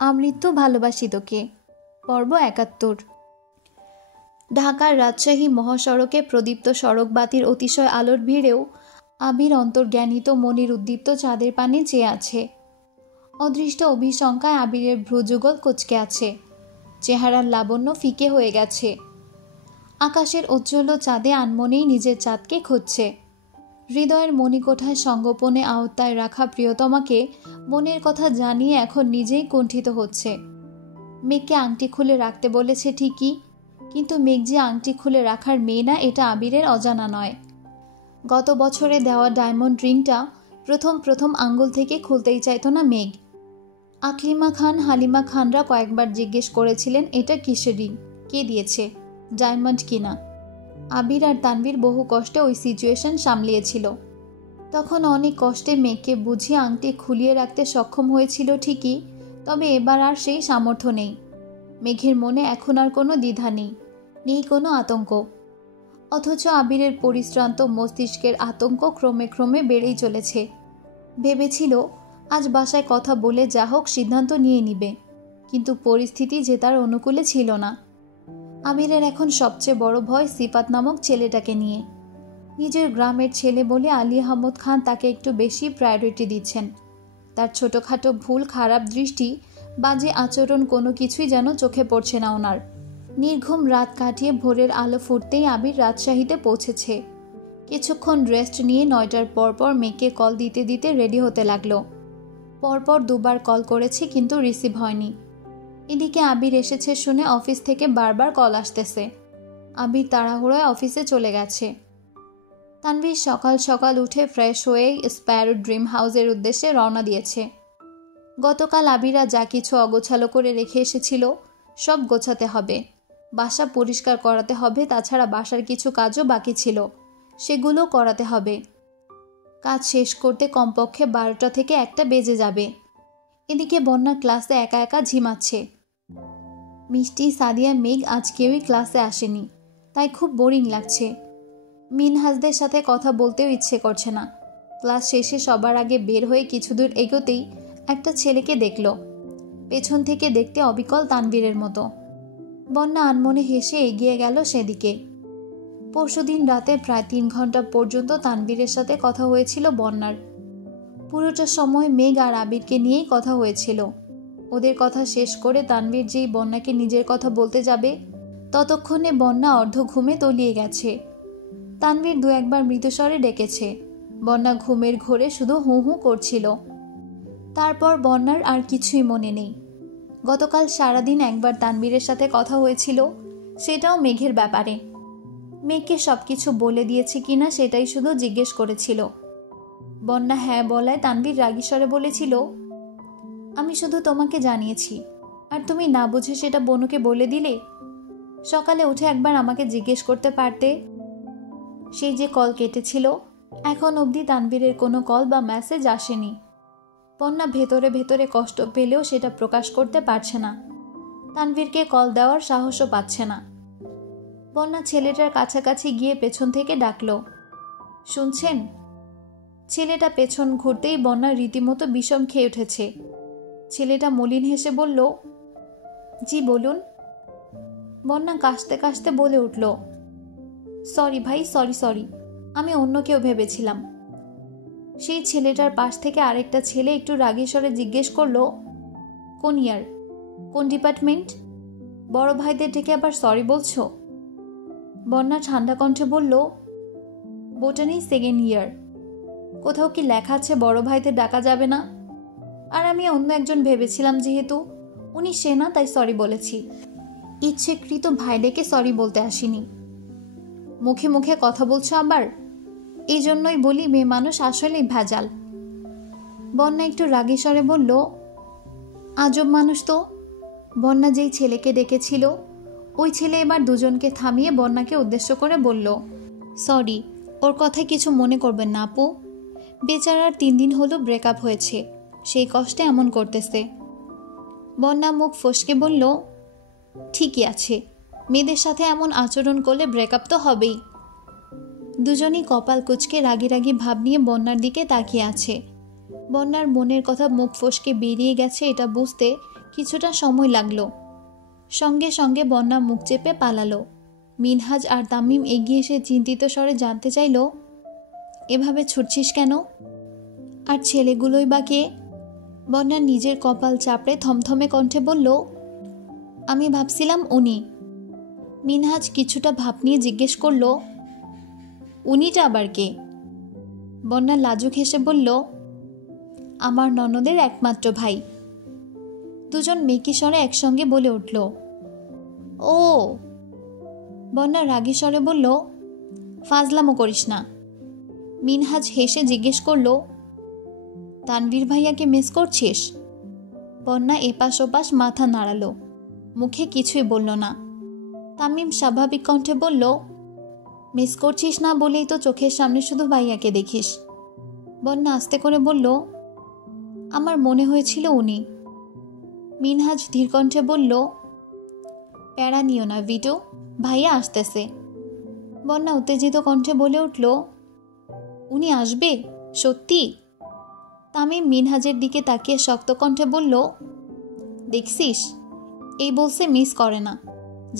আমৃত্যু ভালোবাসি তোকে। পর্ব ৭১। ঢাকার রাজশাহী মহাসড়কে প্রদীপ্ত সড়ক বাতির অতিশয় আলোর ভিড়েও আবির অন্তর্জ্ঞানিত মনির উদ্দীপ্ত চাঁদের পানে চেয়ে আছে। অদৃষ্ট অভিশঙ্কায় আবিরের ভ্রুযুগল কুঁচকে আছে, চেহারার লাবণ্য ফিকে হয়ে গেছে। আকাশের উজ্জ্বল চাঁদে আনমনেই নিজের চাঁদকে খুঁজছে। হৃদয়ের মণিকোঠায় সঙ্গোপনে আওতায় রাখা প্রিয়তমাকে মনের কথা জানিয়ে এখন নিজেই কুণ্ঠিত হচ্ছে। মেঘকে আংটি খুলে রাখতে বলেছে ঠিকই, কিন্তু মেঘ যে আংটি খুলে রাখার মেয়ে না, এটা আবিরের অজানা নয়। গত বছরে দেওয়া ডায়মন্ড রিংটা প্রথম আঙ্গুল থেকে খুলতেই চাইতো না মেঘ। আকলিমা খান, হালিমা খানরা কয়েকবার জিজ্ঞেস করেছিলেন এটা কিসের রিং, কে দিয়েছে, ডায়মন্ড কিনা। আবির আর তানভীর বহু কষ্টে ওই সিচুয়েশন সামলিয়েছিল। তখন অনেক কষ্টে মেঘকে বুঝিয়ে আংটি খুলিয়ে রাখতে সক্ষম হয়েছিল ঠিকই, তবে এবার আর সেই সামর্থ্য নেই। মেঘের মনে এখন আর কোনো দ্বিধা নেই, নেই কোনো আতঙ্ক। অথচ আবিরের পরিশ্রান্ত মস্তিষ্কের আতঙ্ক ক্রমে বেড়েই চলেছে। ভেবেছিল আজ বাসায় কথা বলে যা হোক সিদ্ধান্ত নিয়ে নিবে, কিন্তু পরিস্থিতি যে তার অনুকূলে ছিল না। আবিরের এখন সবচেয়ে বড় ভয় সিফাত নামক ছেলেটাকে নিয়ে। নিজের গ্রামের ছেলে বলে আলী আহমদ খান তাকে একটু বেশি প্রায়োরিটি দিচ্ছেন। তার ছোটোখাটো ভুল, খারাপ দৃষ্টি, বাজে আচরণ কোনো কিছুই যেন চোখে পড়ছে না ওনার। নির্ঘুম রাত কাটিয়ে ভোরের আলো ফুটতেই আবির রাজশাহীতে পৌঁছেছে। কিছুক্ষণ রেস্ট নিয়ে ৯টার পরপর মেয়েকে কল দিতে দিতে রেডি হতে লাগলো। পরপর দুবার কল করেছে কিন্তু রিসিভ হয়নি। এদিকে আবির এসেছে শুনে অফিস থেকে বারবার কল আসতেছে। আবির তাড়াহুড়োয় অফিসে চলে গেছে। তানভীর সকাল সকাল উঠে ফ্রেশ হয়ে স্প্যারো ড্রিম হাউসের উদ্দেশ্যে রওনা দিয়েছে। গতকাল আবিরা যা কিছু অগোছালো করে রেখে এসেছিল সব গোছাতে হবে, বাসা পরিষ্কার করাতে হবে, তাছাড়া বাসার কিছু কাজও বাকি ছিল, সেগুলো করাতে হবে। কাজ শেষ করতে কমপক্ষে ১২টা থেকে ১টা বেজে যাবে। এদিকে বন্যা ক্লাসে একা একা ঝিমাচ্ছে। মিষ্টি, সাদিয়া, মেঘ আজ কেউই ক্লাসে আসেনি, তাই খুব বোরিং লাগছে। মিনহাজদের সাথে কথা বলতেও ইচ্ছে করছে না। ক্লাস শেষে সবার আগে বের হয়ে কিছু দূর এগোতেই একটা ছেলেকে দেখল। পেছন থেকে দেখতে অবিকল তানভীরের মতো। বন্যা আনমনে হেসে এগিয়ে গেল সেদিকে। পরশুদিন রাতে প্রায় ৩ ঘন্টা পর্যন্ত তানভীরের সাথে কথা হয়েছিল বন্যার। পুরোটা সময় মেঘ আর আবিরকে নিয়েই কথা হয়েছিল। ওদের কথা শেষ করে তানভীর যেই বন্যাকে নিজের কথা বলতে যাবে, ততক্ষণে বন্যা অর্ধ ঘুমে তলিয়ে গেছে। তানভীর ২-১বার মৃদুস্বরে ডেকেছে। বন্যা ঘুমের ঘোরে শুধু হু হু করছিল। তারপর বন্যার আর কিছুই মনে নেই। গতকাল সারাদিন একবার তানভীরের সাথে কথা হয়েছিল, সেটাও মেঘের ব্যাপারে। মেঘকে সবকিছু বলে দিয়েছে কিনা সেটাই শুধু জিজ্ঞেস করেছিল। বন্যা হ্যাঁ বলায় তানভীর রাগী স্বরে বলেছিল, আমি শুধু তোমাকে জানিয়েছি, আর তুমি না বুঝে সেটা বনুকে বলে দিলে। সকালে উঠে একবার আমাকে জিজ্ঞেস করতে পারতে। সেই যে কল কেটেছিল, এখন অবধি তানভীরের কোনো কল বা মেসেজ আসেনি। বন্যা ভেতরে ভেতরে কষ্ট পেলেও সেটা প্রকাশ করতে পারছে না। তানভীরকে কল দেওয়ার সাহসও পাচ্ছে না। বন্যা ছেলেটার কাছাকাছি গিয়ে পেছন থেকে ডাকল, শুনছেন? ছেলেটা পেছন ঘুরতেই বন্যা রীতিমতো বিষম খেয়ে উঠেছে। ছেলেটা মলিন হেসে বলল, জি বলুন। বন্যা কাশতে কাশতে বলে উঠল, সরি ভাই, সরি, আমি অন্য কেউ ভেবেছিলাম। সেই ছেলেটার পাশ থেকে আরেকটা ছেলে একটু রাগী স্বরে জিজ্ঞেস করলো, কোন ইয়ার, কোন ডিপার্টমেন্ট? বড় ভাইদের ডেকে আবার সরি বলছো? বন্যা ঠান্ডা কণ্ঠে বলল, বোটানি 2nd ইয়ার। কোথাও কি লেখা আছে বড় ভাইদের ডাকা যাবে না? আর আমি অন্য একজন ভেবেছিলাম, যেহেতু উনি সে না, তাই সরি বলেছি। ইচ্ছেকৃত ভাই ডেকে সরি বলতে আসিনি। মুখে মুখে কথা বলছো আবার, এই জন্যই বলি মেয়ে মানুষ আসলেই ভেজাল। বন্যা একটু রাগী স্বরে বলল, আজব মানুষ তো। বন্যা যেই ছেলেকে ডেকেছিল, ওই ছেলে এবার দুজনকে থামিয়ে বন্যাকে উদ্দেশ্য করে বলল, সরি, ওর কথায় কিছু মনে করবেন না আপু। বেচারার 3 দিন হলো ব্রেকআপ হয়েছে, সেই কষ্টে এমন করতেছে। বন্যা মুখ ফসকে বলল, ঠিকই আছে, মেয়েদের সাথে এমন আচরণ করলে ব্রেকআপ তো হবেই। দুজনই কপাল কুঁচকে রাগি রাগি ভাব নিয়ে বন্যার দিকে তাকিয়ে আছে। বন্যার মনের কথা মুখ ফসকে বেরিয়ে গেছে এটা বুঝতে কিছুটা সময় লাগলো। সঙ্গে সঙ্গে বন্যা মুখ চেপে পালালো। মিনহাজ আর তামিম এগিয়ে এসে চিন্তিত স্বরে জানতে চাইল, এভাবে ছুটছিস কেন? আর ছেলেগুলোই বা কে? বন্যা নিজের কপাল চাপড়ে থমথমে কণ্ঠে বলল, আমি ভাবছিলাম উনি। মিনহাজ কিছুটা ভাব নিয়ে জিজ্ঞেস করল, উনিটা আবার কে? বন্যা লাজুক হেসে বলল, আমার ননদের একমাত্র ভাই। দুজন মেকি স্বরে একসঙ্গে বলে উঠল, ও। বন্যা রাগী স্বরে বলল, ফাজলামো করিস না। মিনহাজ হেসে জিজ্ঞেস করল, তানভীর ভাইয়াকে মিস করছিস? বন্যা এপাশ ওপাশ মাথা নাড়ালো, মুখে কিছুই বলল না। তামিম স্বাভাবিক কণ্ঠে বলল, মিস করছিস না বলেই তো চোখের সামনে শুধু ভাইয়াকে দেখিস। বন্যা আস্তে করে বলল, আমার মনে হয়েছিল উনি। মিনহাজ ধীর কণ্ঠে বলল, প্যারা নিও না ভিটো, ভাইয়া আসতেছে। বন্যা উত্তেজিত কণ্ঠে বলে উঠল, উনি আসবে সত্যি? তামিম মিনহাজের দিকে তাকিয়ে শক্ত কণ্ঠে বলল, দেখছিস, এই বলছে মিস করে না,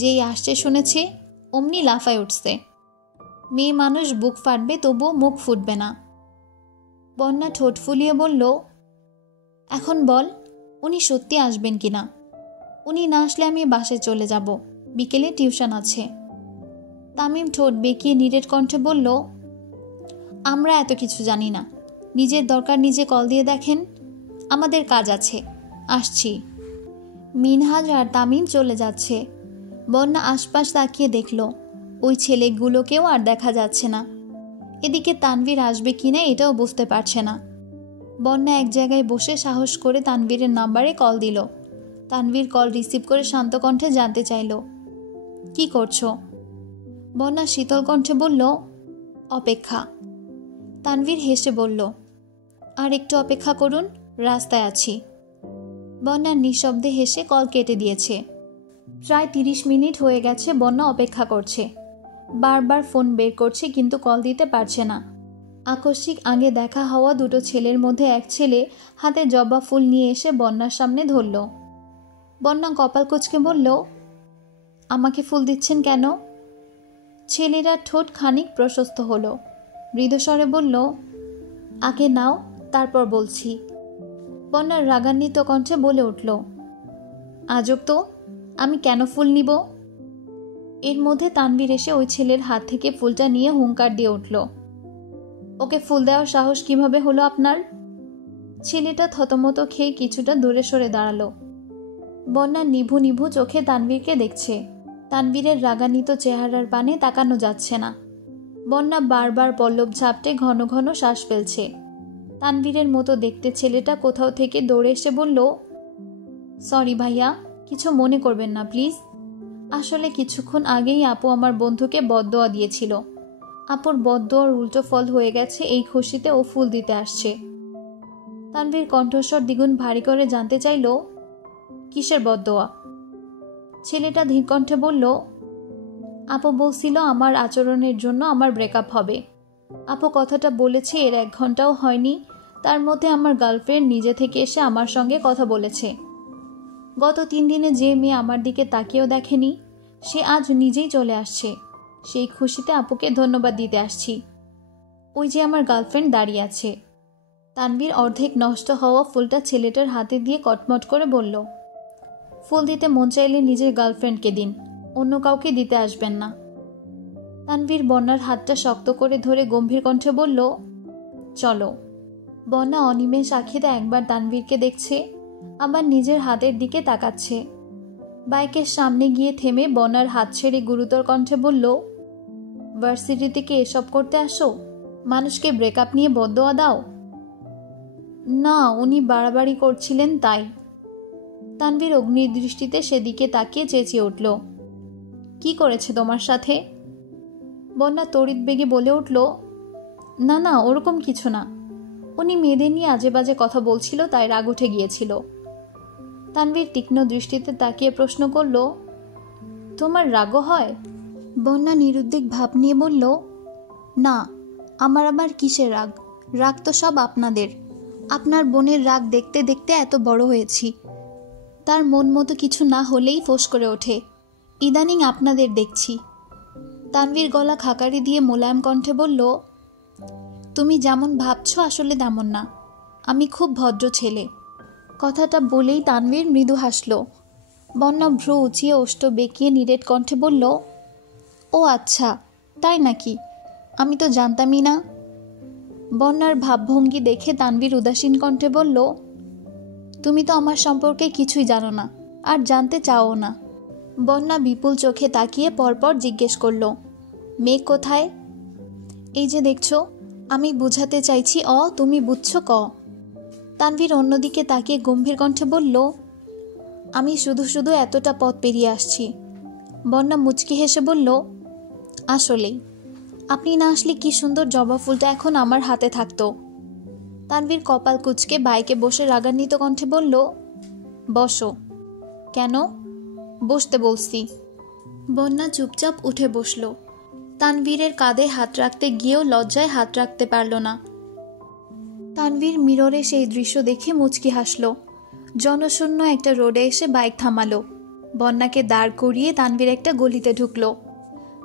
যেই আসছে শুনেছে অমনি লাফায় উঠছে। মেয়ে মানুষ বুক ফাটবে তবুও মুখ ফুটবে না। বন্যা ঠোঁট ফুলিয়ে বলল, এখন বল উনি সত্যি আসবেন কিনা? উনি না আসলে আমি বাসায় চলে যাব, বিকেলে টিউশন আছে। তামিম ঠোঁট বেঁকিয়ে নিরেট কণ্ঠে বলল, আমরা এত কিছু জানি না, নিজের দরকার নিজে কল দিয়ে দেখেন, আমাদের কাজ আছে, আসছি। মিনহাজ আর তামিম চলে যাচ্ছে। বন্যা আশপাশ তাকিয়ে দেখল, ওই ছেলেগুলোকেও আর দেখা যাচ্ছে না। এদিকে তানভীর আসবে কিনা এটাও বুঝতে পারছে না। বন্যা এক জায়গায় বসে সাহস করে তানভীরের নাম্বারে কল দিল। তানভীর কল রিসিভ করে শান্ত কণ্ঠে জানতে চাইল, কি করছো? বন্যা শীতল কণ্ঠে বলল, অপেক্ষা। তানভীর হেসে বলল, আর একটু অপেক্ষা করুন, রাস্তায় আছি। বন্যা নিঃশব্দে হেসে কল কেটে দিয়েছে। প্রায় 30 মিনিট হয়ে গেছে বন্যা অপেক্ষা করছে। বারবার ফোন বের করছে কিন্তু কল দিতে পারছে না। আকস্মিক আগে দেখা হওয়া দুটো ছেলের মধ্যে এক ছেলে হাতে জবা ফুল নিয়ে এসে বন্যার সামনে ধরল। বন্যা কপাল কুঁচকে বলল, আমাকে ফুল দিচ্ছেন কেন? ছেলেরা ঠোঁট খানিক প্রশস্ত হলো, মৃদুস্বরে বলল, আগে নাও তারপর বলছি। বন্যার রাগান্বিত কণ্ঠে বলে উঠল, আজব তো, আমি কেন ফুল নিব? এর মধ্যে তানভীর এসে ওই ছেলের হাত থেকে ফুলটা নিয়ে হুঙ্কার দিয়ে উঠল, ওকে ফুল দেওয়ার সাহস কিভাবে হলো আপনার? ছেলেটা থতমত খেয়ে কিছুটা দূরে সরে দাঁড়ালো। বন্যা নিভু নিভু চোখে তানভীরকে দেখছে। তানভীরের রাগান্বিত চেহারার পানে তাকানো যাচ্ছে না। বন্যা বারবার পল্লব ঝাপটে ঘন ঘন শ্বাস ফেলছে। তানভীরের মতো দেখতে ছেলেটা কোথাও থেকে দৌড়ে এসে বলল, সরি ভাইয়া, কিছু মনে করবেন না প্লিজ। আসলে কিছুক্ষণ আগেই আপু আমার বন্ধুকে বদদোয়া দিয়েছিল। আপুর বদদোয়ার উল্টো ফল হয়ে গেছে, এই খুশিতে ও ফুল দিতে আসছে। তানভীর কণ্ঠস্বর দ্বিগুণ ভারী করে জানতে চাইল, কিসের বদদোয়া? ছেলেটা ধীর কণ্ঠে বলল, আপু বলছিল আমার আচরণের জন্য আমার ব্রেকআপ হবে। আপু কথাটা বলেছে এর 1 ঘন্টাও হয়নি, তার মধ্যে আমার গার্লফ্রেন্ড নিজে থেকে এসে আমার সঙ্গে কথা বলেছে। গত 3 দিনে যে মেয়ে আমার দিকে তাকিয়েও দেখেনি, সে আজ নিজেই চলে আসছে। সেই খুশিতে আপুকে ধন্যবাদ দিতে আসছি। ওই যে আমার গার্লফ্রেন্ড দাঁড়িয়ে আছে। তানভীর অর্ধেক নষ্ট হওয়া ফুলটা ছেলেটার হাতে দিয়ে কটমট করে বলল, ফুল দিতে মন চাইলে নিজের গার্লফ্রেন্ডকে দিন, অন্য কাউকে দিতে আসবেন না। তানভীর বন্যার হাতটা শক্ত করে ধরে গম্ভীর কণ্ঠে বলল, চলো। বন্যা অনিমেষ আখিতে একবার তানভীরকে দেখছে, আবার নিজের হাতের দিকে তাকাচ্ছে। বাইকের সামনে গিয়ে থেমে বন্যার হাত ছেড়ে গুরুতর কণ্ঠে বলল, ভার্সিটি থেকে এসব করতে আসো? মানুষকে ব্রেকআপ নিয়ে বদদোয়া দাও? না, উনি বাড়াবাড়ি করছিলেন তাই। তানভীর অগ্নির দৃষ্টিতে সেদিকে তাকিয়ে চেঁচিয়ে উঠল, কি করেছে তোমার সাথে? বন্যা তড়িৎ বেগে বলে উঠল, না না, ওরকম কিছু না। উনি মেয়েদের নিয়ে আজে বাজে কথা বলছিল, তাই রাগ উঠে গিয়েছিল। তানভীর তীক্ষ্ণ দৃষ্টিতে তাকিয়ে প্রশ্ন করল, তোমার রাগও হয়? বন্যা নিরুদ্বেগ ভাব নিয়ে বলল, না, আমার আবার কিসের রাগ? রাগ তো সব আপনাদের। আপনার বোনের রাগ দেখতে দেখতে এত বড় হয়েছি, তার মন মতো কিছু না হলেই ফোঁস করে ওঠে, ইদানিং আপনাদের দেখছি। তানভীর গলা খাকারি দিয়ে মোলায়েম কণ্ঠে বলল, তুমি যেমন ভাবছো আসলে তেমন না, আমি খুব ভদ্র ছেলে। কথাটা বলেই তানভীর মৃদু হাসল। বন্যা ভ্রু উঁচিয়ে ওষ্ঠ বেঁকিয়ে নিরেট কণ্ঠে বলল, ও আচ্ছা, তাই নাকি? আমি তো জানতামই না। বন্যার ভাবভঙ্গি দেখে তানভীর উদাসীন কণ্ঠে বলল, তুমি তো আমার সম্পর্কে কিছুই জানো না, আর জানতে চাও না। বন্যা বিপুল চোখে তাকিয়ে পরপর জিজ্ঞেস করল, মেঘ কোথায়? এই যে দেখছো, আমি বুঝাতে চাইছি তুমি বুঝছো ক। তানভীর অন্যদিকে তাকিয়ে গম্ভীর কণ্ঠে বলল, আমি শুধু শুধু এতটা পথ পেরিয়ে আসছি। বন্যা মুচকি হেসে বলল, আসলেই আপনি না আসলে কি সুন্দর জবা ফুলটা এখন আমার হাতে থাকতো। তানভীর কপাল কুঁচকে বাইকে বসে রাগান্বিত কণ্ঠে বলল, বসো। কেন? বসতে বলছি। বন্যা চুপচাপ উঠে বসল। তানভীরের কাঁধে হাত রাখতে গিয়েও লজ্জায় হাত রাখতে পারল না। তানভীর মিররে সেই দৃশ্য দেখে মুচকি হাসল। জনশূন্য একটা রোডে এসে বাইক থামালো। বন্যাকে দাঁড় করিয়ে তানভীর একটা গলিতে ঢুকল।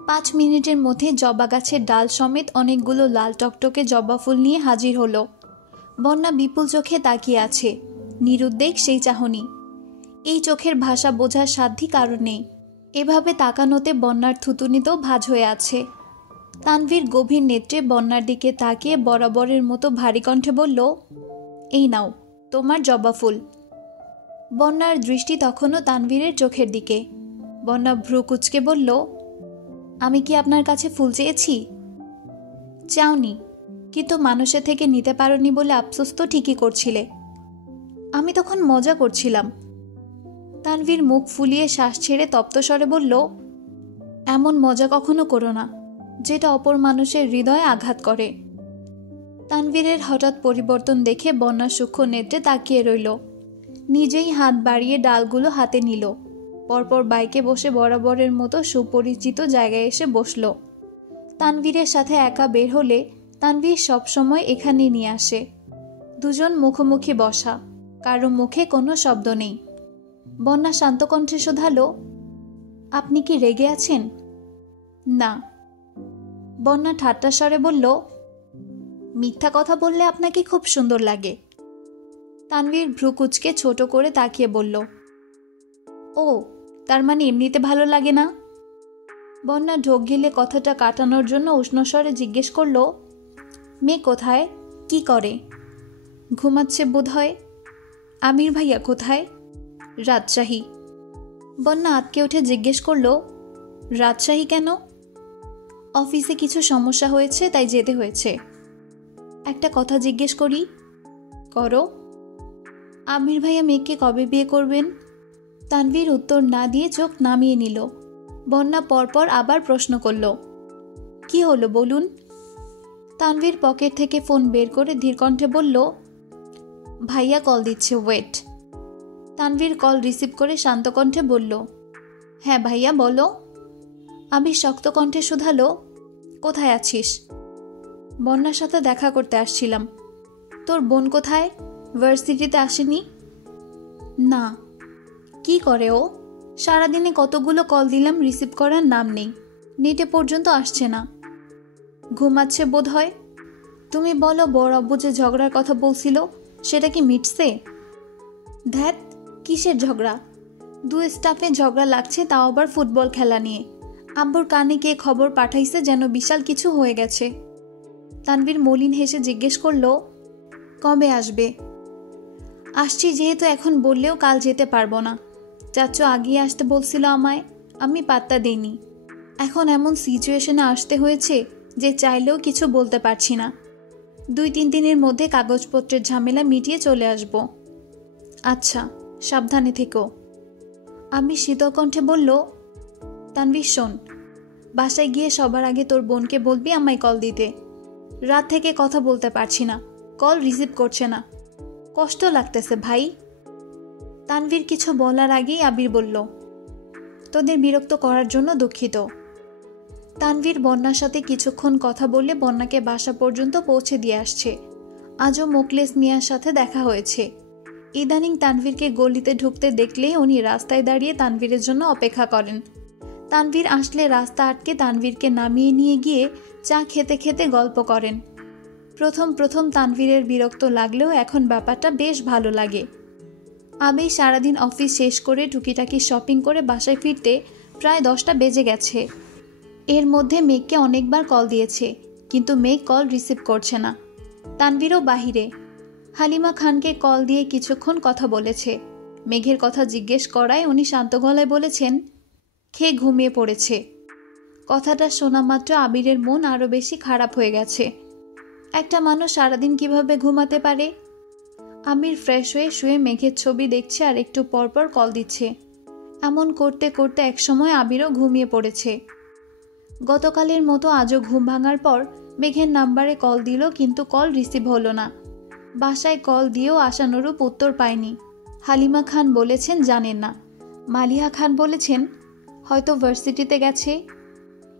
5 মিনিটের মধ্যে জবা গাছের ডাল সমেত অনেকগুলো লাল টকটকে জবা ফুল নিয়ে হাজির হলো। বন্যা বিপুল চোখে তাকিয়ে আছে, নিরুদ্বেগ সেই চাহনি। এই চোখের ভাষা বোঝার সাধ্যই কারণ নেই। এভাবে তাকানোতে বন্যার থুতুনিতেও ভাঁজ হয়ে আছে। তানভীর গভীর নেত্রে বন্যার দিকে তাকিয়ে বরাবরের মতো ভারী কণ্ঠে বলল, এই নাও তোমার জবা ফুল। বন্যার দৃষ্টি তখনও তানভীরের চোখের দিকে। বন্যা ভ্রু কুঁচকে বলল, আমি কি আপনার কাছে ফুল চেয়েছি? চাওনি, কিন্তু মানুষের থেকে নিতে পারোনি বলে আফসোস তো ঠিকই করছিলে। আমি তখন মজা করছিলাম। তানভীর মুখ ফুলিয়ে শ্বাস ছেড়ে তপ্ত স্বরে বলল, এমন মজা কখনো করো না, যেটা অপর মানুষের হৃদয়ে আঘাত করে। তানভীরের হঠাৎ পরিবর্তন দেখে বন্যা সূক্ষ্ম নেত্রে তাকিয়ে রইল। নিজেই হাত বাড়িয়ে ডালগুলো হাতে নিল। পরপর বাইকে বসে বরাবরের মতো সুপরিচিত জায়গায় এসে বসল। তানভীরের সাথে একা বের হলে তানভীর সবসময় এখানেই নিয়ে আসে। দুজন মুখোমুখি বসা, কারো মুখে কোনো শব্দ নেই। বন্যা শান্ত কণ্ঠে শোধালো, আপনি কি রেগে আছেন? না। বন্যা ঠাট্টা স্বরে বলল, মিথ্যা কথা বললে আপনাকে খুব সুন্দর লাগে। তানভীর ভ্রু কুঁচকে ছোট করে তাকিয়ে বলল, ও, তার মানে এমনিতে ভালো লাগে না? বন্যা ঢোক গিলে কথাটা কাটানোর জন্য উষ্ণ স্বরে জিজ্ঞেস করল, মেয়ে কোথায়, কি করে? ঘুমাচ্ছে বোধহয়। আমির ভাইয়া কোথায়? রাজশাহী। বন্যা আটকে উঠে জিজ্ঞেস করল, রাজশাহী কেন? অফিসে কিছু সমস্যা হয়েছে, তাই যেতে হয়েছে। একটা কথা জিজ্ঞেস করি? করো। আমির ভাইয়া মেয়েকে কবে বিয়ে করবেন? তানভীর উত্তর না দিয়ে চোখ নামিয়ে নিল। বন্যা পরপর আবার প্রশ্ন করল, কি হলো বলুন? তানভীর পকেট থেকে ফোন বের করে ধীর কণ্ঠে বলল, ভাইয়া কল দিচ্ছে, ওয়েট। তানভীর কল রিসিভ করে শান্ত কণ্ঠে বলল, হ্যাঁ ভাইয়া বলো। আবির শক্ত কণ্ঠে শুধালো, কোথায় আছিস? বন্যার সাথে দেখা করতে আসছিলাম। তোর বোন কোথায়? ভার্সিটিতে আসেনি? না। কি করে ও? সারাদিনে কতগুলো কল দিলাম, রিসিভ করার নাম নেই, নেটে পর্যন্ত আসছে না। ঘুমাচ্ছে বোধ হয়। তুমি বলো, বড় আব্বু যে ঝগড়ার কথা বলছিল সেটা কি মিটছে? ধ্যাত, কিসের ঝগড়া? 2 স্টাফে ঝগড়া লাগছে, তাও আবার ফুটবল খেলা নিয়ে। আব্বুর কানে কে খবর পাঠাইছে যেন বিশাল কিছু হয়ে গেছে। তানভীর মলিন হেসে জিজ্ঞেস করল, কবে আসবে? আসছি যেহেতু এখন বললেও কাল যেতে পারবো না। চাচু আগিয়ে আসতে বলছিল আমায়, আমি পাত্তা দিইনি। এখন এমন সিচুয়েশনে আসতে হয়েছে যে চাইলেও কিছু বলতে পারছি না। 2-3 দিনের মধ্যে কাগজপত্রের ঝামেলা মিটিয়ে চলে আসব। আচ্ছা, সাবধানে থেকো। আমি শীতল কণ্ঠে বলল, তানভীর শোন, বাসায় গিয়ে সবার আগে তোর বোনকে বলবি আমায় কল দিতে। রাত থেকে কথা বলতে পারছি না, কল রিসিভ করছে না, কষ্ট লাগতেছে ভাই। তানভীর কিছু বলার আগেই আবির বলল, তোদের বিরক্ত করার জন্য দুঃখিত। তানভীর বন্যার সাথে কিছুক্ষণ কথা বলে বন্যাকে বাসা পর্যন্ত পৌঁছে দিয়ে আসছে। আজও মোকলেস মিয়ার সাথে দেখা হয়েছে। ইদানিং তানভীরকে গলিতে ঢুকতে দেখলেই উনি রাস্তায় দাঁড়িয়ে তানভীরের জন্য অপেক্ষা করেন। তানভীর আসলে রাস্তা আটকে তানভীরকে নামিয়ে নিয়ে গিয়ে চা খেতে খেতে গল্প করেন। প্রথম প্রথম তানভীরের বিরক্ত লাগলেও এখন ব্যাপারটা বেশ ভালো লাগে। আবির সারাদিন অফিস শেষ করে টুকিটাকি শপিং করে বাসায় ফিরতে প্রায় 10টা বেজে গেছে। এর মধ্যে মেঘকে অনেকবার কল দিয়েছে, কিন্তু মেঘ কল রিসিভ করছে না। তানভীরও বাহিরে। হালিমা খানকে কল দিয়ে কিছুক্ষণ কথা বলেছে। মেঘের কথা জিজ্ঞেস করায় উনি শান্ত গলায় বলেছেন, খেয়ে ঘুমিয়ে পড়েছে। কথাটা শোনা মাত্র আবিরের মন আরও বেশি খারাপ হয়ে গেছে। একটা মানুষ সারাদিন কিভাবে ঘুমাতে পারে? আবির ফ্রেশ হয়ে শুয়ে মেঘের ছবি দেখছে আর একটু পরপর কল দিচ্ছে। এমন করতে করতে একসময় আবিরও ঘুমিয়ে পড়েছে। গতকালের মতো আজও ঘুম ভাঙার পর মেঘের নাম্বারে কল দিল, কিন্তু কল রিসিভ হলো না। বাসায় কল দিয়েও আশানুরূপ উত্তর পায়নি। হালিমা খান বলেছেন জানেন না। মালিহা খান বলেছেন হয়তো ভার্সিটিতে গেছে।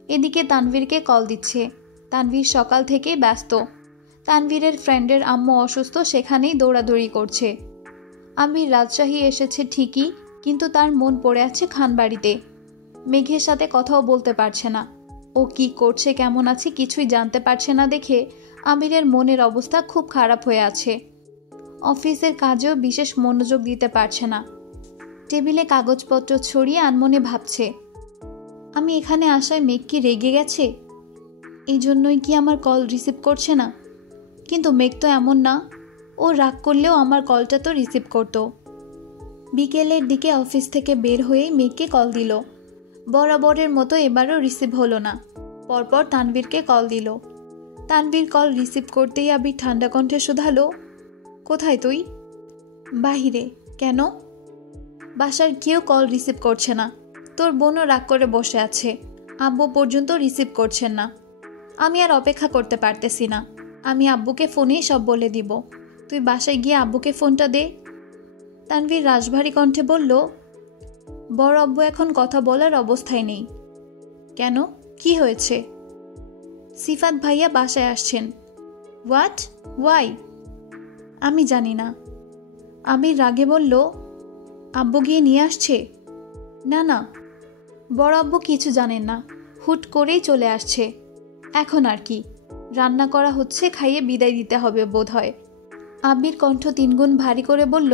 এদিকে তানভীরকে কল দিচ্ছে। তানভীর সকাল থেকেই ব্যস্ত। তানভীরের ফ্রেন্ডের আম্মু অসুস্থ, সেখানেই দৌড়াদৌড়ি করছে। আবির রাজশাহী এসেছে ঠিকই, কিন্তু তার মন পড়ে আছে খানবাড়িতে। মেঘের সাথে কথাও বলতে পারছে না। ও কি করছে, কেমন আছে কিছুই জানতে পারছে না দেখে আবিরের মনের অবস্থা খুব খারাপ হয়ে আছে। অফিসের কাজেও বিশেষ মনোযোগ দিতে পারছে না। টেবিলে কাগজপত্র ছড়িয়ে আনমনে ভাবছে, আমি এখানে আসায় মেঘ কি রেগে গেছে? এই জন্যই কি আমার কল রিসিভ করছে না? কিন্তু মেঘ তো এমন না, ও রাগ করলেও আমার কলটা তো রিসিভ করতো। বিকেলের দিকে অফিস থেকে বের হয়েই মেঘকে কল দিল। বরাবরের মতো এবারও রিসিভ হলো না। পরপর তানভীরকে কল দিল। তানভীর কল রিসিভ করতেই আবির ঠান্ডা কণ্ঠে শুধালো, কোথায় তুই? বাহিরে। কেন? বাসার কেউ কল রিসিভ করছে না। তোর বোনও রাগ করে বসে আছে। আব্বু পর্যন্ত রিসিভ করছেন না। আমি আর অপেক্ষা করতে পারতেছি না। আমি আব্বুকে ফোনেই সব বলে দিব। তুই বাসায় গিয়ে আব্বুকে ফোনটা দে। তানভীর রাশভারী কণ্ঠে বলল, বড় আব্বু এখন কথা বলার অবস্থায় নেই। কেন, কি হয়েছে? সিফাত ভাইয়া বাসায় আসছেন। হোয়াট? ওয়াই? আমি জানি না। আবির রাগে বলল, আব্বু গিয়ে নিয়ে আসছে? না না, বড় আব্বু কিছু জানেন না, হুট করেই চলে আসছে। এখন আর কি, রান্না করা হচ্ছে, খাইয়ে বিদায় দিতে হবে বোধ হয়। আবির কণ্ঠ 3 গুণ ভারী করে বলল,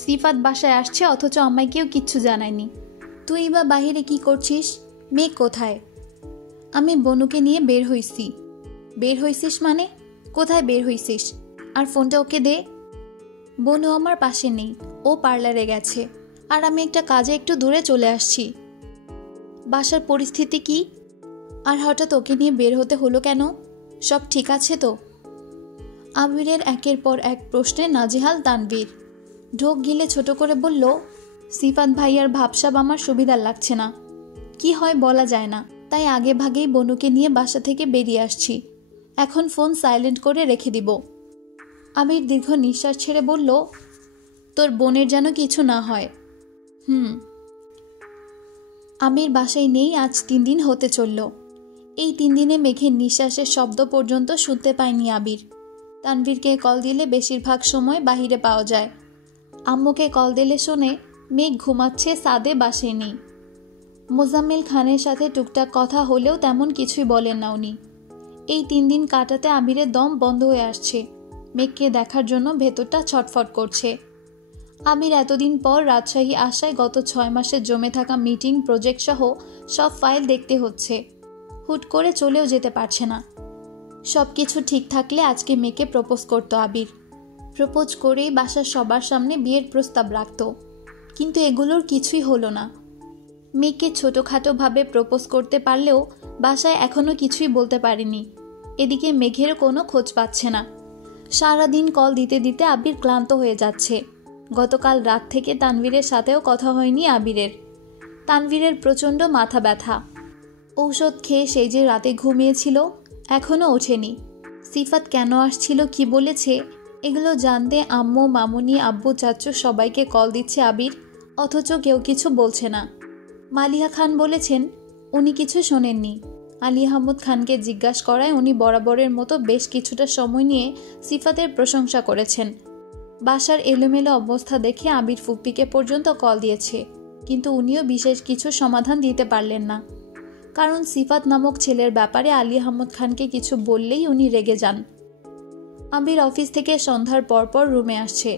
সিফাত বাসায় আসছে অথচ আমায় কেউ কিচ্ছু জানায়নি। তুই বা বাহিরে কি করছিস? মেঘ কোথায়? আমি বনুকে নিয়ে বের হইছি। বের হইছিস মানে? কোথায় বের হইছিস? আর ফোনটা ওকে দে। বনু আমার পাশে নেই, ও পার্লারে গেছে, আর আমি একটা কাজে একটু দূরে চলে আসছি। বাসার পরিস্থিতি কি? আর হঠাৎ ওকে নিয়ে বের হতে হলো কেন? সব ঠিক আছে তো? আবিরের একের পর এক প্রশ্নে নাজেহাল তানভীর। ঢোক গিলে ছোট করে বলল, সিফাত ভাইয়ার ভাবসাব আমার সুবিধার লাগছে না। কি হয় বলা যায় না, তাই আগে ভাগেই বনুকে নিয়ে বাসা থেকে বেরিয়ে আসছি। এখন ফোন সাইলেন্ট করে রেখে দিব। আবির দীর্ঘ নিঃশ্বাস ছেড়ে বলল, তোর বোনের যেন কিছু না হয়। আবির বাসায় নেই আজ 3 দিন হতে চলল। এই 3 দিনে মেঘের নিঃশ্বাসের শব্দ পর্যন্ত শুনতে পায়নি আবির। তানভীরকে কল দিলে বেশিরভাগ সময় বাহিরে পাওয়া যায়। আম্মুকে কল দিলে শোনে মেঘ ঘুমাচ্ছে, সাদে বাসায় নেই। মোজাম্মেল খানের সাথে টুকটাক কথা হলেও তেমন কিছুই বলেন না উনি। এই 3 দিন কাটাতে আবিরের দম বন্ধ হয়ে আসছে। মেঘকে দেখার জন্য ভেতরটা ছটফট করছে। আবির এতদিন পর রাজশাহী আসায় গত 6 মাসের জমে থাকা মিটিং, প্রজেক্ট সহ সব ফাইল দেখতে হচ্ছে। হুট করে চলেও যেতে পারছে না। সব কিছু ঠিক থাকলে আজকে মেয়েকে প্রপোজ করতো আবির। প্রপোজ করেই বাসার সবার সামনে বিয়ের প্রস্তাব রাখত। কিন্তু এগুলোর কিছুই হলো না। মেয়েকে ছোটোখাটোভাবে প্রপোজ করতে পারলেও বাসায় এখনও কিছুই বলতে পারেনি। এদিকে মেঘেরও কোনো খোঁজ পাচ্ছে না। সারাদিন কল দিতে দিতে আবির ক্লান্ত হয়ে যাচ্ছে। গতকাল রাত থেকে তানভীরের সাথেও কথা হয়নি আবিরের। তানভীরের প্রচণ্ড মাথা ব্যথা। ঔষধ খেয়ে সেই যে রাতে ঘুমিয়েছিল, এখনও ওঠেনি। সিফাত কেন আসছিল, কি বলেছে, এগুলো জানতে আম্মু, মামুনি, আব্বু, চাচু সবাইকে কল দিচ্ছে আবির, অথচ কেউ কিছু বলছে না। মালিহা খান বলেছেন উনি কিছু শোনেননি। আলী আহমদ খানকে জিজ্ঞাসা করায় উনি বরাবরের মতো বেশ কিছুটা সময় নিয়ে সিফাতের প্রশংসা করেছেন। বাসার এলোমেলো অবস্থা দেখে আবির ফুপ্পিকে পর্যন্ত কল দিয়েছে, কিন্তু উনিও বিশেষ কিছু সমাধান দিতে পারলেন না। কারণ সিফাত নামক ছেলের ব্যাপারে আলী আহমদ খানকে কিছু বললেই উনি রেগে যান। আবির অফিস থেকে সন্ধ্যার পরপর রুমে আসছে।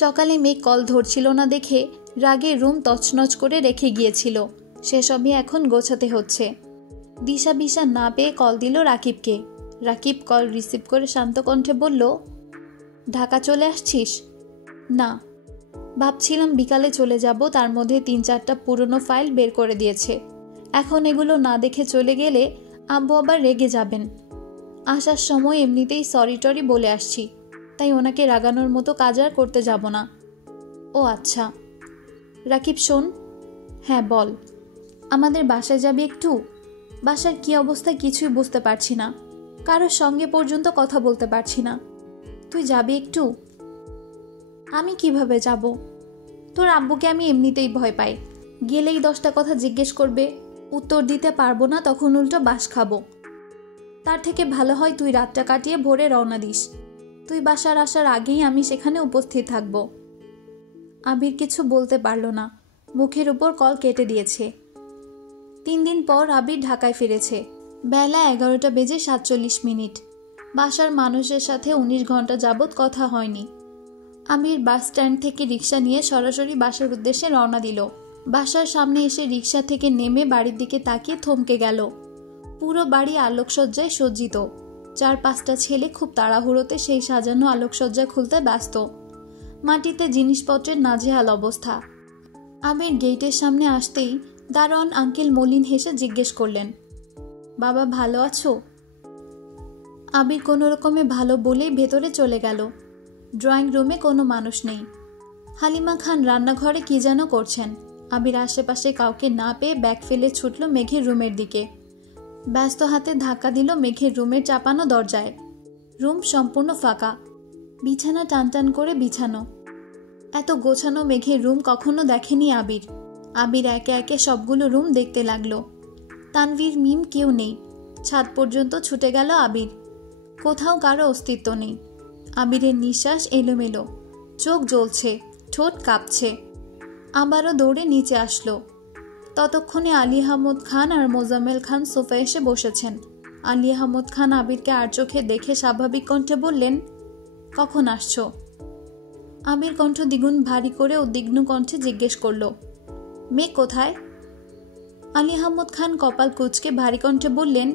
সকালে মেঘ কল ধরছিল না দেখে রাগে রুম তছনছ করে রেখে গিয়েছিল, সেসবই এখন গোছাতে হচ্ছে। দিশা বিশা না পেয়ে কল দিল রাকিবকে। রাকিব কল রিসিভ করে শান্ত কণ্ঠে বলল, ঢাকা চলে আসছিস? না, ভাবছিলাম বিকালে চলে যাব, তার মধ্যে 3-4টা পুরনো ফাইল বের করে দিয়েছে। এখন এগুলো না দেখে চলে গেলে আব্বু আবার রেগে যাবেন। আসার সময় এমনিতেই সরি টরি বলে আসছি, তাই ওনাকে রাগানোর মতো কাজ আর করতে যাব না। ও আচ্ছা। রাকিব শোন। হ্যাঁ বল। আমাদের বাসায় যাবি একটু? বাসার কি অবস্থা কিছুই বুঝতে পারছি না, কারোর সঙ্গে পর্যন্ত কথা বলতে পারছি না। তুই যাবি একটু? আমি কিভাবে যাব? তোর আব্বুকে আমি এমনিতেই ভয় পাই, গেলেই 10টা কথা জিজ্ঞেস করবে, উত্তর দিতে পারবো না, তখন উল্টো বাস খাবো। তার থেকে ভালো হয় তুই রাতটা কাটিয়ে ভোরে রওনা দিস। তুই বাসার আসার আগেই আমি সেখানে উপস্থিত থাকব। আবির কিছু বলতে পারল না, মুখের উপর কল কেটে দিয়েছে। 3 দিন পর আবির ঢাকায় ফিরেছে। বেলা 11টা বেজে 47 মিনিট। বাসার মানুষের সাথে 19 ঘন্টা যাবৎ কথা হয়নি। আবির বাস স্ট্যান্ড থেকে রিক্সা নিয়ে সরাসরি বাসার উদ্দেশ্যে রওনা দিল। বাসার সামনে এসে রিক্সা থেকে নেমে বাড়ির দিকে তাকিয়ে থমকে গেল। পুরো বাড়ি আলোকসজ্জায় সজ্জিত। 4-5টা ছেলে খুব তাড়াহুড়োতে সেই সাজানো আলোকসজ্জা খুলতে ব্যস্ত। মাটিতে জিনিসপত্রের নাজেহাল অবস্থা। আবির গেটের সামনে আসতেই দারোয়ান আঙ্কেল মলিন হেসে জিজ্ঞেস করলেন, বাবা ভালো আছো? আবির কোনো রকমে ভালো বলেই ভেতরে চলে গেল। ড্রয়িং রুমে কোনো মানুষ নেই। হালিমা খান রান্নাঘরে কি যেন করছেন। আবির আশেপাশে কাউকে না পেয়ে ব্যাগ ফেলে ছুটল মেঘের রুমের দিকে। ব্যস্ত হাতে ধাক্কা দিল মেঘের রুমের চাপানো দরজায়। রুম সম্পূর্ণ ফাঁকা, বিছানা টানটান করে বিছানো। এত গোছানো মেঘের রুম কখনো দেখেনি আবির। আবির একে একে সবগুলো রুম দেখতে লাগলো। তানভীর, মিম কেউ নেই। ছাদ পর্যন্ত ছুটে গেল আবির। কোথাও কারো অস্তিত্ব নেই। আবিরের নিঃশ্বাস এলোমেলো, চোখ জ্বলছে, ঠোঁট কাঁপছে। আবারও দৌড়ে নিচে আসলো। ততক্ষণে আলী আহমদ খান আর মোজাম্মেল খান সোফায় এসে বসেছেন। আলী আহমদ খান আবিরকে আর চোখে দেখে স্বাভাবিক কণ্ঠে বললেন, কখন আসছো? আবির কণ্ঠ দ্বিগুণ ভারী করে উদ্বিগ্ন কণ্ঠে জিজ্ঞেস করলো, মেঘ কোথায়? আলী আহমদ খান কপাল কুঁচকে ভারী কণ্ঠে বললেন,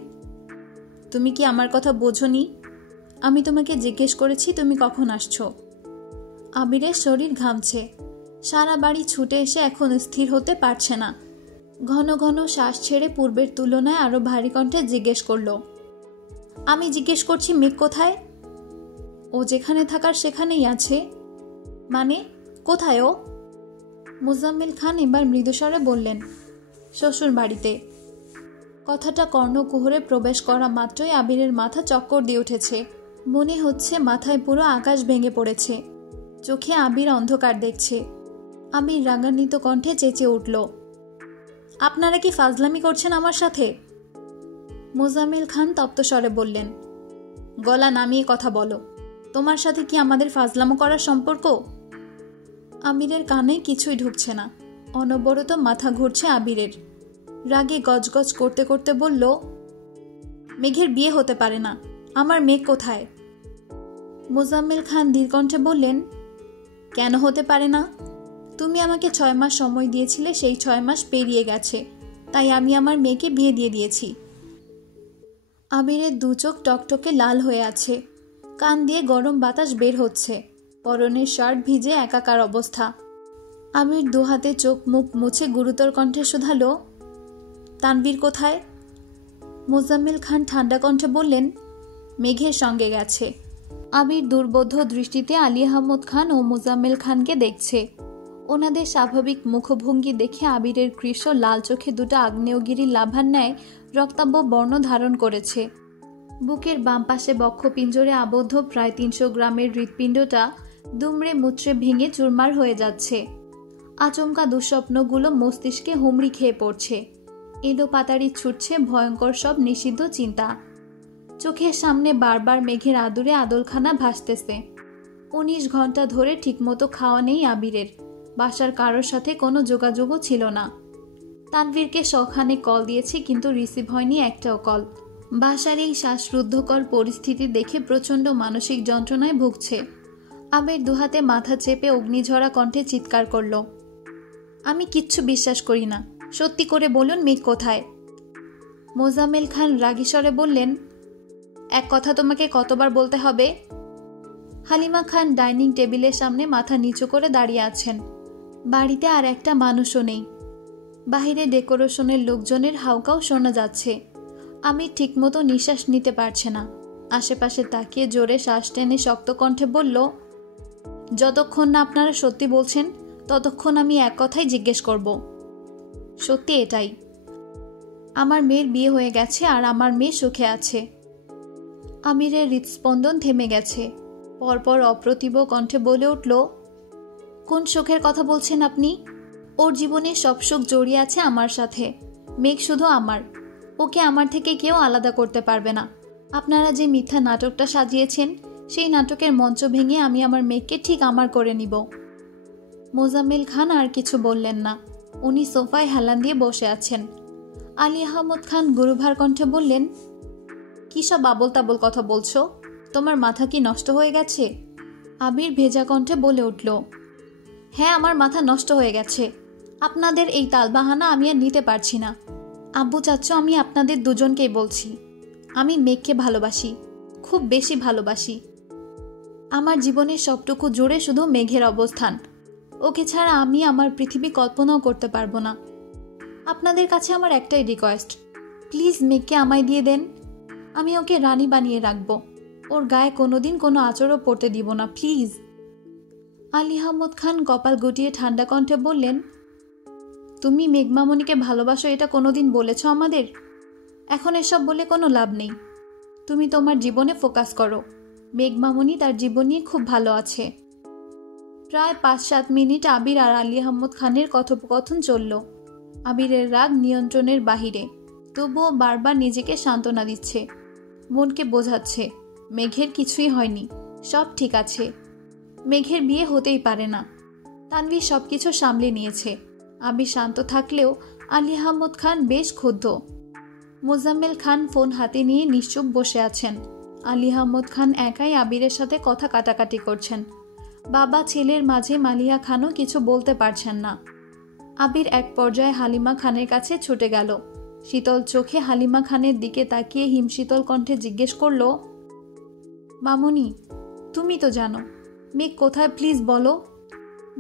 তুমি কি আমার কথা বোঝোনি? আমি তোমাকে জিজ্ঞেস করেছি তুমি কখন আসছো। আবিরের শরীর ঘামছে। সারা বাড়ি ছুটে এসে এখন স্থির হতে পারছে না। ঘন ঘন শ্বাস ছেড়ে পূর্বের তুলনায় আরো ভারী কণ্ঠে জিজ্ঞেস করলো, আমি জিজ্ঞেস করছি মেঘ কোথায়? ও যেখানে থাকার সেখানেই আছে। মানে কোথায় ও? মোজাম্মেল খান এবার মৃদুস্বরে বললেন, শ্বশুর বাড়িতে। কথাটা কর্ণকুহরে প্রবেশ করা মাত্রই আবিরের মাথা চক্কর দিয়ে উঠেছে। মনে হচ্ছে মাথায় পুরো আকাশ ভেঙে পড়েছে। চোখে আবির অন্ধকার দেখছে। আবির রাগান্বিত কণ্ঠে চেঁচিয়ে উঠল, আপনারা কি ফাজলামি করছেন আমার সাথে? মোজাম্মেল খান তপ্তস্বরে বললেন, গলা নামিয়ে কথা বলো। তোমার সাথে কি আমাদের ফাজলামো করার সম্পর্ক? আবিরের কানে কিছুই ঢুকছে না। অনবরত মাথা ঘুরছে আবিরের। রাগে গজগজ করতে করতে বলল, মেঘের বিয়ে হতে পারে না। আমার মেঘ কোথায়? মোজাম্মেল খান ধীরকণ্ঠে বললেন, কেন হতে পারে না? তুমি আমাকে 6 মাস সময় দিয়েছিলে, সেই 6 মাস পেরিয়ে গেছে, তাই আমি আমার মেয়েকে বিয়ে দিয়ে দিয়েছি। আবিরের 2 চোখ টকটকে লাল হয়ে আছে। কান দিয়ে গরম বাতাস বের হচ্ছে। পরনের শার্ট ভিজে একাকার অবস্থা। আবির 2 হাতে চোখ মুখ মুছে গুরুতর কণ্ঠে শুধালো, তানভীর কোথায়? মোজাম্মেল খান ঠান্ডা কণ্ঠে বললেন, মেঘের সঙ্গে গেছে। আবির দুর্বোধ্য দৃষ্টিতে আলী আহমদ খান ও মোজাম্মেল খানকে দেখছে। ওনাদের স্বাভাবিক মুখভঙ্গি দেখে আবিরের কৃষ্ণ লাল চোখে 2টা আগ্নেয়গিরির লাভার ন্যায় রক্তাভ বর্ণ ধারণ করেছে। বুকের বাম পাশে বক্ষপিঞ্জরে আবদ্ধ প্রায় 300 গ্রামের হৃৎপিণ্ডটা দুমড়ে মুচড়ে ভেঙে চুরমার হয়ে যাচ্ছে। আচমকা দুঃস্বপ্নগুলো মস্তিষ্কে হুমড়ি খেয়ে পড়ছে। এলো পাতাড়ি ছুটছে ভয়ঙ্কর সব নিষিদ্ধ চিন্তা। চোখের সামনে বারবার মেঘের আদুরে আদলখানা ভাসতেছে। 19 ঘন্টা ধরে ঠিকমতো খাওয়া নেই আবিরের। বাসার কারোর সাথে কোনো যোগাযোগও ছিল না। তানভীরকে শখানে কল দিয়েছি, কিন্তু রিসিভ হয়নি একটাও কল। বাসার এই শ্বাসরুদ্ধকর পরিস্থিতি দেখে প্রচণ্ড মানসিক যন্ত্রণায় ভুগছে। আবির দুহাতে মাথা চেপে অগ্নিঝরা কণ্ঠে চিৎকার করল, আমি কিচ্ছু বিশ্বাস করি না, সত্যি করে বলুন মেঘ কোথায়? মোজাম্মেল খান রাগী স্বরে বললেন, এক কথা তোমাকে কতবার বলতে হবে? হালিমা খান ডাইনিং টেবিলের সামনে মাথা নিচু করে দাঁড়িয়ে আছেন। বাড়িতে আর একটা মানুষও নেই। বাহিরে ডেকোরেশনের লোকজনের হাউকাও শোনা যাচ্ছে। আমি ঠিকমতো নিঃশ্বাস নিতে পারছে না। আশেপাশে তাকিয়ে জোরে শ্বাস টেনে শক্ত কণ্ঠে বলল, যতক্ষণ না আপনারা সত্যি বলছেন ততক্ষণ আমি এক কথাই জিজ্ঞেস করব। সত্যি এটাই, আমার মেয়ের বিয়ে হয়ে গেছে আর আমার মেয়ে সুখে আছে। আমিরের হৃদস্পন্দন থেমে গেছে। পরপর অপ্রতিভ কণ্ঠে বলে উঠল, কোন সুখের কথা বলছেন আপনি? ওর জীবনে সব সুখ জড়িয়ে আছে আমার সাথে। মেঘ শুধু আমার, ওকে আমার থেকে কেউ আলাদা করতে পারবে না। আপনারা যে মিথ্যা নাটকটা সাজিয়েছেন, সেই নাটকের মঞ্চ ভেঙে আমি আমার মেঘকে ঠিক আমার করে নিব। মোজাম্মেল খান আর কিছু বললেন না। উনি সোফায় হেলান দিয়ে বসে আছেন। আলী আহমদ খান গুরুভার কণ্ঠে বললেন, কী সব আবল তাবল কথা বলছো? তোমার মাথা কি নষ্ট হয়ে গেছে? আবির ভেজা কণ্ঠে বলে উঠল, হ্যাঁ, আমার মাথা নষ্ট হয়ে গেছে। আপনাদের এই তালবাহানা আমি আর নিতে পারছি না। আব্বু চাচ্চু, আমি আপনাদের দুজনকেই বলছি, আমি মেঘকে ভালোবাসি, খুব বেশি ভালোবাসি। আমার জীবনের সবটুকু জুড়ে শুধু মেঘের অবস্থান। ওকে ছাড়া আমি আমার পৃথিবী কল্পনাও করতে পারবো না। আপনাদের কাছে আমার একটাই রিকোয়েস্ট, প্লিজ মেঘকে আমায় দিয়ে দেন। আমি ওকে রানী বানিয়ে রাখবো। ওর গায়ে কোনোদিন কোনো আঁচড়ও পড়তে দিব না, প্লিজ। আলী আহমদ খান কপাল গুটিয়ে ঠান্ডা কণ্ঠে বললেন, তুমি মেঘমামনিকে ভালোবাসো এটা কোনোদিন বলেছ আমাদের? এখন এসব বলে কোনো লাভ নেই। তুমি তোমার জীবনে ফোকাস করো। মেঘমামনি তার জীবন নিয়ে খুব ভালো আছে। প্রায় 5-7 মিনিট আবির আর আলী আহমদ খানের কথোপকথন চলল। আবিরের রাগ নিয়ন্ত্রণের বাহিরে, তবুও বারবার নিজেকে সান্ত্বনা দিচ্ছে, মনকে বোঝাচ্ছে মেঘের কিছুই হয়নি, সব ঠিক আছে। মেঘের বিয়ে হতেই পারে না। তানভীর সবকিছু সামলে নিয়েছে। আবির শান্ত থাকলেও আলী আহমদ খান বেশ ক্ষুব্ধ। মোজাম্মেল খান ফোন হাতে নিয়ে নিশ্চুপ বসে আছেন। আলী আহমদ খান একাই আবিরের সাথে কথা কাটাকাটি করছেন। বাবা ছেলের মাঝে মালিয়া খানও কিছু বলতে পারছেন না। আবির এক পর্যায়ে হালিমা খানের কাছে ছুটে গেল। শীতল চোখে হালিমা খানের দিকে তাকিয়ে হিমশীতল কণ্ঠে জিজ্ঞেস করল, মামনি, তুমি তো জানো মেঘ কোথায়, প্লিজ বলো।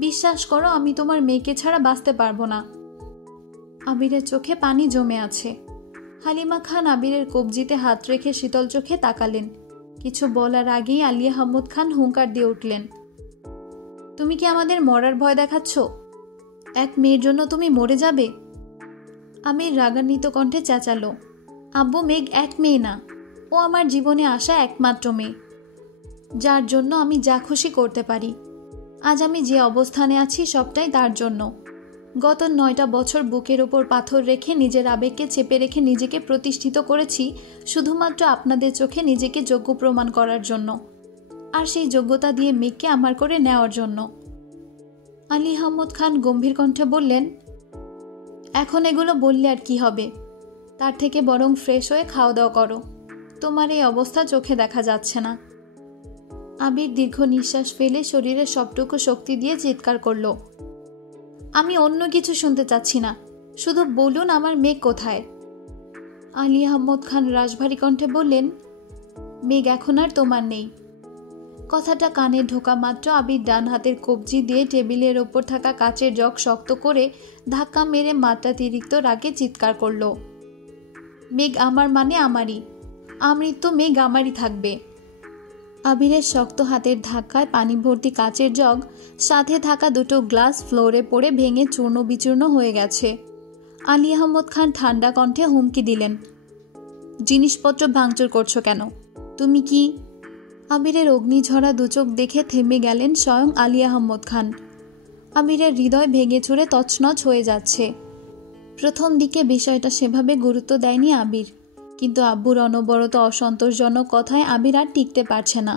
বিশ্বাস করো, আমি তোমার মেয়েকে ছাড়া বাঁচতে পারবো না। আবিরের চোখে পানি জমে আছে। হালিমা খান আবিরের কবজিতে হাত রেখে শীতল চোখে তাকালেন। কিছু বলার আগেই আলী আহমদ খান হুঙ্কার দিয়ে উঠলেন, তুমি কি আমাদের মরার ভয় দেখাচ্ছ? এক মেয়ের জন্য তুমি মরে যাবে? আমির রাগান্বিত কণ্ঠে চেঁচালো, আব্বু, মেঘ এক মেয়ে না, ও আমার জীবনে আসা একমাত্র মেয়ে, যার জন্য আমি যা খুশি করতে পারি। আজ আমি যে অবস্থানে আছি সবটাই তার জন্য। গত 9টা বছর বুকের ওপর পাথর রেখে নিজের আবেগকে চেপে রেখে নিজেকে প্রতিষ্ঠিত করেছি শুধুমাত্র আপনাদের চোখে নিজেকে যোগ্য প্রমাণ করার জন্য, আর সেই যোগ্যতা দিয়ে মেঘকে আমার করে নেওয়ার জন্য। আলী আহমদ খান গম্ভীর কণ্ঠে বললেন, এখন এগুলো বললে আর কি হবে? তার থেকে বরং ফ্রেশ হয়ে খাওয়া দাওয়া করো। তোমার এই অবস্থা চোখে দেখা যাচ্ছে না। আবির দীর্ঘ নিঃশ্বাস ফেলে শরীরের সবটুকু শক্তি দিয়ে চিৎকার করল, আমি অন্য কিছু শুনতে চাচ্ছি না, শুধু বলুন আমার মেঘ কোথায়? আলী আহমদ খান রাশভারী কণ্ঠে বললেন, মেঘ এখন আর তোমার নেই। কথাটা কানে ঢোকা মাত্র আবির ডান হাতের কবজি দিয়ে টেবিলের ওপর থাকা কাচের জগ শক্ত করে ধাক্কা মেরে মাত্রাতিরিক্ত রাগে চিৎকার করল, মেঘ আমার মানে আমারই, আমৃত্যু মেঘ আমারই থাকবে। আবিরের শক্ত হাতের ধাক্কায় পানি ভর্তি কাচের জগ সাথে থাকা দুটো গ্লাস ফ্লোরে পড়ে ভেঙে চূর্ণ বিচূর্ণ হয়ে গেছে। আলী আহমদ খান ঠান্ডা কণ্ঠে হুমকি দিলেন, জিনিসপত্র ভাঙচুর করছো কেন? তুমি কি? আবিরের অগ্নিঝরা দুচোখ দেখে থেমে গেলেন স্বয়ং আলী আহমদ খান। আবিরের হৃদয় ভেঙে চুরে তছনছ হয়ে যাচ্ছে। প্রথম দিকে বিষয়টা সেভাবে গুরুত্ব দেয়নি আবির, কিন্তু আব্বুর অনবরত অসন্তোষজনক কথায় আবির আর টিকতে পারছে না।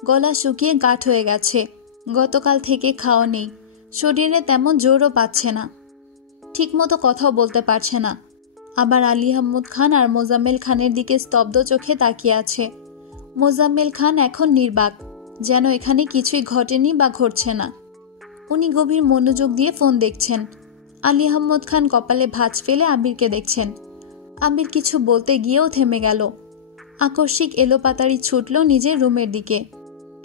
গলা শুকিয়ে গাঢ় হয়ে গেছে। গতকাল থেকে খাওয়া নেই, শরীরে তেমন জোরও পাচ্ছে না, ঠিকমতো কথাও বলতে পারছে না। আবার আলী আহমদ খান আর মোজাম্মেল খানের দিকে স্তব্ধ চোখে তাকিয়ে আছে। মোজাম্মেল খান এখন নির্বাক, যেন এখানে কিছুই ঘটেনি বা ঘটছে না। উনি গভীর মনোযোগ দিয়ে ফোন দেখছেন। আলী আহমদ খান কপালে ভাঁজ ফেলে আবিরকে দেখছেন। আবির কিছু বলতে গিয়েও থেমে গেল। আকস্মিক এলোপাতাড়ি ছুটল নিজের রুমের দিকে।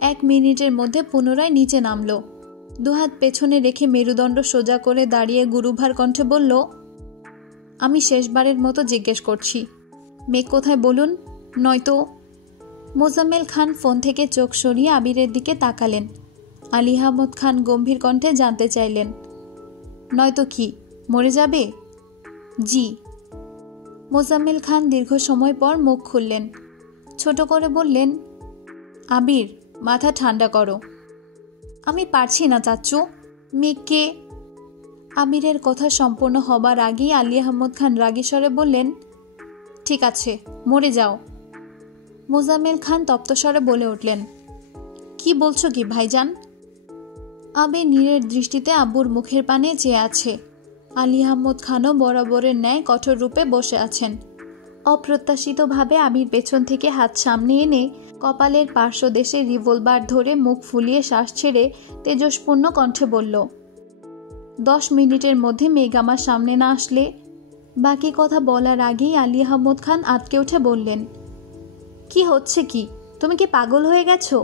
1 মিনিটের মধ্যে পুনরায় নিচে নামল। দুহাত পেছনে রেখে মেরুদণ্ড সোজা করে দাঁড়িয়ে গুরুভার কণ্ঠে বলল, আমি শেষবারের মতো জিজ্ঞেস করছি, মেঘ কোথায় বলুন, নয়তো। মোজাম্মেল খান ফোন থেকে চোখ সরিয়ে আবিরের দিকে তাকালেন। আলী আহমদ খান গম্ভীর কণ্ঠে জানতে চাইলেন, নয়তো কি, মরে যাবে? জি। মোজাম্মেল খান দীর্ঘ সময় পর মুখ খুললেন। ছোট করে বললেন, আবির, মাথা ঠান্ডা করো। আমি পারছি না চাচ্চু, মেঘকে। আবিরের কথা সম্পূর্ণ হবার আগেই আলী আহমদ খান রাগী স্বরে বললেন, ঠিক আছে, মরে যাও। মোজাম্মেল খান তপ্তস্বরে বলে উঠলেন, কি বলছো কি ভাইজান? আবির নীরের দৃষ্টিতে আব্বুর মুখের পানে চেয়ে আছে। আলী আহমদ খানও বরাবরের ন্যায় কঠোর রূপে বসে আছেন। অপ্রত্যাশিতভাবে আবির পেছন থেকে হাত সামনে এনে কপালের পার্শ্বদেশে রিভলভার ধরে মুখ ফুলিয়ে শ্বাস ছেড়ে তেজস্পূর্ণ কণ্ঠে বলল, 10 মিনিটের মধ্যে মেঘ আমার সামনে না আসলে। বাকি কথা বলার আগেই আলী আহমদ খান আঁতকে উঠে বললেন, কি হচ্ছে কি, তুমি কি পাগল হয়ে গেছো?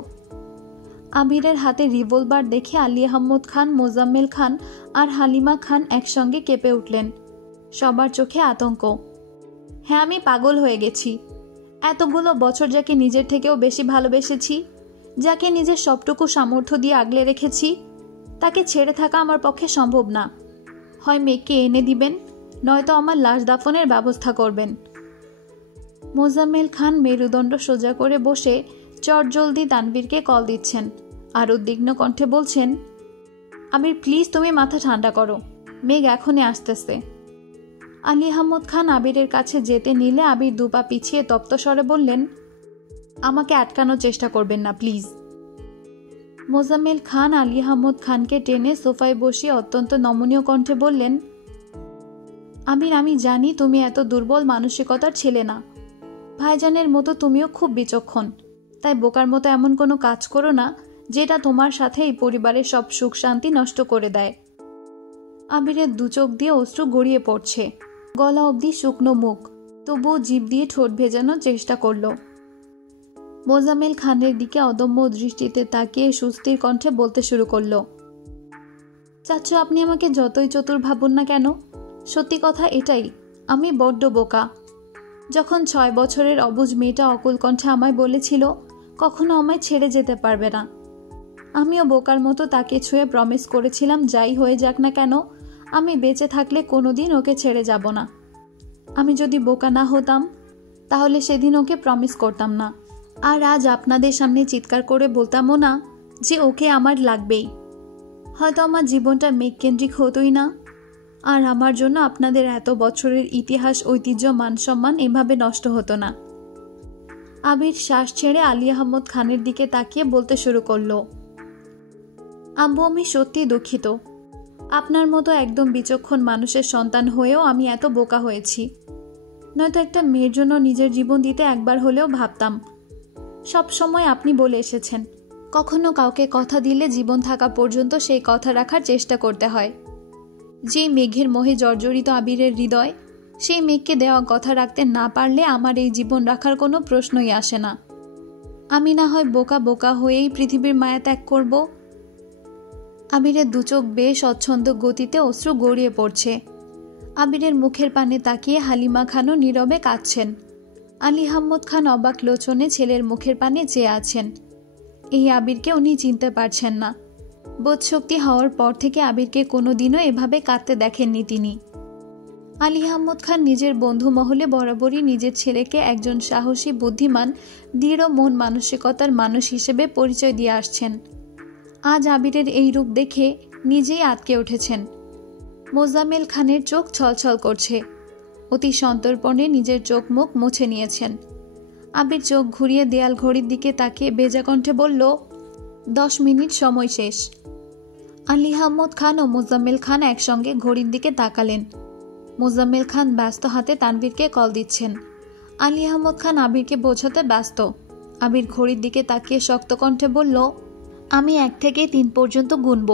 আবিরের হাতে রিভলভার দেখে আলী আহমদ খান, মোজাম্মেল খান আর হালিমা খান একসঙ্গে কেঁপে উঠলেন। সবার চোখে আতঙ্ক। হ্যাঁ, আমি পাগল হয়ে গেছি। এতগুলো বছর যাকে নিজের থেকেও বেশি ভালোবেসেছি, যাকে নিজের সবটুকু সামর্থ্য দিয়ে আগলে রেখেছি, তাকে ছেড়ে থাকা আমার পক্ষে সম্ভব না। হয় মেয়েকে এনে দিবেন, নয়তো আমার লাশ দাফনের ব্যবস্থা করবেন। মোজাম্মেল খান মেরুদণ্ড সোজা করে বসে চটজলদি তানভীরকে কল দিচ্ছেন আর উদ্বিগ্ন কণ্ঠে বলছেন, আবির প্লিজ, তুমি মাথা ঠান্ডা করো, মেঘ এখনই আসতেছে। আলী আহমদ খান আবিরের কাছে যেতে নিলে আবির দুপা পিছিয়ে তপ্ত স্বরে বললেন, আমাকে আটকানোর চেষ্টা করবেন না প্লিজ। মোজাম্মেল খান আলী আহমদ খানকে টেনে সোফায় বসিয়ে অত্যন্ত নমনীয় কণ্ঠে বললেন, আবির, আমি জানি তুমি এত দুর্বল মানসিকতার ছেলে না। ভাইজানের মতো তুমিও খুব বিচক্ষণ, তাই বোকার মতো এমন কোনো কাজ করো না যেটা তোমার সাথে এই পরিবারের সব সুখ শান্তি নষ্ট করে দেয়। আবিরের দুচোখ দিয়ে অশ্রু গড়িয়ে পড়ছে, গলা অবধি শুকনো মুখ, তবুও জিভ দিয়ে ঠোঁট ভেজানোর চেষ্টা করল। মোজাম্মেল খানের দিকে অদম্য দৃষ্টিতে তাকিয়ে সুস্থির কণ্ঠে বলতে শুরু করল, চাচ্চু, আপনি আমাকে যতই চতুর ভাবুন না কেন, সত্যি কথা এটাই, আমি বড্ড বোকা। যখন 6 বছরের অবুঝ মেয়েটা অকুল কণ্ঠে আমায় বলেছিল কখনো আমায় ছেড়ে যেতে পারবে না, আমিও বোকার মতো তাকে ছুঁয়ে প্রমিস করেছিলাম যাই হয়ে যাক না কেন আমি বেঁচে থাকলে কোনোদিন ওকে ছেড়ে যাব না। আমি যদি বোকা না হতাম তাহলে সেদিন ওকে প্রমিস করতাম না, আর আজ আপনাদের সামনে চিৎকার করে বলতামও না যে ওকে আমার লাগবেই। হয়তো আমার জীবনটা মেঘকেন্দ্রিক হতোই না, আর আমার জন্য আপনাদের এত বছরের ইতিহাস, ঐতিহ্য, মান সম্মান এভাবে নষ্ট হতো না। আবির শ্বাস ছেড়ে আলী আহমদ খানের দিকে তাকিয়ে বলতে শুরু করলো, আব্বু, আমি সত্যি দুঃখিত। আপনার মতো একদম বিচক্ষণ মানুষের সন্তান হয়েও আমি এত বোকা হয়েছি। নয়তো একটা মেয়ের জন্য নিজের জীবন দিতে একবার হলেও ভাবতাম। সব সময় আপনি বলে এসেছেন, কখনো কাউকে কথা দিলে জীবন থাকা পর্যন্ত সেই কথা রাখার চেষ্টা করতে হয়। যেই মেঘের মোহে জর্জরিত আবিরের হৃদয়, সেই মেঘকে দেওয়া কথা রাখতে না পারলে আমার এই জীবন রাখার কোনো প্রশ্নই আসে না। আমি না হয় বোকা বোকা হয়েই পৃথিবীর মায়া ত্যাগ করব। আবিরের দুচোখ বেশ অচ্ছন্দ গতিতে অশ্রু গড়িয়ে পড়ছে। আবিরের মুখের পানে তাকিয়ে হালিমা খানও নীরবে কাঁদছেন। আলী আহমদ খান অবাক লোচনে ছেলের মুখের পানে চেয়ে আছেন। এই আবিরকে উনি চিনতে পারছেন না। বোধশক্তি হওয়ার পর থেকে আবিরকে কোনোদিনও এভাবে কাঁদতে দেখেননি তিনি। আলী আহমদ খান নিজের বন্ধু মহলে বরাবরই নিজের ছেলেকে একজন সাহসী, বুদ্ধিমান, দৃঢ় মন মানসিকতার মানুষ হিসেবে পরিচয় দিয়ে আসছেন। আজ আবিরের এই রূপ দেখে নিজেই আটকে উঠেছেন। মোজাম্মেল খানের চোখ ছলছল করছে। অতি সন্তর্পণে নিজের চোখ মুখ মুছে নিয়েছেন। আবির চোখ ঘুরিয়ে দেয়াল ঘড়ির দিকে তাকিয়ে বেজা কণ্ঠে বলল, 10 মিনিট, সময় শেষ। আলী আহমদ খান ও মোজাম্মেল খান একসঙ্গে ঘড়ির দিকে তাকালেন। মোজাম্মেল খান ব্যস্ত হাতে তানভীরকে কল দিচ্ছেন। আলী আহমদ খান আবিরকে বোঝাতে ব্যস্ত। আবির ঘড়ির দিকে তাকিয়ে শক্ত কণ্ঠে বলল, আমি 1 থেকে 3 পর্যন্ত গুনব,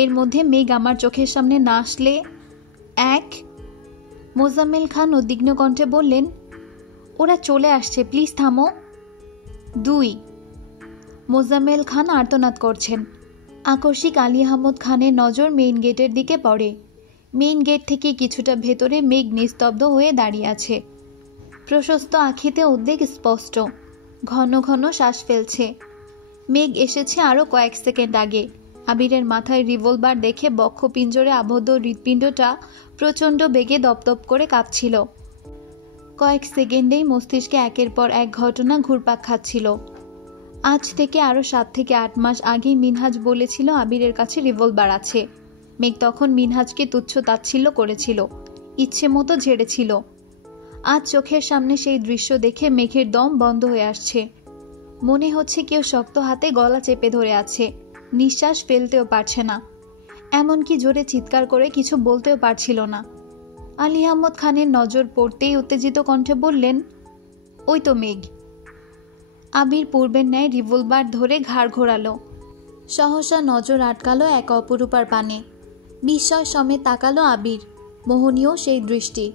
এর মধ্যে মেঘ আমার চোখের সামনে না আসলে। 1। মোজাম্মেল খান উদ্বিগ্ন কণ্ঠে বললেন, ওরা চলে আসছে, প্লিজ থামো। 2। মোজাম্মেল খান আর্তনাদ করছেন। আকস্মিক আলী আহমদ খানের নজর মেইন গেটের দিকে পড়ে। মেইন গেট থেকে কিছুটা ভেতরে মেঘ নিস্তব্ধ হয়ে দাঁড়িয়ে আছে। প্রশস্ত আঁখিতে উদ্বেগ স্পষ্ট। ঘন ঘন শ্বাস ফেলছে। মেঘ এসেছে আরও কয়েক সেকেন্ড আগে। আবিরের মাথায় রিভলভার দেখে বক্ষপিঞ্জরে আবদ্ধ হৃৎপিণ্ডটা প্রচণ্ড বেগে দপদপ করে কাঁপছিল। কয়েক সেকেন্ডেই মস্তিষ্কে একের পর এক ঘটনা ঘুরপাক খাচ্ছিল। আজ থেকে আরও 7 থেকে 8 মাস আগেই মিনহাজ বলেছিল আবিরের কাছে রিভলভার আছে। মেঘ তখন মিনহাজকে তুচ্ছ তাচ্ছিল্য করেছিল, ইচ্ছে মতো ঝেড়েছিল। আজ চোখের সামনে সেই দৃশ্য দেখে মেঘের দম বন্ধ হয়ে আসছে। মনে হচ্ছে কেউ শক্ত হাতে গলা চেপে ধরে আছে, নিঃশ্বাস ফেলতেও পারছে না, এমনকি জোরে চিৎকার করে কিছু বলতেও পারছিল না। আলী আহমদ খানের নজর পড়তেই উত্তেজিত কণ্ঠে বললেন, ওই তো মেঘ। আবির পূর্বের ন্যায় রিভলভার ধরে ঘাড় ঘোরালো। সহসা নজর আটকালো এক অপরূপার পানে। বিস্ময় সমেত তাকালো আবির। মোহনীয় সেই দৃষ্টি।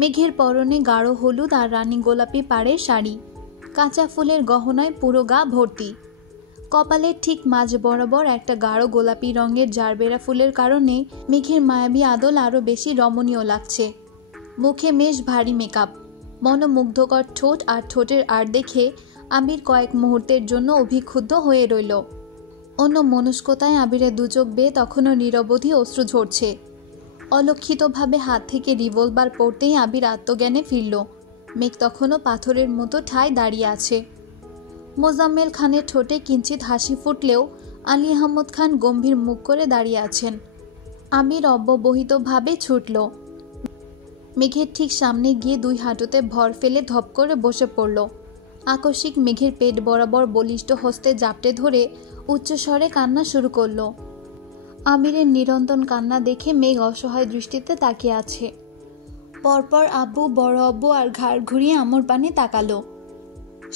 মেঘের পরনে গাঢ় হলুদ আর রানী গোলাপি পাড়ের শাড়ি, কাঁচা ফুলের গহনায় পুরো গা ভর্তি। কপালের ঠিক মাঝ বরাবর একটা গাঢ় গোলাপি রঙের জারবেরা ফুলের কারণে মেঘের মায়াবী আদল আরও বেশি রমণীয় লাগছে। মুখে বেশ ভারী মেকআপ, মনোমুগ্ধকর ঠোঁট আর ঠোঁটের আড় দেখে আবির কয়েক মুহূর্তের জন্য অভিক্ষুব্ধ হয়ে রইল। অন্য মনস্কতায় আবিরের দুচোখ বেয়ে তখনও নিরবধি অশ্রু ঝরছে। অলক্ষিতভাবে হাত থেকে রিভলভার পড়তেই আবির আত্মজ্ঞানে ফিরল। মেঘ তখনও পাথরের মতো ঠায় দাঁড়িয়ে আছে। মোজাম্মেল খানের ঠোঁটে কিঞ্চিত হাসি ফুটলেও আলী আহমদ খান গম্ভীর মুখ করে দাঁড়িয়ে আছেন। আবির অব্যবহিতভাবে ছুটল। মেঘের ঠিক সামনে গিয়ে 2 হাঁটুতে ভর ফেলে ধপ করে বসে পড়ল। আকস্মিক মেঘের পেট বরাবর বলিষ্ঠ হস্তে জাপটে ধরে উচ্চস্বরে কান্না শুরু করল। আবিরের নিরন্তন কান্না দেখে মেঘ অসহায় দৃষ্টিতে তাকিয়ে আছে। পরপর আব্বু, বড় আব্বু আর ঘাড় ঘুরিয়ে আমর পানে তাকালো।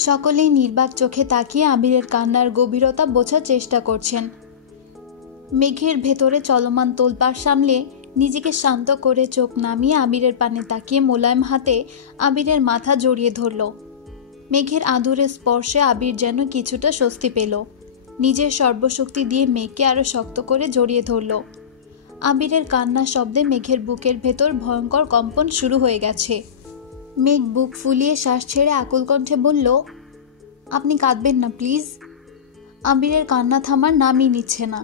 সকলেই নির্বাক চোখে তাকিয়ে আবিরের কান্নার গভীরতা বোঝার চেষ্টা করছেন। মেঘের ভেতরে চলমান তোলপাড় সামলে নিজেকে শান্ত করে চোখ নামিয়ে আবিরের পানে তাকিয়ে মোলায়েম হাতে আবিরের মাথা জড়িয়ে ধরল। মেঘের আদুরে স্পর্শে আবির যেন কিছুটা স্বস্তি পেল। নিজের সর্বশক্তি দিয়ে মেঘকে আরও শক্ত করে জড়িয়ে ধরল। আবিরের কান্নার শব্দে মেঘের বুকের ভেতর ভয়ঙ্কর কম্পন শুরু হয়ে গেছে। মেঘ বুক ফুলিয়ে শ্বাস ছেড়ে আকুল কণ্ঠে বলল, আপনি কাঁদবেন না প্লিজ। আবিরের কান্না থামার নামই নিচ্ছে না।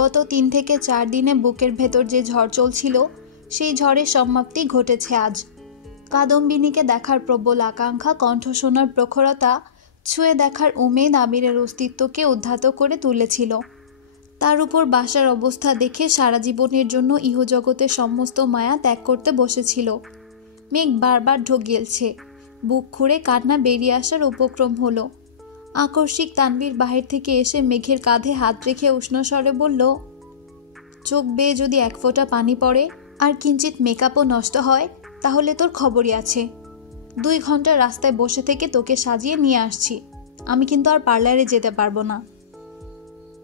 গত 3 থেকে 4 দিনে বুকের ভেতর যে ঝড় চলছিল, সেই ঝড়ের সমাপ্তি ঘটেছে আজ। কাদম্বিনীকে দেখার প্রবল আকাঙ্ক্ষা, কণ্ঠ শোনার প্রখরতা, ছুঁয়ে দেখার উমেদ আবিরের অস্তিত্বকে উদ্ধাত করে তুলেছিল। তার উপর বাসার অবস্থা দেখে সারা জীবনের জন্য ইহজগতের সমস্ত মায়া ত্যাগ করতে বসেছিল। মেঘ বারবার ঢোক গিলছে। বুক খুঁড়ে কান্না বেরিয়ে আসার উপক্রম হলো। আকস্মিক তানভীর বাহির থেকে এসে মেঘের কাঁধে হাত রেখে উষ্ণ স্বরে বলল, চোখ বেয়ে যদি 1 ফোঁটা পানি পড়ে আর কিঞ্চিত মেকআপও নষ্ট হয়, তাহলে তোর খবরই আছে। 2 ঘন্টা রাস্তায় বসে থেকে তোকে সাজিয়ে নিয়ে আসছি। আমি কিন্তু আর পার্লারে যেতে পারবো না।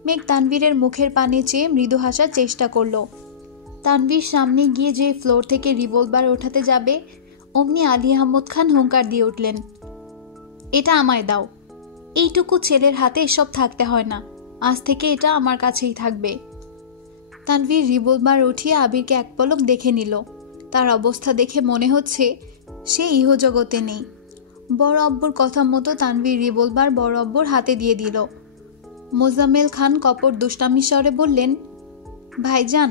মেঘ তানভীরের মুখের পানে চেয়ে মৃদু হাসার চেষ্টা করলো। তানভীর সামনে গিয়ে যে ফ্লোর থেকে রিভলভার ওঠাতে যাবে, অমনি আলী আহমদ খান হুঙ্কার দিয়ে উঠলেন, এটা আমায় দাও। এইটুকু ছেলের হাতে এসব থাকতে হয় না। আজ থেকে এটা আমার কাছেই থাকবে। তানভীর রিভলভার উঠিয়ে আবিরকে এক পলক দেখে নিল। তার অবস্থা দেখে মনে হচ্ছে সে ইহজগতে নেই। বড় আব্বুর কথা মতো তানভীর রিভলভার বড় আব্বুর হাতে দিয়ে দিল। মোজাম্মেল খান কপট দুষ্টামি স্বরে বললেন, ভাইজান,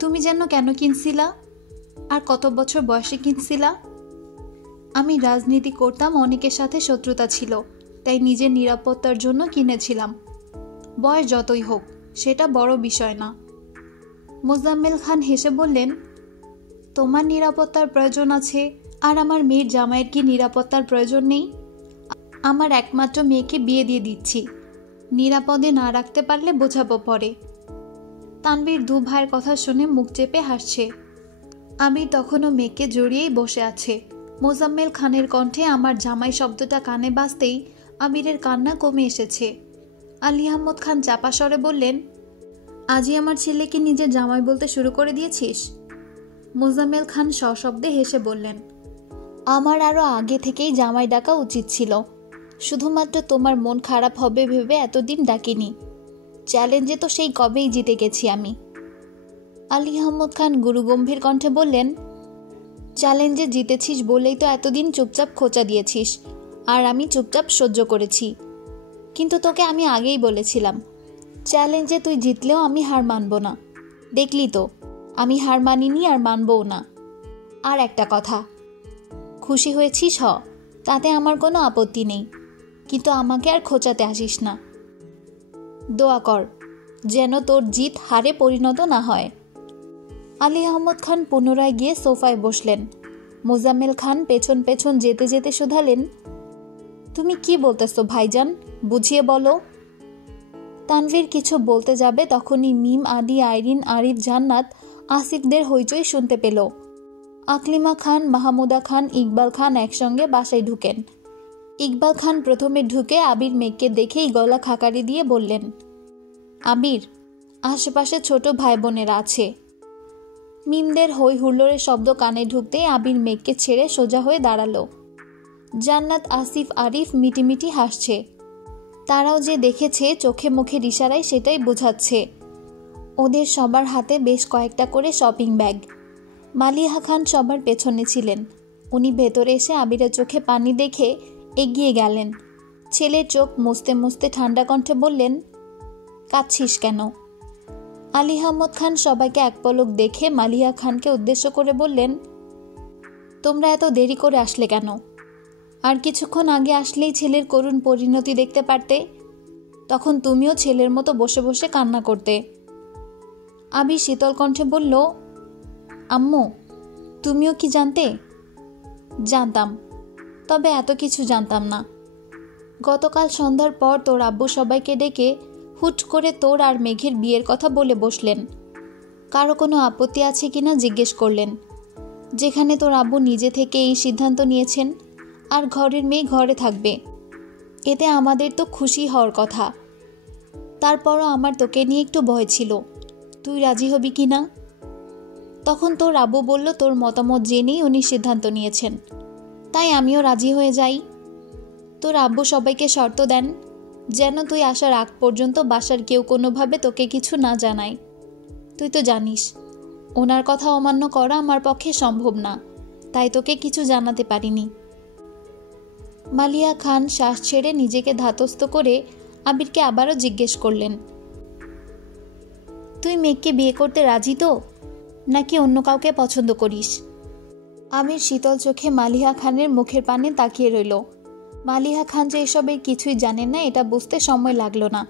তুমি যেন কেন কিনছিলা? আর কত বছর বয়সে কিনছিলা? আমি রাজনীতি করতাম, অনেকের সাথে শত্রুতা ছিল, তাই নিজের নিরাপত্তার জন্য কিনেছিলাম। বয়স যতই হোক, সেটা বড় বিষয় না। মোজাম্মেল খান হেসে বললেন, তোমার নিরাপত্তার প্রয়োজন আছে, আর আমার মেয়ের জামাইয়ের কি নিরাপত্তার প্রয়োজন নেই? আমার একমাত্র মেয়েকে বিয়ে দিয়ে দিচ্ছি, নিরাপদে না রাখতে পারলে বোঝাবো পরে। তানভীর দু ভাইয়ের কথা শুনে মুখ চেপে হাসছে। আবির তখনও মেয়েকে জড়িয়েই বসে আছে। মোজাম্মেল খানের কণ্ঠে আমার জামাই শব্দটা কানে বাজতেই আবিরের কান্না কমে এসেছে। আলী আহমদ খান চাপা স্বরে বললেন, আজই আমার ছেলেকে নিজের জামাই বলতে শুরু করে দিয়েছিস? মোজাম্মেল খান সশব্দে হেসে বললেন, আমার আরও আগে থেকেই জামাই ডাকা উচিত ছিল, শুধুমাত্র তোমার মন খারাপ হবে ভেবে এতদিন ডাকিনি। চ্যালেঞ্জে তো সেই কবেই জিতে গেছি আমি। আলী আহমদ খান গুরুগম্ভীর কণ্ঠে বললেন, চ্যালেঞ্জে জিতেছিস বলেই তো এতদিন চুপচাপ খোঁচা দিয়েছিস, আর আমি চুপচাপ সহ্য করেছি। কিন্তু তোকে আমি আগেই বলেছিলাম, চ্যালেঞ্জে তুই জিতলেও আমি হার মানব না। দেখলি তো, আমি হার মানিনি আর মানবও না। আর একটা কথা, খুশি হয়েছিস হ, তাতে আমার কোনো আপত্তি নেই, কিন্তু আমাকে আর খোঁচাতে আসিস না। দোয়া কর যেন তোর জিত হারে পরিণত না হয়। আলী আহমদ খান পুনরায় গিয়ে সোফায় বসলেন। মোজাম্মেল খান পেছন পেছন যেতে যেতে শুধালেন, তুমি কি বলতেছো ভাইজান, বুঝিয়ে বলো। তানভীর কিছু বলতে যাবে তখনই মিম, আদি, আইরিন, আরিফ, জান্নাত, আসিফদের হইচই শুনতে পেল। আকলিমা খান, মাহমুদা খান, ইকবাল খান একসঙ্গে বাসায় ঢুকেন। ইকবাল খান প্রথমে ঢুকে আবির মেঘকে দেখেই গলা খাকারি দিয়ে বললেন, আবির, আশেপাশে ছোট ভাই বোনেরা আছে। মিমদের হই হুল্লোড়ের শব্দ কানে ঢুকতেই আবির মেঘকে ছেড়ে সোজা হয়ে দাঁড়ালো। জান্নাত, আসিফ, আরিফ মিটিমিটি হাসছে। তারাও যে দেখেছে চোখে মুখের ইশারায় সেটাই বোঝাচ্ছে। ওদের সবার হাতে বেশ কয়েকটা করে শপিং ব্যাগ। মালিহা খান সবার পেছনে ছিলেন। উনি ভেতরে এসে আবিরের চোখে পানি দেখে এগিয়ে গেলেন। ছেলের চোখ মুছতে মুছতে ঠান্ডা কণ্ঠে বললেন, কাঁদছিস কেন? আলী আহমদ খান সবাইকে এক পলক দেখে মালিহা খানকে উদ্দেশ্য করে বললেন, তোমরা এত দেরি করে আসলে কেন? আর কিছুক্ষণ আগে আসলেই ছেলের করুণ পরিণতি দেখতে পারতে, তখন তুমিও ছেলের মতো বসে বসে কান্না করতে। আবির শীতল কণ্ঠে বলল, আম্মু, তুমিও কি জানতে? জানতাম, তবে এত কিছু জানতাম না। গতকাল সন্ধ্যার পর তোর আব্বু সবাইকে ডেকে হুট করে তোর আর মেঘের বিয়ের কথা বলে বসলেন। কারো কোনো আপত্তি আছে কিনা জিজ্ঞেস করলেন, যেখানে তোর আব্বু নিজে থেকে এই সিদ্ধান্ত নিয়েছেন আর ঘরের মেয়ে ঘরে থাকবে। এতে আমাদের তো খুশি হওয়ার কথা। তারপরও আমার তোকে নিয়ে একটু ভয় ছিল, তুই রাজি হবি কি না। তখন তোর আব্বু বলল তোর মতামত জেনেই উনি সিদ্ধান্ত নিয়েছেন, তাই আমিও রাজি হয়ে যাই। তোর আব্বু সবাইকে শর্ত দেন, যেন তুই আসার আগ পর্যন্ত বাসার কেউ কোনোভাবে তোকে কিছু না জানায়। তুই তো জানিস ওনার কথা অমান্য করা আমার পক্ষে সম্ভব না, তাই তোকে কিছু জানাতে পারিনি। মালিয়া খান শ্বাস ছেড়ে নিজেকে ধাতস্থ করে আবিরকে আবারও জিজ্ঞেস করলেন, তুই মেঘকে বিয়ে করতে রাজি তো, নাকি অন্য কাউকে পছন্দ করিস? আবির শীতল চোখে মালিহা খানের মুখের পানে তাকিয়ে রইল। মালিহা খান যে এসবের কিছুই জানেন না এটা বুঝতে সময় লাগলো না।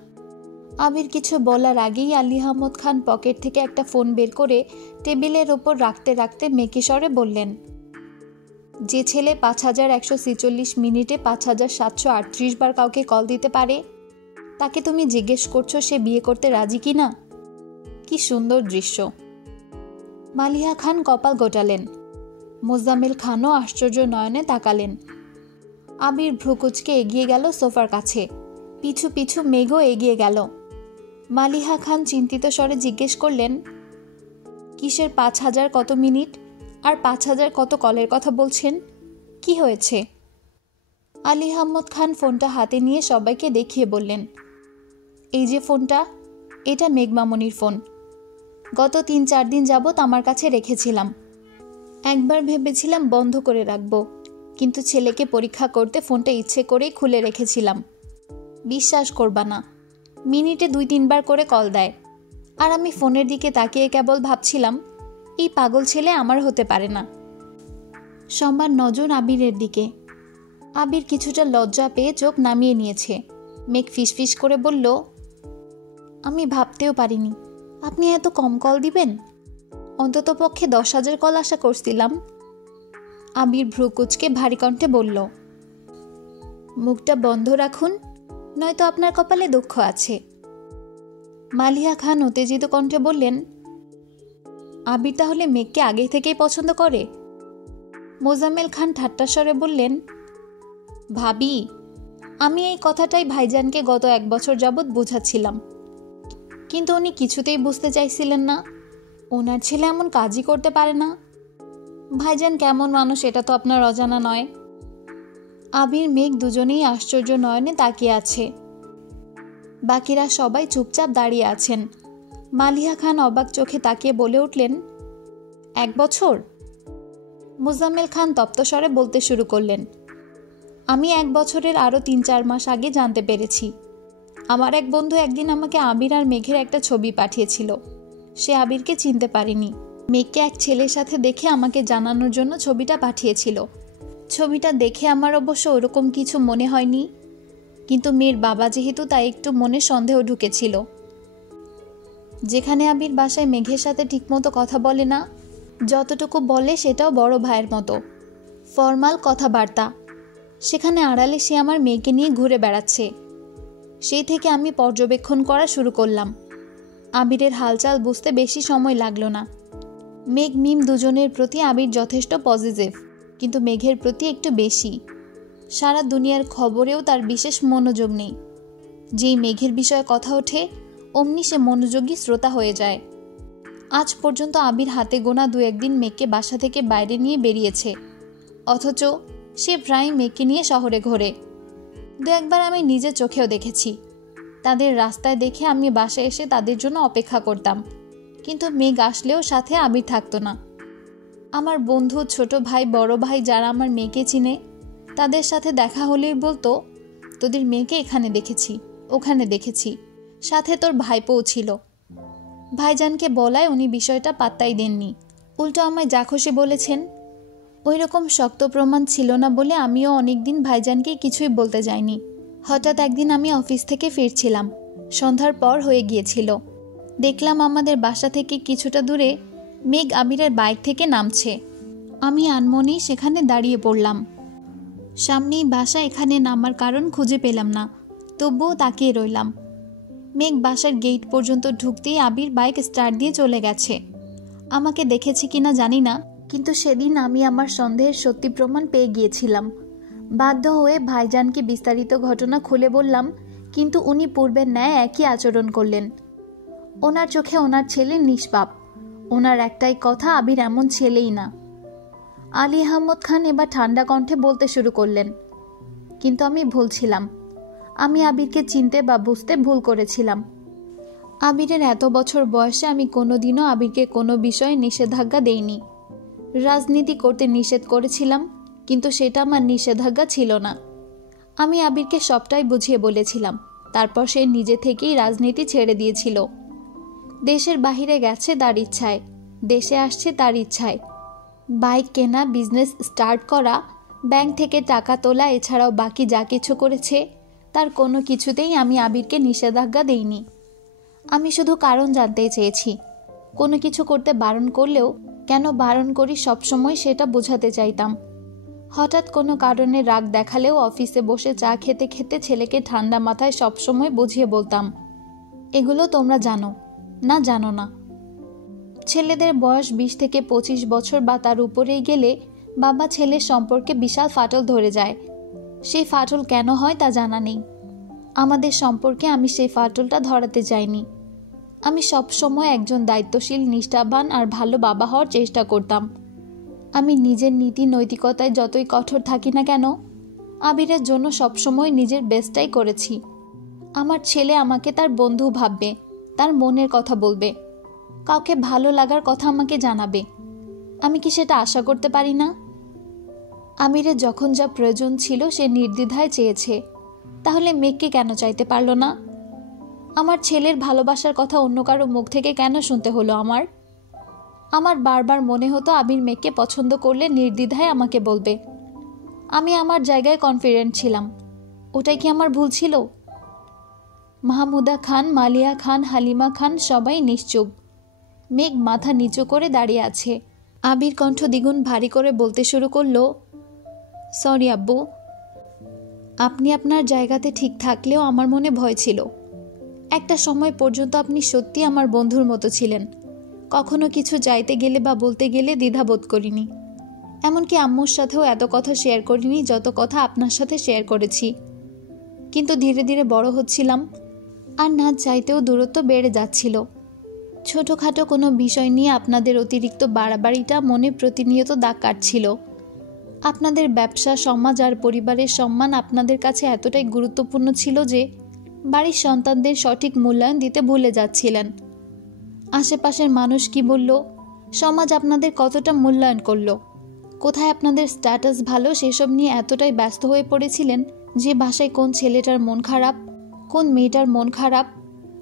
আবির কিছু বলার আগেই আলী আহমদ খান পকেট থেকে একটা ফোন বের করে টেবিলের ওপর রাখতে রাখতে মেকি স্বরে বললেন, যে ছেলে 5146 মিনিটে 5738 বার কাউকে কল দিতে পারে, তাকে তুমি জিজ্ঞেস করছো সে বিয়ে করতে রাজি কিনা? কি সুন্দর দৃশ্য। মালিহা খান কপাল গোটালেন। মোজাম্মেল খানও আশ্চর্য নয়নে তাকালেন। আবির ভ্রুকুচকে এগিয়ে গেল সোফার কাছে, পিছু পিছু মেঘও এগিয়ে গেল। মালিহা খান চিন্তিত স্বরে জিজ্ঞেস করলেন, কিসের 5000 কত মিনিট আর 5000 কত কলের কথা বলছেন, কি হয়েছে? আলী আহমদ খান ফোনটা হাতে নিয়ে সবাইকে দেখিয়ে বললেন, এই যে ফোনটা, এটা মেঘমামনির ফোন। গত 3-4 দিন যাবৎ আমার কাছে রেখেছিলাম। একবার ভেবেছিলাম বন্ধ করে রাখবো, কিন্তু ছেলেকে পরীক্ষা করতে ফোনটা ইচ্ছে করেই খুলে রেখেছিলাম। বিশ্বাস করবা না, মিনিটে 2-3 বার করে কল দেয়। আর আমি ফোনের দিকে তাকিয়ে কেবল ভাবছিলাম, এই পাগল ছেলে আমার হতে পারে না। সবার নজর আবিরের দিকে। আবির কিছুটা লজ্জা পেয়ে চোখ নামিয়ে নিয়েছে। মেঘ ফিসফিস করে বলল, আমি ভাবতেও পারিনি আপনি এত কম কল দিবেন। অন্তত পক্ষে 10,000 কল আশা করছিলাম। আবির ভ্রুকুচকে ভারী কণ্ঠে বলল, মুখটা বন্ধ রাখুন, নয়তো আপনার কপালে দুঃখ আছে। মালিহা খান উত্তেজিত কণ্ঠে বললেন, আবির তাহলে মেঘকে আগে থেকেই পছন্দ করে? মোজাম্মেল খান ঠাট্টা স্বরে বললেন, ভাবি, আমি এই কথাটাই ভাইজানকে গত 1 বছর যাবৎ বোঝাচ্ছিলাম, কিন্তু উনি কিছুতেই বুঝতে চাইছিলেন না। ওনার ছেলে এমন কাজই করতে পারে না। ভাইজান কেমন মানুষ এটা তো আপনার অজানা নয়। আবির মেঘ দুজনেই আশ্চর্য নয়নে তাকিয়ে আছে। বাকিরা সবাই চুপচাপ দাঁড়িয়ে আছেন। মালিহা খান অবাক চোখে তাকিয়ে বলে উঠলেন, 1 বছর? মোজাম্মেল খান তপ্তস্বরে বলতে শুরু করলেন, আমি 1 বছরের আরও 3-4 মাস আগে জানতে পেরেছি। আমার এক বন্ধু একদিন আমাকে আবির আর মেঘের একটা ছবি পাঠিয়েছিল। সে আবিরকে চিনতে পারেনি। মেঘকে এক ছেলের সাথে দেখে আমাকে জানানোর জন্য ছবিটা পাঠিয়েছিল। ছবিটা দেখে আমার অবশ্য ওরকম কিছু মনে হয়নি, কিন্তু মেয়ের বাবা যেহেতু, তাই একটু মনে সন্দেহ ঢুকেছিল। যেখানে আবির বাসায় মেঘের সাথে ঠিকমতো কথা বলে না, যতটুকু বলে সেটাও বড় ভাইয়ের মতো ফর্মাল কথাবার্তা, সেখানে আড়ালে সে আমার মেয়েকে নিয়ে ঘুরে বেড়াচ্ছে। সেই থেকে আমি পর্যবেক্ষণ করা শুরু করলাম। আবিরের হালচাল বুঝতে বেশি সময় লাগলো না। মেঘ মিম দুজনের প্রতি আবির যথেষ্ট পজিটিভ, কিন্তু মেঘের প্রতি একটু বেশি। সারা দুনিয়ার খবরেও তার বিশেষ মনোযোগ নেই। যেই মেঘের বিষয়ে কথা ওঠে, অমনি সে মনোযোগী শ্রোতা হয়ে যায়। আজ পর্যন্ত আবির হাতে গোনা 2-1 দিন মেঘকে বাসা থেকে বাইরে নিয়ে বেরিয়েছে, অথচ সে প্রায় মেঘকে নিয়ে শহরে ঘোরে। 2-1 বার আমি নিজের চোখেও দেখেছি। তাদের রাস্তায় দেখে আমি বাসায় এসে তাদের জন্য অপেক্ষা করতাম, কিন্তু মেঘ আসলেও সাথে আবির থাকতো না। আমার বন্ধু, ছোট ভাই, বড় ভাই যারা আমার মেয়েকে চিনে, তাদের সাথে দেখা হলেই বলতো, তোদের মেয়েকে এখানে দেখেছি, ওখানে দেখেছি, সাথে তোর ভাইপোও ছিল। ভাইজানকে বলায় উনি বিষয়টা পাত্তাই দেননি, উল্টো আমায় যা খুশি বলেছেন। ওই রকম শক্ত প্রমাণ ছিল না বলে আমিও অনেকদিন ভাইজানকে কিছুই বলতে যাইনি। হঠাৎ একদিন আমি অফিস থেকে ফিরছিলাম, সন্ধ্যার পর হয়ে গিয়েছিল। দেখলাম আমাদের বাসা থেকে কিছুটা দূরে মেঘ আবিরের বাইক থেকে নামছে। আমি আনমনেই সেখানে দাঁড়িয়ে পড়লাম। সামনেই বাসা, এখানে নামার কারণ খুঁজে পেলাম না, তবুও তাকিয়ে রইলাম। মেঘ বাসার গেট পর্যন্ত ঢুকতেই আবির বাইক স্টার্ট দিয়ে চলে গেছে। আমাকে দেখেছে কিনা জানি না, কিন্তু সেদিন আমি আমার সন্দেহের সত্যি প্রমাণ পেয়ে গিয়েছিলাম। বাধ্য হয়ে ভাইজানকে বিস্তারিত ঘটনা খুলে বললাম, কিন্তু উনি পূর্বের ন্যায় একই আচরণ করলেন। ওনার চোখে ওনার ছেলে নিষ্পাপ। ওনার একটাই কথা, আবির এমন ছেলেই না। আলী আহমদ খান এবার ঠান্ডা কণ্ঠে বলতে শুরু করলেন, কিন্তু আমি ভুল ছিলাম। আমি আবিরকে চিনতে বা বুঝতে ভুল করেছিলাম। আবিরের এত বছর বয়সে আমি কোনোদিনও আবিরকে কোনো বিষয়ে নিষেধাজ্ঞা দেইনি। রাজনীতি করতে নিষেধ করেছিলাম, কিন্তু সেটা আমার নিষেধাজ্ঞা ছিল না। আমি আবিরকে সবটাই বুঝিয়ে বলেছিলাম, তারপর সে নিজে থেকেই রাজনীতি ছেড়ে দিয়েছিল। দেশের বাহিরে গেছে তার ইচ্ছায়, দেশে আসছে তার ইচ্ছায়। বাইক কেনা, বিজনেস স্টার্ট করা, ব্যাংক থেকে টাকা তোলা, এছাড়াও বাকি যা কিছু করেছে, তার কোনো কিছুতেই আমি আবিরকে নিষেধাজ্ঞা দেইনি। আমি শুধু কারণ জানতে চেয়েছি। কোনো কিছু করতে বারণ করলেও কেন বারণ করি সবসময় সেটা বোঝাতে চাইতাম। হঠাৎ কোনো কারণে রাগ দেখালেও অফিসে বসে চা খেতে খেতে ছেলেকে ঠান্ডা মাথায় সবসময় বুঝিয়ে বলতাম, এগুলো তোমরা জানো না, জানো না। ছেলেদের বয়স 20 থেকে 25 বছর বা তার উপরেই গেলে বাবা ছেলের সম্পর্কে বিশাল ফাটল ধরে যায়। সেই ফাটল কেন হয় তা জানা নেই। আমাদের সম্পর্কে আমি সেই ফাটলটা ধরাতে চাইনি। আমি সবসময় একজন দায়িত্বশীল, নিষ্ঠাবান আর ভালো বাবা হওয়ার চেষ্টা করতাম। আমি নিজের নীতি নৈতিকতায় যতই কঠোর থাকি না কেন, আবিরের জন্য সবসময় নিজের বেস্টটাই করেছি। আমার ছেলে আমাকে তার বন্ধু ভাববে, তার মনের কথা বলবে, কাউকে ভালো লাগার কথা আমাকে জানাবে। আমি কি সেটা আশা করতে পারি না? আমিরের যখন যা প্রয়োজন ছিল সে নির্দ্বিধায় চেয়েছে, তাহলে মেঘকে কেন চাইতে পারল না? আমার ছেলের ভালোবাসার কথা অন্য কারো মুখ থেকে কেন শুনতে হলো আমার বারবার মনে হতো আবির মেঘকে পছন্দ করলে নির্দ্বিধায় আমাকে বলবে। আমি আমার জায়গায় কনফিডেন্ট ছিলাম। ওটাই কি আমার ভুল ছিল? মাহমুদা খান, মালিয়া খান, হালিমা খান সবাই নিশ্চুপ। মেঘ মাথা নিচু করে দাঁড়িয়ে আছে। আবির কণ্ঠ দ্বিগুণ ভারী করে বলতে শুরু করলো, সরি আব্বু, আপনি আপনার জায়গাতে ঠিক থাকলেও আমার মনে ভয় ছিল। একটা সময় পর্যন্ত আপনি সত্যি আমার বন্ধুর মতো ছিলেন। কখনো কিছু চাইতে গেলে বা বলতে গেলে দ্বিধাবোধ করিনি। এমনকি আম্মুর সাথেও এত কথা শেয়ার করিনি যত কথা আপনার সাথে শেয়ার করেছি। কিন্তু ধীরে ধীরে বড় হচ্ছিলাম, আর না চাইতেও দূরত্ব বেড়ে যাচ্ছিল। ছোটোখাটো কোনো বিষয় নিয়ে আপনাদের অতিরিক্ত বাড়াবাড়িটা মনে প্রতিনিয়ত দাগ কাটছিল। আপনাদের ব্যবসা, সমাজ আর পরিবারের সম্মান আপনাদের কাছে এতটাই গুরুত্বপূর্ণ ছিল যে বাড়ির সন্তানদের সঠিক মূল্যায়ন দিতে ভুলে যাচ্ছিলেন। আশেপাশের মানুষ কি বলল, সমাজ আপনাদের কতটা মূল্যায়ন করলো, কোথায় আপনাদের স্ট্যাটাস ভালো, সেসব নিয়ে এতটাই ব্যস্ত হয়ে পড়েছিলেন যে বাসায় কোন ছেলেটার মন খারাপ, কোন মেয়েটার মন খারাপ,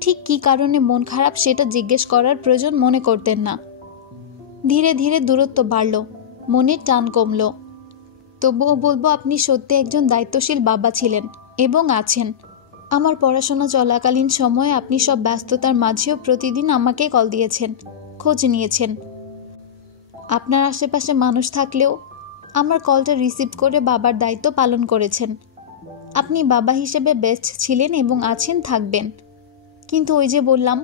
ঠিক কী কারণে মন খারাপ সেটা জিজ্ঞেস করার প্রয়োজন মনে করতেন না। ধীরে ধীরে দূরত্ব বাড়ল, মনের টান কমল। তবুও বলবো, আপনি সত্যি একজন দায়িত্বশীল বাবা ছিলেন এবং আছেন। আমার পড়াশোনা চলাকালীন সময়ে আপনি সব ব্যস্ততার মাঝেও প্রতিদিন আমাকে কল দিয়েছেন, খোঁজ নিয়েছেন। আপনার আশেপাশে মানুষ থাকলেও আমার কলটা রিসিভ করে বাবার দায়িত্ব পালন করেছেন। আপনি বাবা হিসেবে বেস্ট ছিলেন এবং আছেন, থাকবেন। কিন্তু ওই যে বললাম,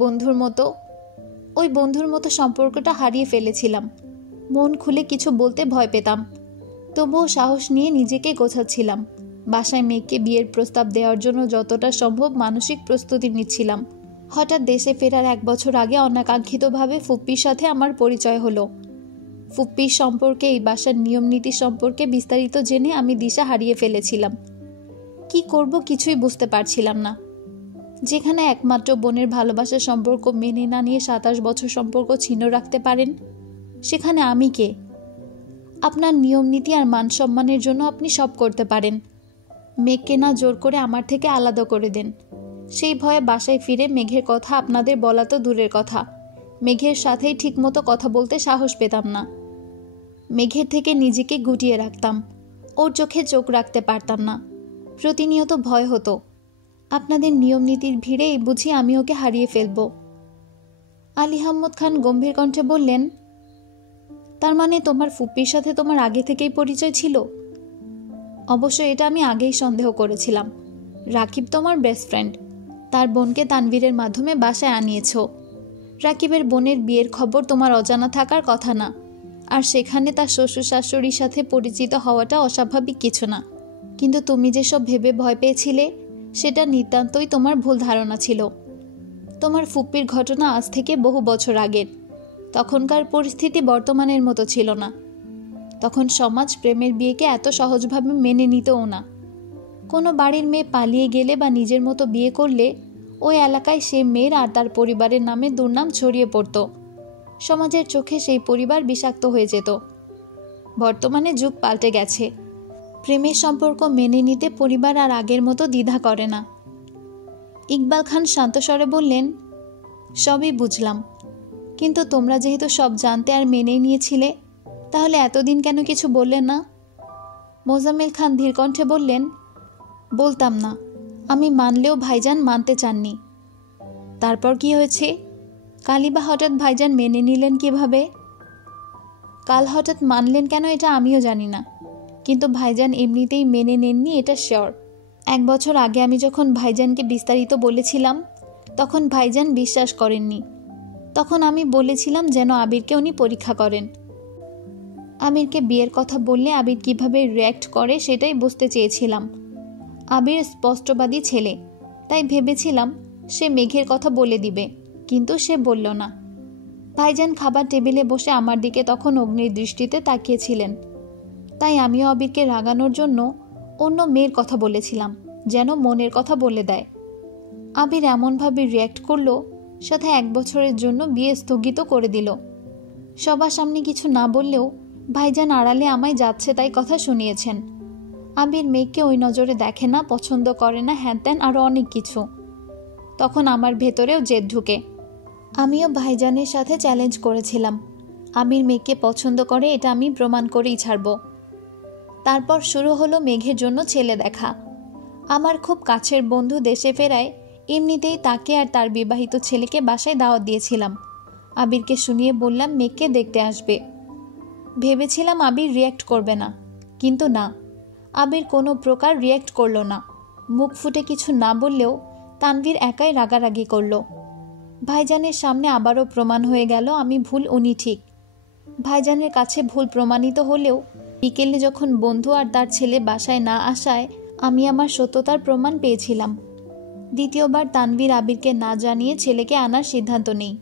বন্ধুর মতো, ওই বন্ধুর মতো সম্পর্কটা হারিয়ে ফেলেছিলাম। মন খুলে কিছু বলতে ভয় পেতাম, তবুও সাহস নিয়ে নিজেকে গোছাচ্ছিলাম। বাসায় মেয়েকে বিয়ের প্রস্তাব দেওয়ার জন্য যতটা সম্ভব মানসিক প্রস্তুতি নিচ্ছিলাম। হঠাৎ দেশে ফেরার 1 বছর আগে অনাকাঙ্ক্ষিতভাবে ফুপ্পির সাথে আমার পরিচয় হলো। ফুপ্পির সম্পর্কে, এই বাসার নিয়মনীতি সম্পর্কে বিস্তারিত জেনে আমি দিশা হারিয়ে ফেলেছিলাম। কি করব কিছুই বুঝতে পারছিলাম না। যেখানে একমাত্র বোনের ভালোবাসার সম্পর্ক মেনে না নিয়ে 27 বছর সম্পর্ক ছিন্ন রাখতে পারেন, সেখানে আমি কে? আপনার নিয়মনীতি আর মান সম্মানের জন্য আপনি সব করতে পারেন। মেঘকে না জোর করে আমার থেকে আলাদা করে দেন। সেই ভয়ে বাসায় ফিরে মেঘের কথা আপনাদের বলা তো দূরের কথা, মেঘের সাথেই ঠিকমতো কথা বলতে সাহস পেতাম না। মেঘের থেকে নিজেকে গুটিয়ে রাখতাম, ওর চোখে চোখ রাখতে পারতাম না। প্রতিনিয়ত ভয় হতো, আপনাদের নিয়মনীতির ভিড়েই বুঝি আমি ওকে হারিয়ে ফেলব। আলী আহমদ খান গম্ভীর কণ্ঠে বললেন, তার মানে তোমার ফুপ্পির সাথে তোমার আগে থেকেই পরিচয় ছিল? অবশ্য এটা আমি আগেই সন্দেহ করেছিলাম। রাকিব তোমার বেস্ট ফ্রেন্ড, তার বোনকে তানভীরের মাধ্যমে বাসায় আনিয়েছ। রাকিবের বোনের বিয়ের খবর তোমার অজানা থাকার কথা না, আর সেখানে তার শ্বশুর শাশুড়ির সাথে পরিচিত হওয়াটা অস্বাভাবিক কিছু না। কিন্তু তুমি যেসব ভেবে ভয় পেয়েছিলে সেটা নিতান্তই তোমার ভুল ধারণা ছিল। তোমার ফুপ্পির ঘটনা আজ থেকে বহু বছর আগের। তখনকার পরিস্থিতি বর্তমানের মতো ছিল না। তখন সমাজ প্রেমের বিয়েকে এত সহজভাবে মেনে নিতও না। কোনো বাড়ির মেয়ে পালিয়ে গেলে বা নিজের মতো বিয়ে করলে ওই এলাকায় সে মেয়ের আর তার পরিবারের নামে দুর্নাম ছড়িয়ে পড়ত। সমাজের চোখে সেই পরিবার বিষাক্ত হয়ে যেত। বর্তমানে যুগ পাল্টে গেছে। প্রেমের সম্পর্ক মেনে নিতে পরিবার আর আগের মতো দ্বিধা করে না। ইকবাল খান শান্ত স্বরে বললেন, সবই বুঝলাম, কিন্তু তোমরা যেহেতু সব জানতে আর মেনেই নিয়েছিলে, তাহলে এতদিন কেন কিছু বললেন না? মোজাম্মেল খান ধীর কণ্ঠে বললেন, বলতাম না, আমি মানলেও ভাইজান মানতে চাননি। তারপর কি হয়েছে? কালই বা হঠাৎ ভাইজান মেনে নিলেন কিভাবে? কাল হঠাৎ মানলেন কেন এটা আমিও জানি না, কিন্তু ভাইজান এমনিতেই মেনে নেননি এটা শিওর। 1 বছর আগে আমি যখন ভাইজানকে বিস্তারিত বলেছিলাম, তখন ভাইজান বিশ্বাস করেননি। তখন আমি বলেছিলাম যেন আবিরকে উনি পরীক্ষা করেন। আবিরকে বিয়ের কথা বললে আবির কিভাবে রিয়্যাক্ট করে সেটাই বুঝতে চেয়েছিলাম। আবির স্পষ্টবাদী ছেলে, তাই ভেবেছিলাম সে মেঘের কথা বলে দিবে, কিন্তু সে বলল না। ভাইজান খাবার টেবিলে বসে আমার দিকে তখন অগ্নির দৃষ্টিতে তাকিয়েছিলেন। তাই আমিও আবিরকে রাগানোর জন্য অন্য মেয়ের কথা বলেছিলাম, যেন মনের কথা বলে দেয়। আবির এমনভাবে রিয়্যাক্ট করলো, সাথে 1 বছরের জন্য বিয়ে স্থগিত করে দিল। সবার সামনে কিছু না বললেও ভাইজান আড়ালে আমায় যাচ্ছে তাই কথা শুনিয়েছেন। আবির মেয়েকে ওই নজরে দেখে না, পছন্দ করে না, হ্যান ত্যান আরও অনেক কিছু। তখন আমার ভেতরেও জেদ ঢুকে। আমিও ভাইজানের সাথে চ্যালেঞ্জ করেছিলাম, আবির মেয়েকে পছন্দ করে এটা আমি প্রমাণ করেই ছাড়ব। তারপর শুরু হলো মেঘের জন্য ছেলে দেখা। আমার খুব কাছের বন্ধু দেশে ফেরায় এমনিতেই তাকে আর তার বিবাহিত ছেলেকে বাসায় দাওয়াত দিয়েছিলাম। আবিরকে শুনিয়ে বললাম মেঘকে দেখতে আসবে। ভেবেছিলাম আবির রিয়্যাক্ট করবে না, কিন্তু না, আবির কোনো প্রকার রিয়্যাক্ট করলো না। মুখ ফুটে কিছু না বললেও তানভীর একাই রাগারাগি করল। ভাইজানের সামনে আবারও প্রমাণ হয়ে গেল আমি ভুল, উনি ঠিক। ভাইজানের কাছে ভুল প্রমাণিত হলেও বিকেলে যখন বন্ধু আর তার ছেলে বাসায় না আসায় আমি আমার সত্যতার প্রমাণ পেয়েছিলাম। দ্বিতীয়বার তানভীর আবিরকে না জানিয়ে ছেলেকে আনার সিদ্ধান্ত নেই।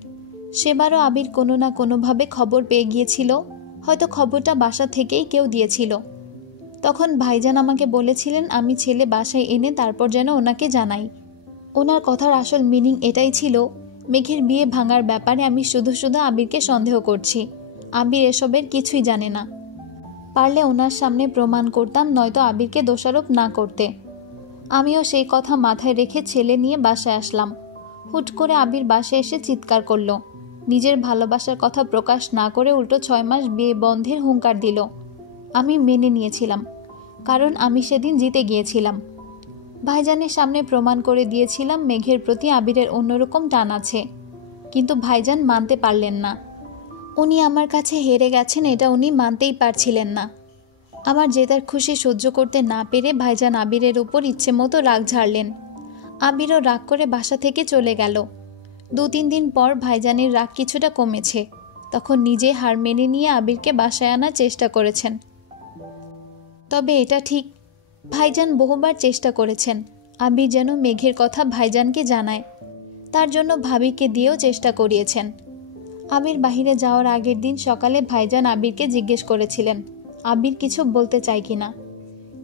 সেবারও আবির কোনো না কোনোভাবে খবর পেয়ে গিয়েছিল, হয়তো খবরটা বাসা থেকেই কেউ দিয়েছিল। তখন ভাইজান আমাকে বলেছিলেন আমি ছেলে বাসায় এনে তারপর যেন ওনাকে জানাই। ওনার কথার আসল মিনিং এটাই ছিল, মেঘের বিয়ে ভাঙার ব্যাপারে আমি শুধু শুধু আবিরকে সন্দেহ করছি। আবির এসবের কিছুই জানে না। পারলে ওনার সামনে প্রমাণ করতাম, নয়তো আবিরকে দোষারোপ না করতে। আমিও সেই কথা মাথায় রেখে ছেলে নিয়ে বাসায় আসলাম। হুট করে আবির বাসায় এসে চিৎকার করল। নিজের ভালোবাসার কথা প্রকাশ না করে উল্টো 6 মাস বিয়ে বন্ধের হুঙ্কার দিল। আমি মেনে নিয়েছিলাম, কারণ আমি সেদিন জিতে গিয়েছিলাম। ভাইজানের সামনে প্রমাণ করে দিয়েছিলাম মেঘের প্রতি আবিরের অন্যরকম টান আছে। কিন্তু ভাইজান মানতে পারলেন না। উনি আমার কাছে হেরে গেছেন এটা উনি মানতেই পারছিলেন না। আমার জেতার খুশি সহ্য করতে না পেরে ভাইজান আবিরের উপর ইচ্ছে মতো রাগ ঝাড়লেন। আবিরও রাগ করে বাসা থেকে চলে গেল। 2-3 দিন পর ভাইজানের রাগ কিছুটা কমেছে। তখন নিজে হার মেনে নিয়ে আবিরকে বাসায় আনার চেষ্টা করেছেন। তবে এটা ঠিক, ভাইজান বহুবার চেষ্টা করেছেন আবির যেন মেঘের কথা ভাইজানকে জানায়। তার জন্য ভাবিকে দিয়েও চেষ্টা করিয়েছেন। আবির বাহিরে যাওয়ার আগের দিন সকালে ভাইজান আবিরকে জিজ্ঞেস করেছিলেন আবির কিছু বলতে চায় কিনা,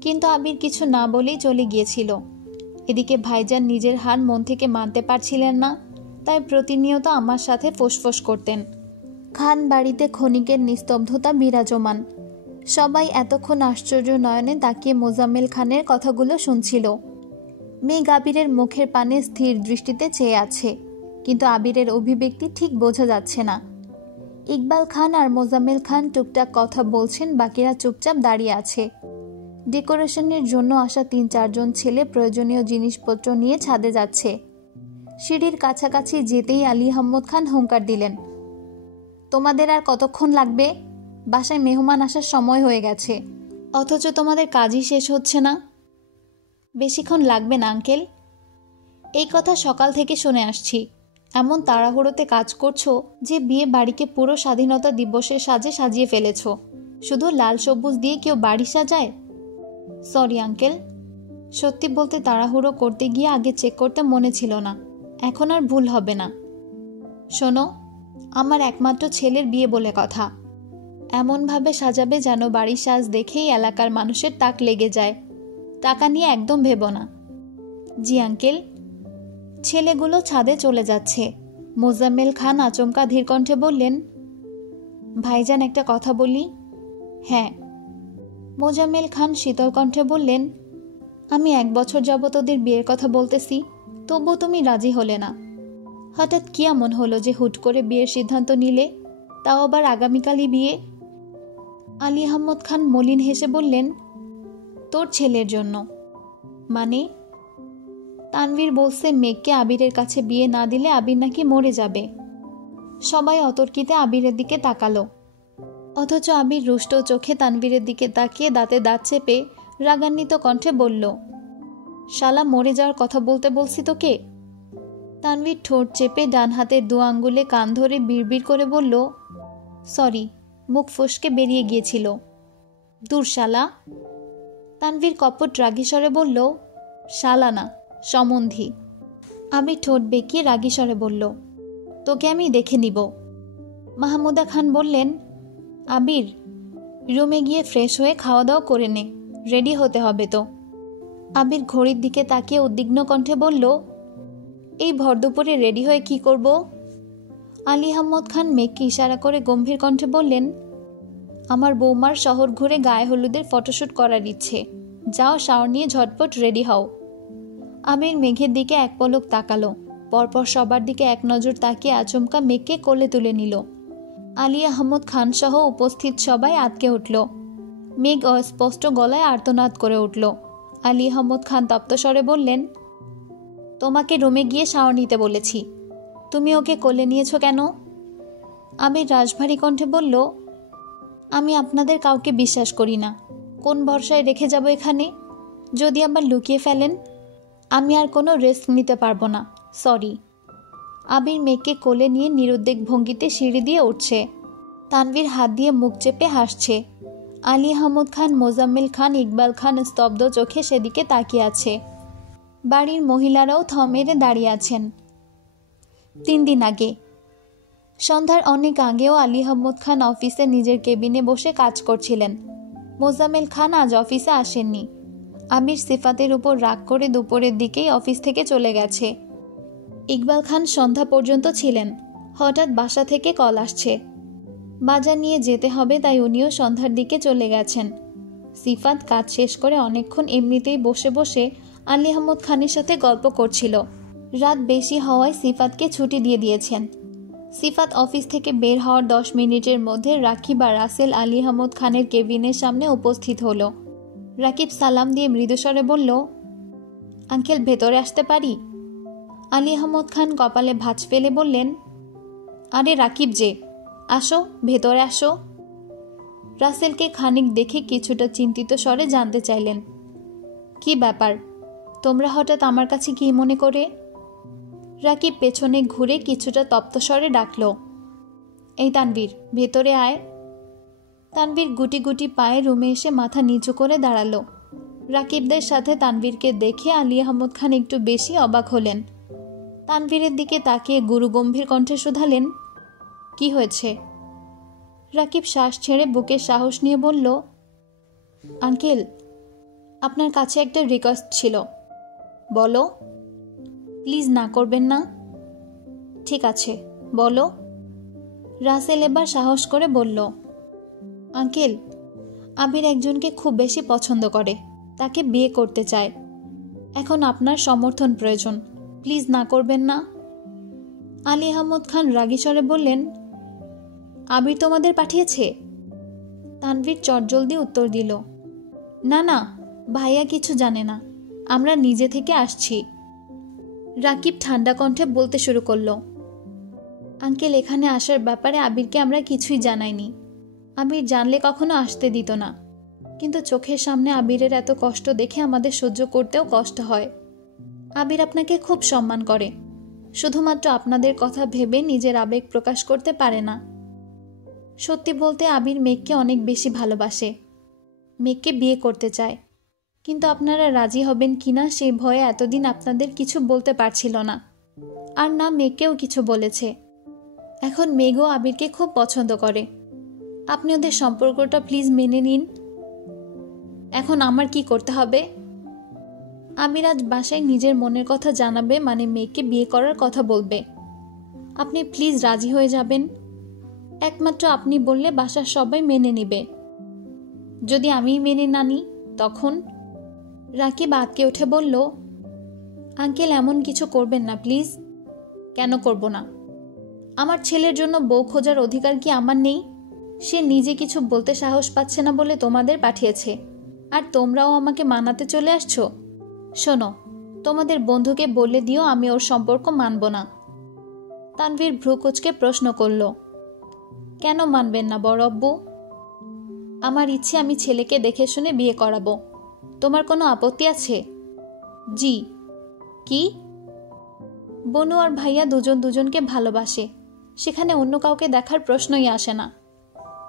কিন্তু আবির কিছু না বলেই চলে গিয়েছিল। এদিকে ভাইজান নিজের হার মন থেকে মানতে পারছিলেন না, তাই প্রতিনিয়ত আমার সাথে ফোঁসফোঁস করতেন। খান বাড়িতে ক্ষণিকের নিস্তব্ধতা বিরাজমান। সবাই এতক্ষণ আশ্চর্য নয়নে তাকিয়ে মোজাম্মেল খানের কথাগুলো শুনছিল। মেঘ আবিরের মুখের পানে স্থির দৃষ্টিতে চেয়ে আছে, কিন্তু আবিরের অভিব্যক্তি ঠিক বোঝা যাচ্ছে না। ইকবাল খান আর মোজাম্মেল খান টুকটাক কথা বলছেন, বাকিরা চুপচাপ দাঁড়িয়ে আছে। ডেকোরেশনের জন্য আসা 3-4 জন ছেলে প্রয়োজনীয় জিনিসপত্র নিয়ে ছাদে যাচ্ছে। সিঁড়ির কাছাকাছি যেতেই আলী আহমদ খান হুঙ্কার দিলেন, তোমাদের আর কতক্ষণ লাগবে? বাসায় মেহমান আসার সময় হয়ে গেছে, অথচ তোমাদের কাজই শেষ হচ্ছে না। বেশিক্ষণ লাগবে না আঙ্কেল। এই কথা সকাল থেকে শুনে আসছি। এমন তাড়াহুড়োতে কাজ করছো যে বিয়ে বাড়িকে পুরো স্বাধীনতা দিবসের সাজে সাজিয়ে ফেলেছ। শুধু লাল সবুজ দিয়ে কেউ বাড়ি সাজায়? সরি আঙ্কেল, সত্যি বলতে তাড়াহুড়ো করতে গিয়ে আগে চেক করতে মনে ছিল না। এখন আর ভুল হবে না। শোনো, আমার একমাত্র ছেলের বিয়ে বলে কথা। এমনভাবে সাজাবে যেন বাড়ির সাজ দেখেই এলাকার মানুষের তাক লেগে যায়। টাকা নিয়ে একদম ভেবো না। জি আঙ্কেল। ছেলেগুলো ছাদে চলে যাচ্ছে। মোজাম্মেল খান আচমকা ধীর কণ্ঠে বললেন, ভাইজান একটা কথা বলি। হ্যাঁ। মোজাম্মেল খান শীতল কণ্ঠে বললেন, আমি 1 বছর যাবত ওদের বিয়ের কথা বলতেছি, তবু তুমি রাজি হলে না। হঠাৎ কি এমন হলো যে হুট করে বিয়ের সিদ্ধান্ত নিলে, তাও আবার আগামীকালই বিয়ে? আলী আহমদ খান মলিন হেসে বললেন, তোর ছেলের জন্য। মানে? তানভীর বলছে মেঘকে আবিরের কাছে বিয়ে না দিলে আবির নাকি মরে যাবে। সবাই অতর্কিতে আবিরের দিকে তাকালো, অথচ আবির রুষ্ট চোখে তানভীরের দিকে তাকিয়ে দাঁতে দাঁত চেপে রাগান্বিত কণ্ঠে বলল, শালা মরে যাওয়ার কথা বলতে বলছি তোকে? তানভীর ঠোঁট চেপে ডান হাতের 2 আঙ্গুলে কান ধরে বিড়বিড় করে বলল, সরি, মুখ ফসকে বেরিয়ে গিয়েছিল। দূর শালা। তানভীর কপট রাগী স্বরে বলল, শালা না, সম্বন্ধী। আবির ঠোঁট বেঁকিয়ে রাগী স্বরে বলল, তোকে আমি দেখে নিব। মাহমুদা খান বললেন, আবির, রুমে গিয়ে ফ্রেশ হয়ে খাওয়া দাওয়া করে নে, রেডি হতে হবে তো। আবির ঘড়ির দিকে তাকিয়ে উদ্বিগ্ন কণ্ঠে বলল, এই ভর দুপুরে রেডি হয়ে কি করব? আলী আহমদ খান মেঘকে ইশারা করে গম্ভীর কণ্ঠে বললেন, আমার বৌমার শহর ঘুরে গায়ে হলুদের ফটোশ্যুট করার ইচ্ছে। যাও, শাওয়ার নিয়ে ঝটপট রেডি হও। আবির মেঘের দিকে এক পলক তাকালো, পরপর সবার দিকে এক নজর তাকিয়ে আচমকা মেঘকে কোলে তুলে নিল। আলী আহমদ খান সহ উপস্থিত সবাই আঁতকে উঠল। মেঘ অস্পষ্ট গলায় আর্তনাদ করে উঠল। আলী আহমদ খান তপ্তস্বরে বললেন, তোমাকে রুমে গিয়ে শাওয়ার নিতে বলেছি, তুমি ওকে কোলে নিয়েছো কেন? আবির রাশভারী কণ্ঠে বলল, আমি আপনাদের কাউকে বিশ্বাস করি না। কোন ভরসায় রেখে যাব এখানে? যদি আবার লুকিয়ে ফেলেন? আমি আর কোনো রিস্ক নিতে পারবো না, সরি। আবির মেয়েকে কোলে নিয়ে নিরুদ্বেগ ভঙ্গিতে সিঁড়ি দিয়ে উঠছে। তানভীর হাত দিয়ে মুখ চেপে হাসছে। আলী আহমদ খান, মোজাম্মেল খান, ইকবাল খান স্তব্ধ চোখে সেদিকে তাকিয়ে আছে। বাড়ির মহিলারাও থম মেরে দাঁড়িয়ে আছেন। 3 দিন আগে সন্ধ্যার অনেক আগেও আলী আহমদ খান অফিসে নিজের কেবিনে বসে কাজ করছিলেন। মোজাম্মেল খান আজ অফিসে আসেননি। আবির সিফাতের উপর রাগ করে দুপুরের দিকেই অফিস থেকে চলে গেছে। ইকবাল খান সন্ধ্যা পর্যন্ত ছিলেন। হঠাৎ বাসা থেকে কল আসছে, বাজার নিয়ে যেতে হবে, তাই উনিও সন্ধ্যার দিকে চলে গেছেন। সিফাত কাজ শেষ করে অনেকক্ষণ এমনিতেই বসে বসে আলী আহমদ খানের সাথে গল্প করছিল। রাত বেশি হওয়ায় সিফাতকে ছুটি দিয়ে দিয়েছেন। সিফাত অফিস থেকে বের হওয়ার 10 মিনিটের মধ্যে রাকিব আর রাসেল আলী আহমদ খানের কেবিনের সামনে উপস্থিত হলো। রাকিব সালাম দিয়ে মৃদুস্বরে বলল, আঙ্কেল, ভেতরে আসতে পারি? আলী আহমদ খান কপালে ভাঁজ ফেলে বললেন, আরে রাকিব যে, আসো, ভেতরে আসো। রাসেলকে খানিক দেখে কিছুটা চিন্তিত স্বরে জানতে চাইলেন, কি ব্যাপার, তোমরা হঠাৎ আমার কাছে কি মনে করে? রাকিব পেছনে ঘুরে কিছুটা তপ্ত স্বরে ডাকল, এই তানভীর, ভেতরে আয়। তানভীর গুটি গুটি পায়ে রুমে এসে মাথা নিচু করে দাঁড়ালো। রাকিবদের সাথে তানভীরকে দেখে আলী আহমদ খান একটু বেশি অবাক হলেন। তানভীরের দিকে তাকিয়ে গুরুগম্ভীর কণ্ঠে শুধালেন, কি হয়েছে? রাকিব শ্বাস ছেড়ে বুকে সাহস নিয়ে বলল, আঙ্কেল, আপনার কাছে একটা রিকোয়েস্ট ছিল। বলো। প্লিজ না করবেন না? ঠিক আছে, বলো। রাসেল এবার সাহস করে বলল, আঙ্কেল, আবির একজনকে খুব বেশি পছন্দ করে, তাকে বিয়ে করতে চায়। এখন আপনার সমর্থন প্রয়োজন, প্লিজ না করবেন না? আলী আহমদ খান রাগী স্বরে বললেন, আবির তোমাদের পাঠিয়েছে? তানভীর চটজলদি উত্তর দিল, না না, ভাইয়া কিছু জানে না, আমরা নিজে থেকে আসছি। রাকিব ঠান্ডা কণ্ঠে বলতে শুরু করলো, আঙ্কেল, এখানে আসার ব্যাপারে আবিরকে আমরা কিছুই জানাইনি। আবির জানলে কখনো আসতে দিত না, কিন্তু চোখের সামনে আবিরের এত কষ্ট দেখে আমাদের সহ্য করতেও কষ্ট হয়। আবির আপনাকে খুব সম্মান করে, শুধুমাত্র আপনাদের কথা ভেবে নিজের আবেগ প্রকাশ করতে পারে না। সত্যি বলতে আবির মেঘকে অনেক বেশি ভালোবাসে, মেঘকে বিয়ে করতে চায়, কিন্তু আপনারা রাজি হবেন কিনা সেই ভয়ে এতদিন আপনাদের কিছু বলতে পারছিল না, আর না মেঘকেও কিছু বলেছে। এখন মেঘও আবিরকে খুব পছন্দ করে। আপনি ওদের সম্পর্কটা প্লিজ মেনে নিন। এখন আমার কি করতে হবে? আবির আজ বাসায় নিজের মনের কথা জানাবে, মানে মেঘকে বিয়ে করার কথা বলবে। আপনি প্লিজ রাজি হয়ে যাবেন। একমাত্র আপনি বললে বাসার সবাই মেনে নিবে। যদি আমি মেনে না নিই তখন? রাকিব আঁতকে উঠে বলল, আঙ্কেল, এমন কিছু করবেন না প্লিজ। কেন করব না? আমার ছেলের জন্য বউ খোঁজার অধিকার কি আমার নেই? সে নিজে কিছু বলতে সাহস পাচ্ছে না বলে তোমাদের পাঠিয়েছে, আর তোমরাও আমাকে মানাতে চলে আসছো। শোনো, তোমাদের বন্ধুকে বলে দিও আমি ওর সম্পর্ক মানব না। তানভীর ভ্রু কুঁচকে প্রশ্ন করল, কেন মানবেন না বড় আব্বু? আমার ইচ্ছে আমি ছেলেকে দেখে শুনে বিয়ে করাবো। তোমার কোনো আপত্তি আছে? জি। কি? বনু আর ভাইয়া দুজন দুজনকে ভালোবাসে, সেখানে অন্য কাউকে দেখার প্রশ্নই আসে না।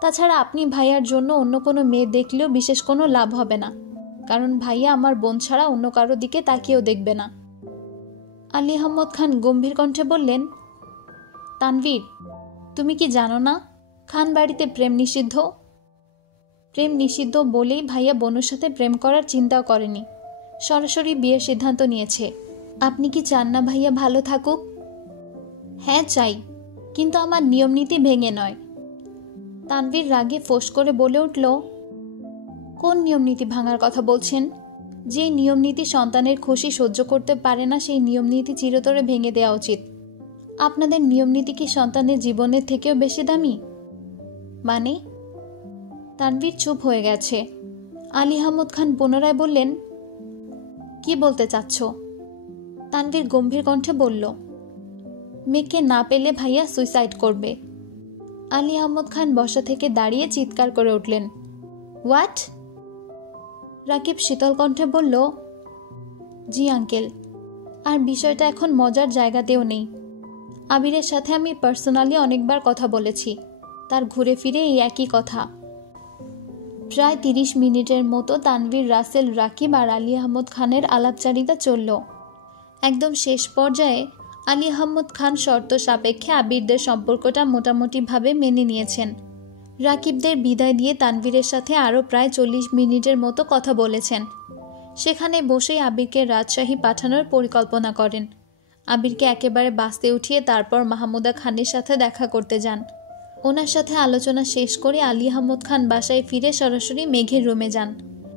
তাছাড়া আপনি ভাইয়ার জন্য অন্য কোনো মেয়ে দেখলেও বিশেষ কোনো লাভ হবে না, কারণ ভাইয়া আমার বোন ছাড়া অন্য কারো দিকে তাকিয়েও দেখবে না। আলী আহমদ খান গম্ভীর কণ্ঠে বললেন, তানভীর, তুমি কি জানো না খান বাড়িতে প্রেম নিষিদ্ধ? প্রেম নিষিদ্ধ বলেই ভাইয়া বনুর সাথে প্রেম করার চিন্তাও করেনি, সরাসরি বিয়ের সিদ্ধান্ত নিয়েছে। আপনি কি চান না ভাইয়া ভালো থাকুক? হ্যাঁ চাই, কিন্তু আমার নিয়ম নীতি ভেঙে নয়। তানভীর রাগে ফোঁস করে বলে উঠল, কোন নিয়ম নীতি ভাঙার কথা বলছেন? যে নিয়ম নীতি সন্তানের খুশি সহ্য করতে পারে না, সেই নিয়ম নীতি চিরতরে ভেঙে দেওয়া উচিত। আপনাদের নিয়ম নীতি কি সন্তানের জীবনের থেকেও বেশি দামি? মানে? তানভীর চুপ হয়ে গেছে। আলী আহমদ খান পুনরায় বললেন, কি বলতে চাচ্ছ? তানভীর গম্ভীর কণ্ঠে বলল, মেয়েকে না পেলে ভাইয়া সুইসাইড করবে। আলী আহমদ খান বসা থেকে দাঁড়িয়ে চিৎকার করে উঠলেন, হোয়াট? রাকিব শীতল কণ্ঠে বলল, জি আঙ্কেল। আর বিষয়টা এখন মজার জায়গাতেও নেই। আবিরের সাথে আমি পার্সোনালি অনেকবার কথা বলেছি, তার ঘুরে ফিরে এই একই কথা। প্রায় 30 মিনিটের মতো তানভীর, রাসেল, রাকিব আর আলী আহমদ খানের আলাপচারিতা চলল। একদম শেষ পর্যায়ে আলী আহমদ খান শর্ত সাপেক্ষে আবিরদের সম্পর্কটা মোটামুটিভাবে মেনে নিয়েছেন। রাকিবদের বিদায় দিয়ে তানভীরের সাথে আরও প্রায় 40 মিনিটের মতো কথা বলেছেন। সেখানে বসেই আবিরকে রাজশাহী পাঠানোর পরিকল্পনা করেন। আবিরকে একেবারে বাসে উঠিয়ে তারপর মাহমুদা খানের সাথে দেখা করতে যান। ওনার সাথে আলোচনা শেষ করে আলী আহমদ খান বাসায় ফিরে সরাসরি মেঘের রুমে যান।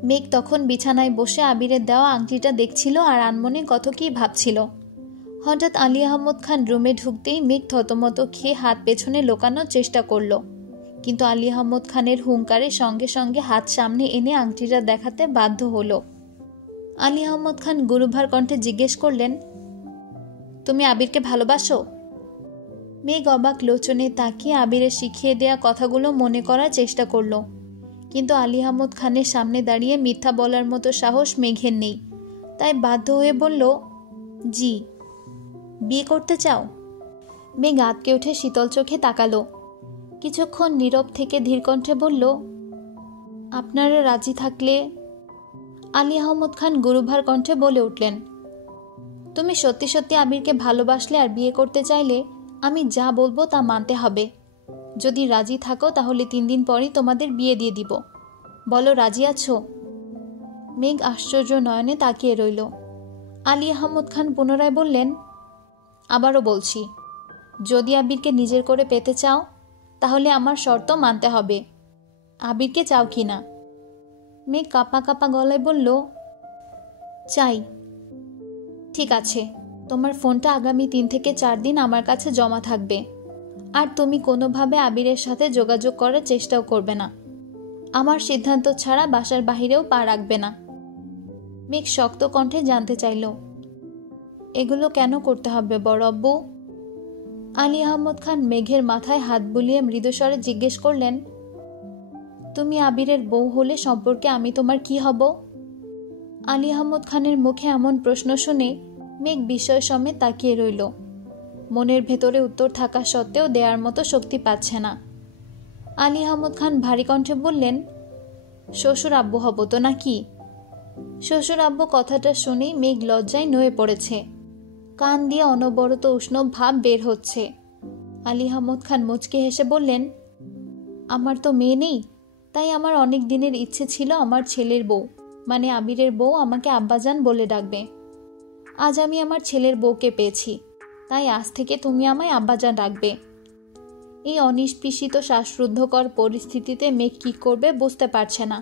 মেঘ তখন বিছানায় বসে আবিরের দেওয়া আংটিটা দেখছিল আর আনমনে কত কী ভাবছিল। হঠাৎ আলী আহমদ খান রুমে ঢুকতেই মেঘ থতমত খেয়ে হাত পেছনে লুকানোর চেষ্টা করল, কিন্তু আলী আহমদ খানের হুঙ্কারে সঙ্গে সঙ্গে হাত সামনে এনে আংটিটা দেখাতে বাধ্য হলো। আলী আহমদ খান গুরুভার কণ্ঠে জিজ্ঞেস করলেন, তুমি আবিরকে ভালোবাসো? মেঘ অবাক লোচনে তাকিয়ে আবিরের শিখিয়ে দেয়া কথাগুলো মনে করার চেষ্টা করল, কিন্তু আলী আহমদ খানের সামনে দাঁড়িয়ে মিথ্যা বলার মতো সাহস মেঘের নেই। তাই বাধ্য হয়ে বলল, জি। বিয়ে করতে চাও? মেঘ আঁতকে উঠে শীতল চোখে তাকালো। কিছুক্ষণ নীরব থেকে ধীরকণ্ঠে বলল, আপনারা রাজি থাকলে। আলী আহমদ খান গুরুভার কণ্ঠে বলে উঠলেন, তুমি সত্যি সত্যি আবিরকে ভালোবাসলে আর বিয়ে করতে চাইলে আমি যা বলবো তা মানতে হবে। যদি রাজি থাকো তাহলে 3 দিন পরই তোমাদের বিয়ে দিয়ে দিব। বলো রাজি আছো? মেঘ আশ্চর্য নয়নে তাকিয়ে রইল। আলী আহমদ খান পুনরায় বললেন, আবারও বলছি, যদি আবিরকে নিজের করে পেতে চাও তাহলে আমার শর্ত মানতে হবে। আবিরকে চাও কি না? মেঘ কাঁপা কাঁপা গলায় বলল, চাই। ঠিক আছে, তোমার ফোনটা আগামী 3 থেকে 4 দিন আমার কাছে জমা থাকবে, আর তুমি কোনোভাবে আবিরের সাথে যোগাযোগ করার চেষ্টাও করবে না। আমার সিদ্ধান্ত ছাড়া বাসার বাহিরেও পা রাখবে না। মেঘ শক্ত কণ্ঠে জানতে চাইল, এগুলো কেন করতে হবে বড় আব্বু? আলী আহমদ খান মেঘের মাথায় হাত বুলিয়ে মৃদুস্বরে জিজ্ঞেস করলেন, তুমি আবিরের বউ হলে সম্পর্কে আমি তোমার কি হব? আলী আহমদ খানের মুখে এমন প্রশ্ন শুনে মেঘ বিস্ময় সমেত তাকিয়ে রইল। মনের ভেতরে উত্তর থাকা সত্ত্বেও দেওয়ার মতো শক্তি পাচ্ছে না। আলী আহমদ খান ভারী কণ্ঠে বললেন, শ্বশুর আব্বু হব তো নাকি? শ্বশুর আব্বু কথাটা শুনেই মেঘ লজ্জায় নুয়ে পড়েছে। কান দিয়ে অনবরত উষ্ণ ভাব বের হচ্ছে। আলী আহমদ খান মুচকি হেসে বললেন, আমার তো মেয়ে নেই, তাই আমার অনেক দিনের ইচ্ছে ছিল আমার ছেলের বউ মানে আবিরের বউ আমাকে আব্বাজান বলে ডাকবে। আজ আমি আমার ছেলের বউকে পেয়েছি, তাই আজ থেকে তুমি আমায় আব্বাজান ডাকবে। এই অনিষ্পিষিত শ্বাসরুদ্ধকর পরিস্থিতিতে মেঘ কী করবে বুঝতে পারছে না।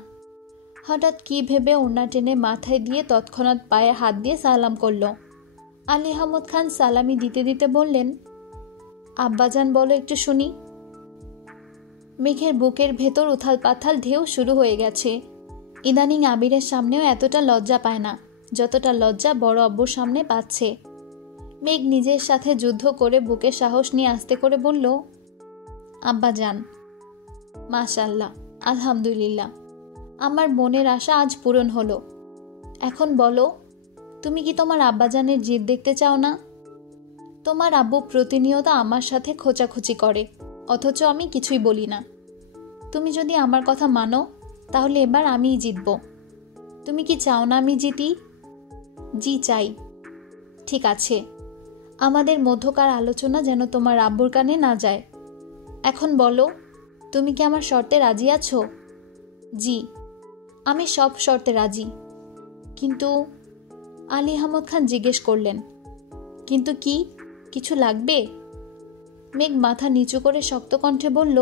হঠাৎ কি ভেবে ওড়না টেনে মাথায় দিয়ে তৎক্ষণাৎ পায়ে হাত দিয়ে সালাম করল। আলী আহমদ খান সালামি দিতে দিতে বললেন, আব্বাজান বলো একটু শুনি। মেঘের বুকের ভেতর উথাল পাথাল ঢেউ শুরু হয়ে গেছে। ইদানিং আবিরের সামনেও এতটা লজ্জা পায় না যতটা লজ্জা বড় আব্বুর সামনে পাচ্ছে। মেঘ নিজের সাথে যুদ্ধ করে বুকে সাহস নিয়ে আস্তে করে বলল, আব্বাজান। মাশাআল্লাহ, আলহামদুলিল্লাহ, আমার মনের আশা আজ পূরণ হলো। এখন বলো, তুমি কি তোমার আব্বাজানের জিদ দেখতে চাও না? তোমার আব্বু প্রতিনিয়ত আমার সাথে খোঁচাখুচি করে, অথচ আমি কিছুই বলি না। তুমি যদি আমার কথা মানো তাহলে এবার আমিই জিতব। তুমি কি চাও না আমি জিতি? জি চাই। ঠিক আছে, আমাদের মধ্যকার আলোচনা যেন তোমার আব্বুর কানে না যায়। এখন বলো, তুমি কি আমার শর্তে রাজি আছো? জি, আমি সব শর্তে রাজি। কিন্তু আলী আহমদ খান জিজ্ঞেস করলেন, কিন্তু কি, কিছু লাগবে? মেঘ মাথা নিচু করে শক্ত কণ্ঠে বলল,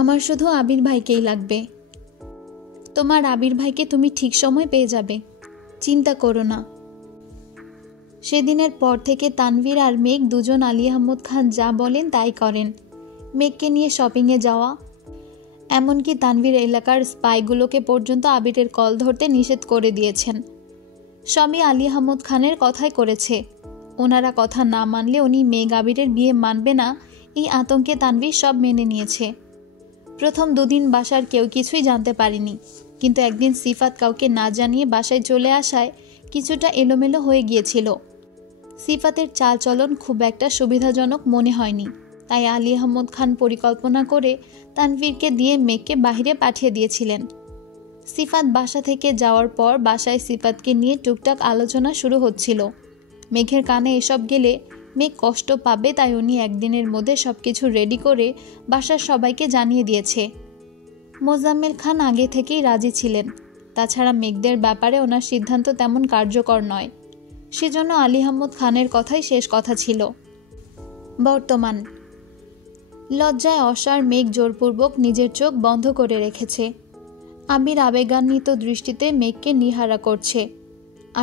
আমার শুধু আবির ভাইকেই লাগবে। তোমার আবির ভাইকে তুমি ঠিক সময় পেয়ে যাবে, চিন্তা করো না। সেদিনের পর থেকে তানভীর আর মেঘ দুজন আলী আহমদ খান যা বলেন তাই করেন। মেঘকে নিয়ে শপিংয়ে যাওয়া, এমনকি তানভীর এলাকার স্পাইগুলোকে পর্যন্ত আবিরের কল ধরতে নিষেধ করে দিয়েছেন। সবই আলী আহমদ খানের কথাই করেছে। ওনারা কথা না মানলে উনি মেঘ আবিরের বিয়ে মানবে না, এই আতঙ্কে তানভীর সব মেনে নিয়েছে। প্রথম 2 দিন বাসার কেউ কিছুই জানতে পারেনি, কিন্তু একদিন সিফাত কাউকে না জানিয়ে বাসায় চলে আসায় কিছুটা এলোমেলো হয়ে গিয়েছিল। সিফাতের চালচলন খুব একটা সুবিধাজনক মনে হয়নি, তাই আলী আহমদ খান পরিকল্পনা করে তানভীরকে দিয়ে মেঘকে বাহিরে পাঠিয়ে দিয়েছিলেন। সিফাত বাসা থেকে যাওয়ার পর বাসায় সিফাতকে নিয়ে টুকটাক আলোচনা শুরু হচ্ছিল। মেঘের কানে এসব গেলে মেঘ কষ্ট পাবে, তাই উনি একদিনের মধ্যে সবকিছু রেডি করে বাসার সবাইকে জানিয়ে দিয়েছে। মোজাম্মেল খান আগে থেকেই রাজি ছিলেন, তাছাড়া মেঘদের ব্যাপারে ওনার সিদ্ধান্ত তেমন কার্যকর নয়, সেজন্য আলী আহমদ খানের কথাই শেষ কথা ছিল। বর্তমান লজ্জায় অসার মেঘ জোরপূর্বক নিজের চোখ বন্ধ করে রেখেছে। আবির আবেগান্বিত দৃষ্টিতে মেঘকে নিহারা করছে।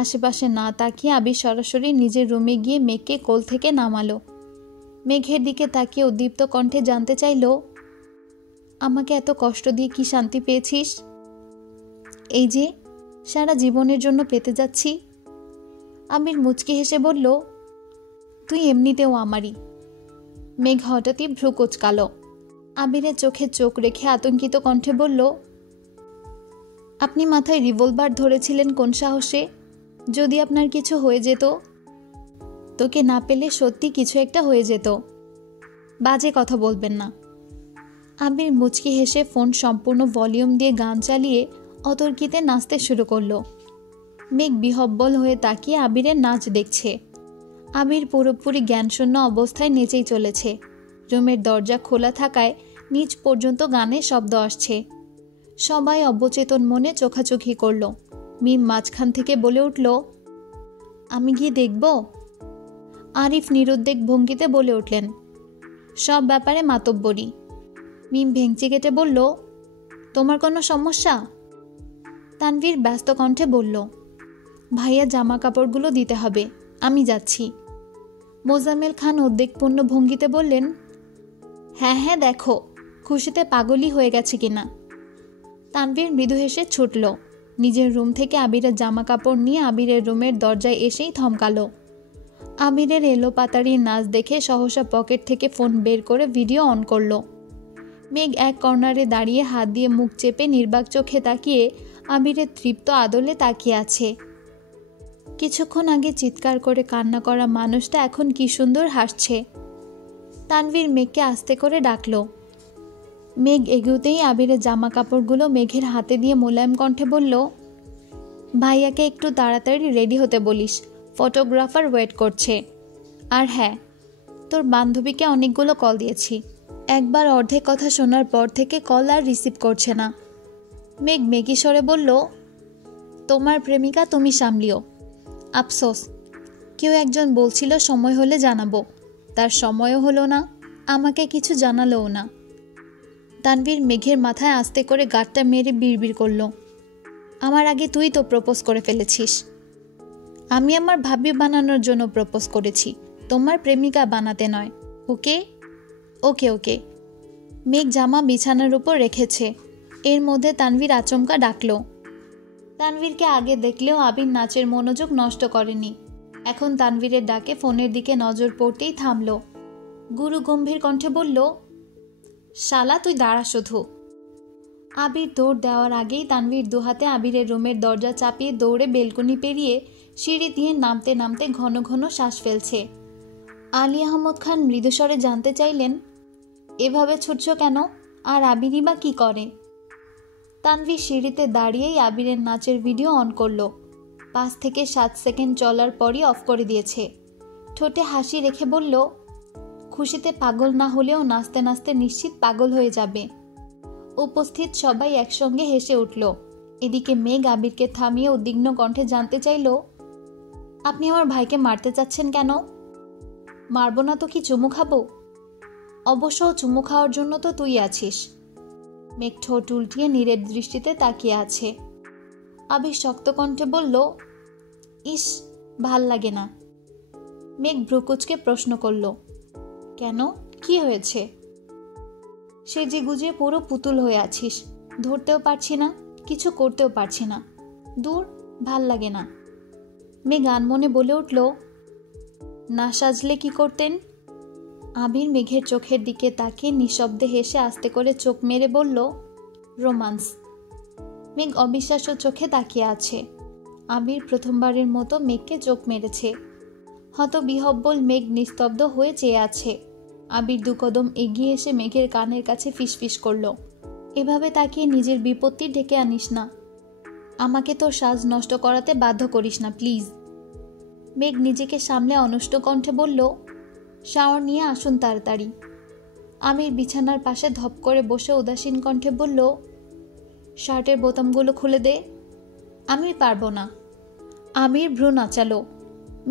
আশেপাশে না তাকিয়ে আবির সরাসরি নিজের রুমে গিয়ে মেঘকে কোল থেকে নামালো। মেঘের দিকে তাকিয়ে উদ্দীপ্ত কণ্ঠে জানতে চাইল, আমাকে এত কষ্ট দিয়ে কি শান্তি পেয়েছিস? এই যে সারা জীবনের জন্য পেতে যাচ্ছি। আবির মুচকি হেসে বলল, তুই এমনিতেও আমারই। মেঘ হঠাৎই ভ্রু কুঁচকাল। আবিরের চোখে চোখ রেখে আতঙ্কিত কণ্ঠে বলল, আপনি মাথায় রিভলভার ধরেছিলেন কোন সাহসে? যদি আপনার কিছু হয়ে যেত? তোকে না পেলে সত্যি কিছু একটা হয়ে যেত। বাজে কথা বলবেন না। আবির মুচকি হেসে ফোন সম্পূর্ণ ভলিউম দিয়ে গান চালিয়ে অতর্কিতে নাচতে শুরু করলো। মেঘ বিহব্বল হয়ে তাকিয়ে আবিরের নাচ দেখছে। আবির পুরোপুরি জ্ঞানশূন্য অবস্থায় নেচেই চলেছে। রুমের দরজা খোলা থাকায় নিচ পর্যন্ত গানের শব্দ আসছে। সবাই অবচেতন মনে চোখাচোখি করল। মিম মাঝখান থেকে বলে উঠল, আমি গিয়ে দেখব? আরিফ নিরুদ্বেগ ভঙ্গিতে বলে উঠলেন, সব ব্যাপারে মাতব্বরি। মিম ভেঙচি কেটে বলল, তোমার কোনো সমস্যা? তানভীর ব্যস্ত কণ্ঠে বলল, ভাইয়া জামা কাপড়গুলো দিতে হবে, আমি যাচ্ছি। মোজাম্মেল খান উদ্বেগপূর্ণ ভঙ্গিতে বললেন, হ্যাঁ হ্যাঁ দেখো খুশিতে পাগলই হয়ে গেছে কিনা। তানভীর মৃদু হেসে ছুটল। নিজের রুম থেকে আবিরের জামা কাপড় নিয়ে আবিরের রুমের দরজায় এসেই থমকালো। আবিরের এলো পাতাড়ির নাচ দেখে সহসা পকেট থেকে ফোন বের করে ভিডিও অন করলো। মেঘ এক কর্নারে দাঁড়িয়ে হাত দিয়ে মুখ চেপে নির্বাক চোখে তাকিয়ে আবিরের তৃপ্ত আদলে তাকিয়ে আছে। কিছুক্ষণ আগে চিৎকার করে কান্না করা মানুষটা এখন কি সুন্দর হাসছে। তানভীর মেঘকে আস্তে করে ডাকলো। মেঘ এগুতেই আবিরের জামা কাপড়গুলো মেঘের হাতে দিয়ে মোলায়েম কণ্ঠে বলল, ভাইয়াকে একটু তাড়াতাড়ি রেডি হতে বলিস, ফটোগ্রাফার ওয়েট করছে। আর হ্যাঁ, তোর বান্ধবীকে অনেকগুলো কল দিয়েছি, একবার অর্ধেক কথা শোনার পর থেকে কল আর রিসিভ করছে না। মেঘ মেঘি স্বরে বলল, তোমার প্রেমিকা তুমি সামলিও। আফসোস, কেউ একজন বলছিল সময় হলে জানাবো, তার সময়ও হলো না, আমাকে কিছু জানালোও না। তানভীর মেঘের মাথায় আস্তে করে গাঁটটা মেরে বিড়বিড় করল, আমার আগে তুই তো প্রপোজ করে ফেলেছিস। আমি আমার ভাবি বানানোর জন্য প্রপোজ করেছি, তোমার প্রেমিকা বানাতে নয়। ওকে ওকে ওকে। মেঘ জামা বিছানার উপর রেখেছে। এর মধ্যে তানভীর আচমকা ডাকলো। তানভীরকে আগে দেখলেও আবির নাচের মনোযোগ নষ্ট করেনি। এখন তানভীরের ডাকে ফোনের দিকে নজর পড়তেই থামল। গুরু গম্ভীর কণ্ঠে বলল, শালা তুই দাঁড়া শুধু। আবির দৌড় দেওয়ার আগেই তানভীর দুহাতে আবিরের রুমের দরজা চাপিয়ে দৌড়ে বেলকনি পেরিয়ে সিঁড়ি দিয়ে নামতে নামতে ঘন ঘন শ্বাস ফেলছে। আলী আহমদ খান মৃদুস্বরে জানতে চাইলেন, এভাবে ছুটছ কেন? আর আবিরই বা কি করে? তানভীর সিঁড়িতে দাঁড়িয়েই আবিরের নাচের ভিডিও অন করলো। 5 থেকে 7 সেকেন্ড চলার পরই অফ করে দিয়েছে। ঠোঁটে হাসি রেখে বলল, খুশিতে পাগল না হলেও নাচতে নাচতে নিশ্চিত পাগল হয়ে যাবে। উপস্থিত সবাই একসঙ্গে হেসে উঠল। এদিকে মেঘ আবিরকে থামিয়ে উদ্বিগ্ন কণ্ঠে জানতে চাইল, আপনি আমার ভাইকে মারতে চাচ্ছেন কেন? মারব না তো কি চুমু খাবো? অবশ্য চুমু খাওয়ার জন্য তো তুই আছিস। মেঘ ঠোঁট উল্টিয়ে নীরের দৃষ্টিতে তাকিয়ে আছে। আবির শক্ত কণ্ঠে বলল, ইস, ভাল লাগে না। মেঘ ভ্রুকুচকে প্রশ্ন করল, কেন, কি হয়েছে? সেজে গুজে পুরো পুতুল হয়ে আছিস, ধরতেও পারছি না, কিছু করতেও পারছি না। দূর, ভাল লাগে না। মেঘ আনমনে বলে উঠল, না সাজলে কি করতেন? আবির মেঘের চোখের দিকে তাকিয়ে নিঃশব্দে হেসে আস্তে করে চোখ মেরে বলল, রোমান্স। মেঘ অবিশ্বাস্য চোখে তাকিয়ে আছে। আবির প্রথমবারের মতো মেঘকে চোখ মেরেছে। হতবিহ্বল মেঘ নিস্তব্ধ হয়ে চেয়ে আছে। আবির 2 কদম এগিয়ে এসে মেঘের কানের কাছে ফিসফিস করল, এভাবে তাকিয়ে নিজের বিপত্তি ডেকে আনিস না। আমাকে তোর সাজ নষ্ট করাতে বাধ্য করিস না প্লিজ। মেঘ নিজেকে সামলে অনষ্ট কণ্ঠে বলল, শাওয়ার নিয়ে আসুন তাড়াতাড়ি। আমির বিছানার পাশে ধপ করে বসে উদাসীন কণ্ঠে বলল, শার্টের বোতামগুলো খুলে দে। আমি পারবো না। আমির ভ্রু নাচালো।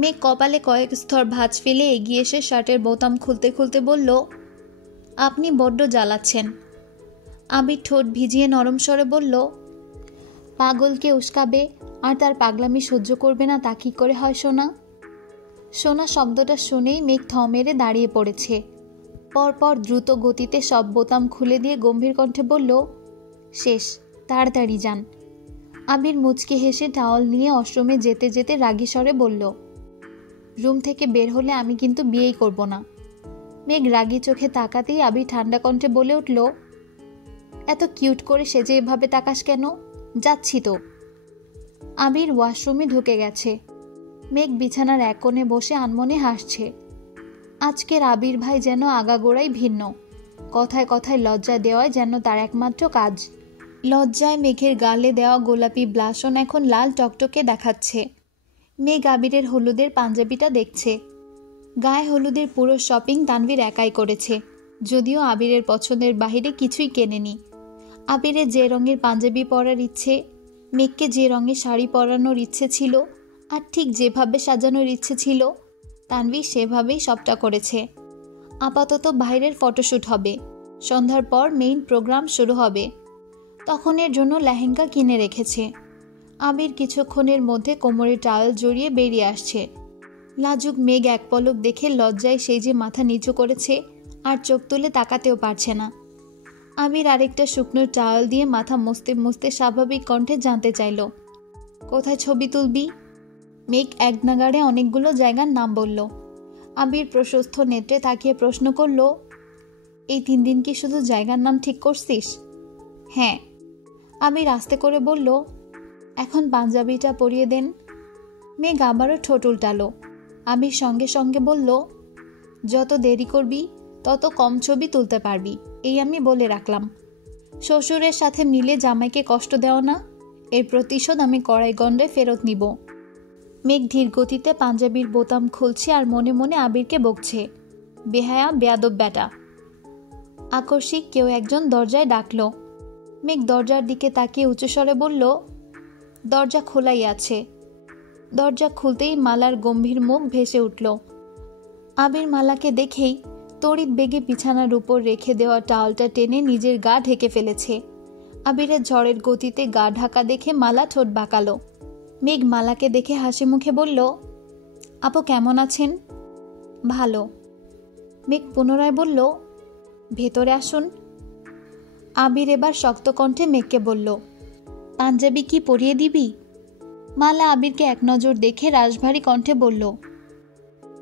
মেঘ কপালে কয়েক স্তর ভাঁজ ফেলে এগিয়ে এসে শার্টের বোতাম খুলতে খুলতে বলল, আপনি বড্ড জ্বালাচ্ছেন। আবির ঠোঁট ভিজিয়ে নরম স্বরে বলল, পাগলকে উস্কাবে আর তার পাগলামি সহ্য করবে না তা কি করে হয় সোনা? সোনা শব্দটা শুনেই মেঘ থ মেরে দাঁড়িয়ে পড়েছে। পরপর দ্রুত গতিতে সব বোতাম খুলে দিয়ে গম্ভীর কণ্ঠে বলল, শেষ, তাড়াতাড়ি যান। আবির মুচকি হেসে টাওয়াল নিয়ে ওয়াশরুমে যেতে যেতে রাগী স্বরে বলল, রুম থেকে বের হলে আমি কিন্তু বিয়েই করব না। মেঘ রাগী চোখে তাকাতেই আবির ঠান্ডা কণ্ঠে বলে উঠল, এত কিউট করে সেজে এভাবে তাকাস কেন? যাচ্ছি তো। আবির ওয়াশরুমে ঢুকে গেছে। মেঘ বিছানার এক কোণে বসে আনমনে হাসছে। আজকের আবির ভাই যেন আগাগোড়াই ভিন্ন। কথায় কথায় লজ্জা দেওয়াই যেন তার একমাত্র কাজ। লজ্জায় মেঘের গালে দেওয়া গোলাপি ব্লাশন এখন লাল টকটকে দেখাচ্ছে। মেঘ আবিরের হলুদের পাঞ্জাবিটা দেখছে। গায়ে হলুদের পুরো শপিং তানভীর একাই করেছে, যদিও আবিরের পছন্দের বাহিরে কিছুই কেনেনি। আবিরের যে রঙের পাঞ্জাবি পরার ইচ্ছে, মেঘকে যে রঙের শাড়ি পরানোর ইচ্ছে ছিল, আর ঠিক যেভাবে সাজানোর ইচ্ছে ছিল, তানভীর সেভাবেই সবটা করেছে। আপাতত বাইরের ফটোশ্যুট হবে, সন্ধ্যার পর মেইন প্রোগ্রাম শুরু হবে। তখনের জন্য লেহেঙ্গা কিনে রেখেছে। আবির কিছুক্ষণের মধ্যে কোমরে টাওয়েল জড়িয়ে বেরিয়ে আসছে। লাজুক মেঘ এক পলক দেখে লজ্জায় সেই যে মাথা নিচু করেছে আর চোখ তুলে তাকাতেও পারছে না। আবির আরেকটা শুকনো টাওয়েল দিয়ে মাথা মুছতে মুছতে স্বাভাবিক কণ্ঠে জানতে চাইল, কোথায় ছবি তুলবি? মেঘ এক নাগাড়ে অনেকগুলো জায়গার নাম বলল। আবির প্রশস্ত নেত্রে তাকিয়ে প্রশ্ন করল, এই 3 দিন কি শুধু জায়গার নাম ঠিক করছিস? হ্যাঁ। আবির আস্তে করে বলল, এখন পাঞ্জাবিটা পরিয়ে দেন। মেঘ আবারও ঠোঁট উল্টালো। আবির সঙ্গে সঙ্গে বলল, যত দেরি করবি তত কম ছবি তুলতে পারবি, এই আমি বলে রাখলাম। শ্বশুরের সাথে মিলে জামাইকে কষ্ট দেও না, এর প্রতিশোধ আমি কড়াই গন্ডে ফেরত নিব। মেঘ ধীর গতিতে পাঞ্জাবির বোতাম খুলছে আর মনে মনে আবিরকে বকছে, বেহায়া বেয়াদব ব্যাটা। আকস্মিক কেউ একজন দরজায় ডাকল। মেঘ দরজার দিকে তাকিয়ে উচ্চস্বরে বলল, দরজা খোলাই আছে। দরজা খুলতেই মালার গম্ভীর মুখ ভেসে উঠল। আবির মালাকে দেখেই তড়িৎ বেগে বিছানার উপর রেখে দেওয়া টাওয়ালটা টেনে নিজের গা ঢেকে ফেলেছে। আবিরের ঝড়ের গতিতে গা ঢাকা দেখে মালা ঠোঁট বাঁকালো। মেঘ মালাকে দেখে হাসি মুখে বলল, আপু কেমন আছেন? ভালো। মেঘ পুনরায় বলল, ভেতরে আসুন। আবির এবার শক্ত কণ্ঠে মেঘকে বলল, পাঞ্জাবি কি পরিয়ে দিবি? মালা আবিরকে এক নজর দেখে রাশভারী কণ্ঠে বলল,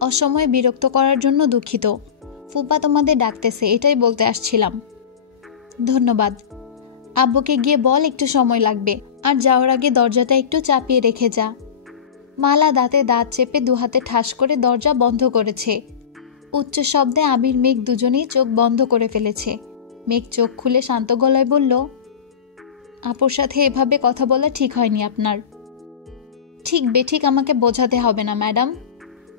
অসময়ে বিরক্ত করার জন্য দুঃখিত। ফুপা তোমাদের ডাকতেছে, এটাই বলতে আসছিলাম। ধন্যবাদ। আব্বুকে গিয়ে বল একটু সময় লাগবে, আর যাওয়ার আগে দরজাটা একটু চাপিয়ে রেখে যা। মালা দাঁতে দাঁত চেপে 2 হাতে ঠাস করে দরজা বন্ধ করেছে। উচ্চ শব্দে আবির মেঘ দুজনেই চোখ বন্ধ করে ফেলেছে। মেঘ চোখ খুলে শান্ত গলায় বলল, আপুর সাথে এভাবে কথা বলা ঠিক হয়নি আপনার। ঠিক বেঠিক আমাকে বোঝাতে হবে না ম্যাডাম।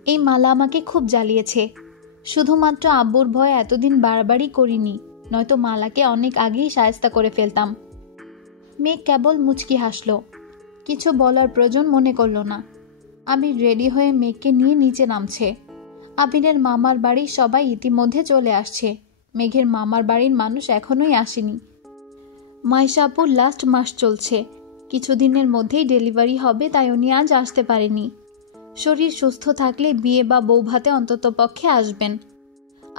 এই মালা আমাকে খুব জ্বালিয়েছে। শুধুমাত্র আব্বুর ভয় এতদিন বাড়াবাড়ি করিনি, নয়তো মালাকে অনেক আগেই শায়েস্তা করে ফেলতাম। মেঘ কেবল মুচকি হাসল, কিছু বলার প্রয়োজন মনে করল না। আবির রেডি হয়ে মেঘকে নিয়ে নিচে নামছে। আবিরের মামার বাড়ির সবাই ইতিমধ্যে চলে আসছে। মেঘের মামার বাড়ির মানুষ এখনোই আসেনি। মাইশা আপুর লাস্ট মাস চলছে, কিছুদিনের মধ্যেই ডেলিভারি হবে, তাই উনি আজ আসতে পারেনি। শরীর সুস্থ থাকলে বিয়ে বা বৌভাতে অন্তত পক্ষে আসবেন।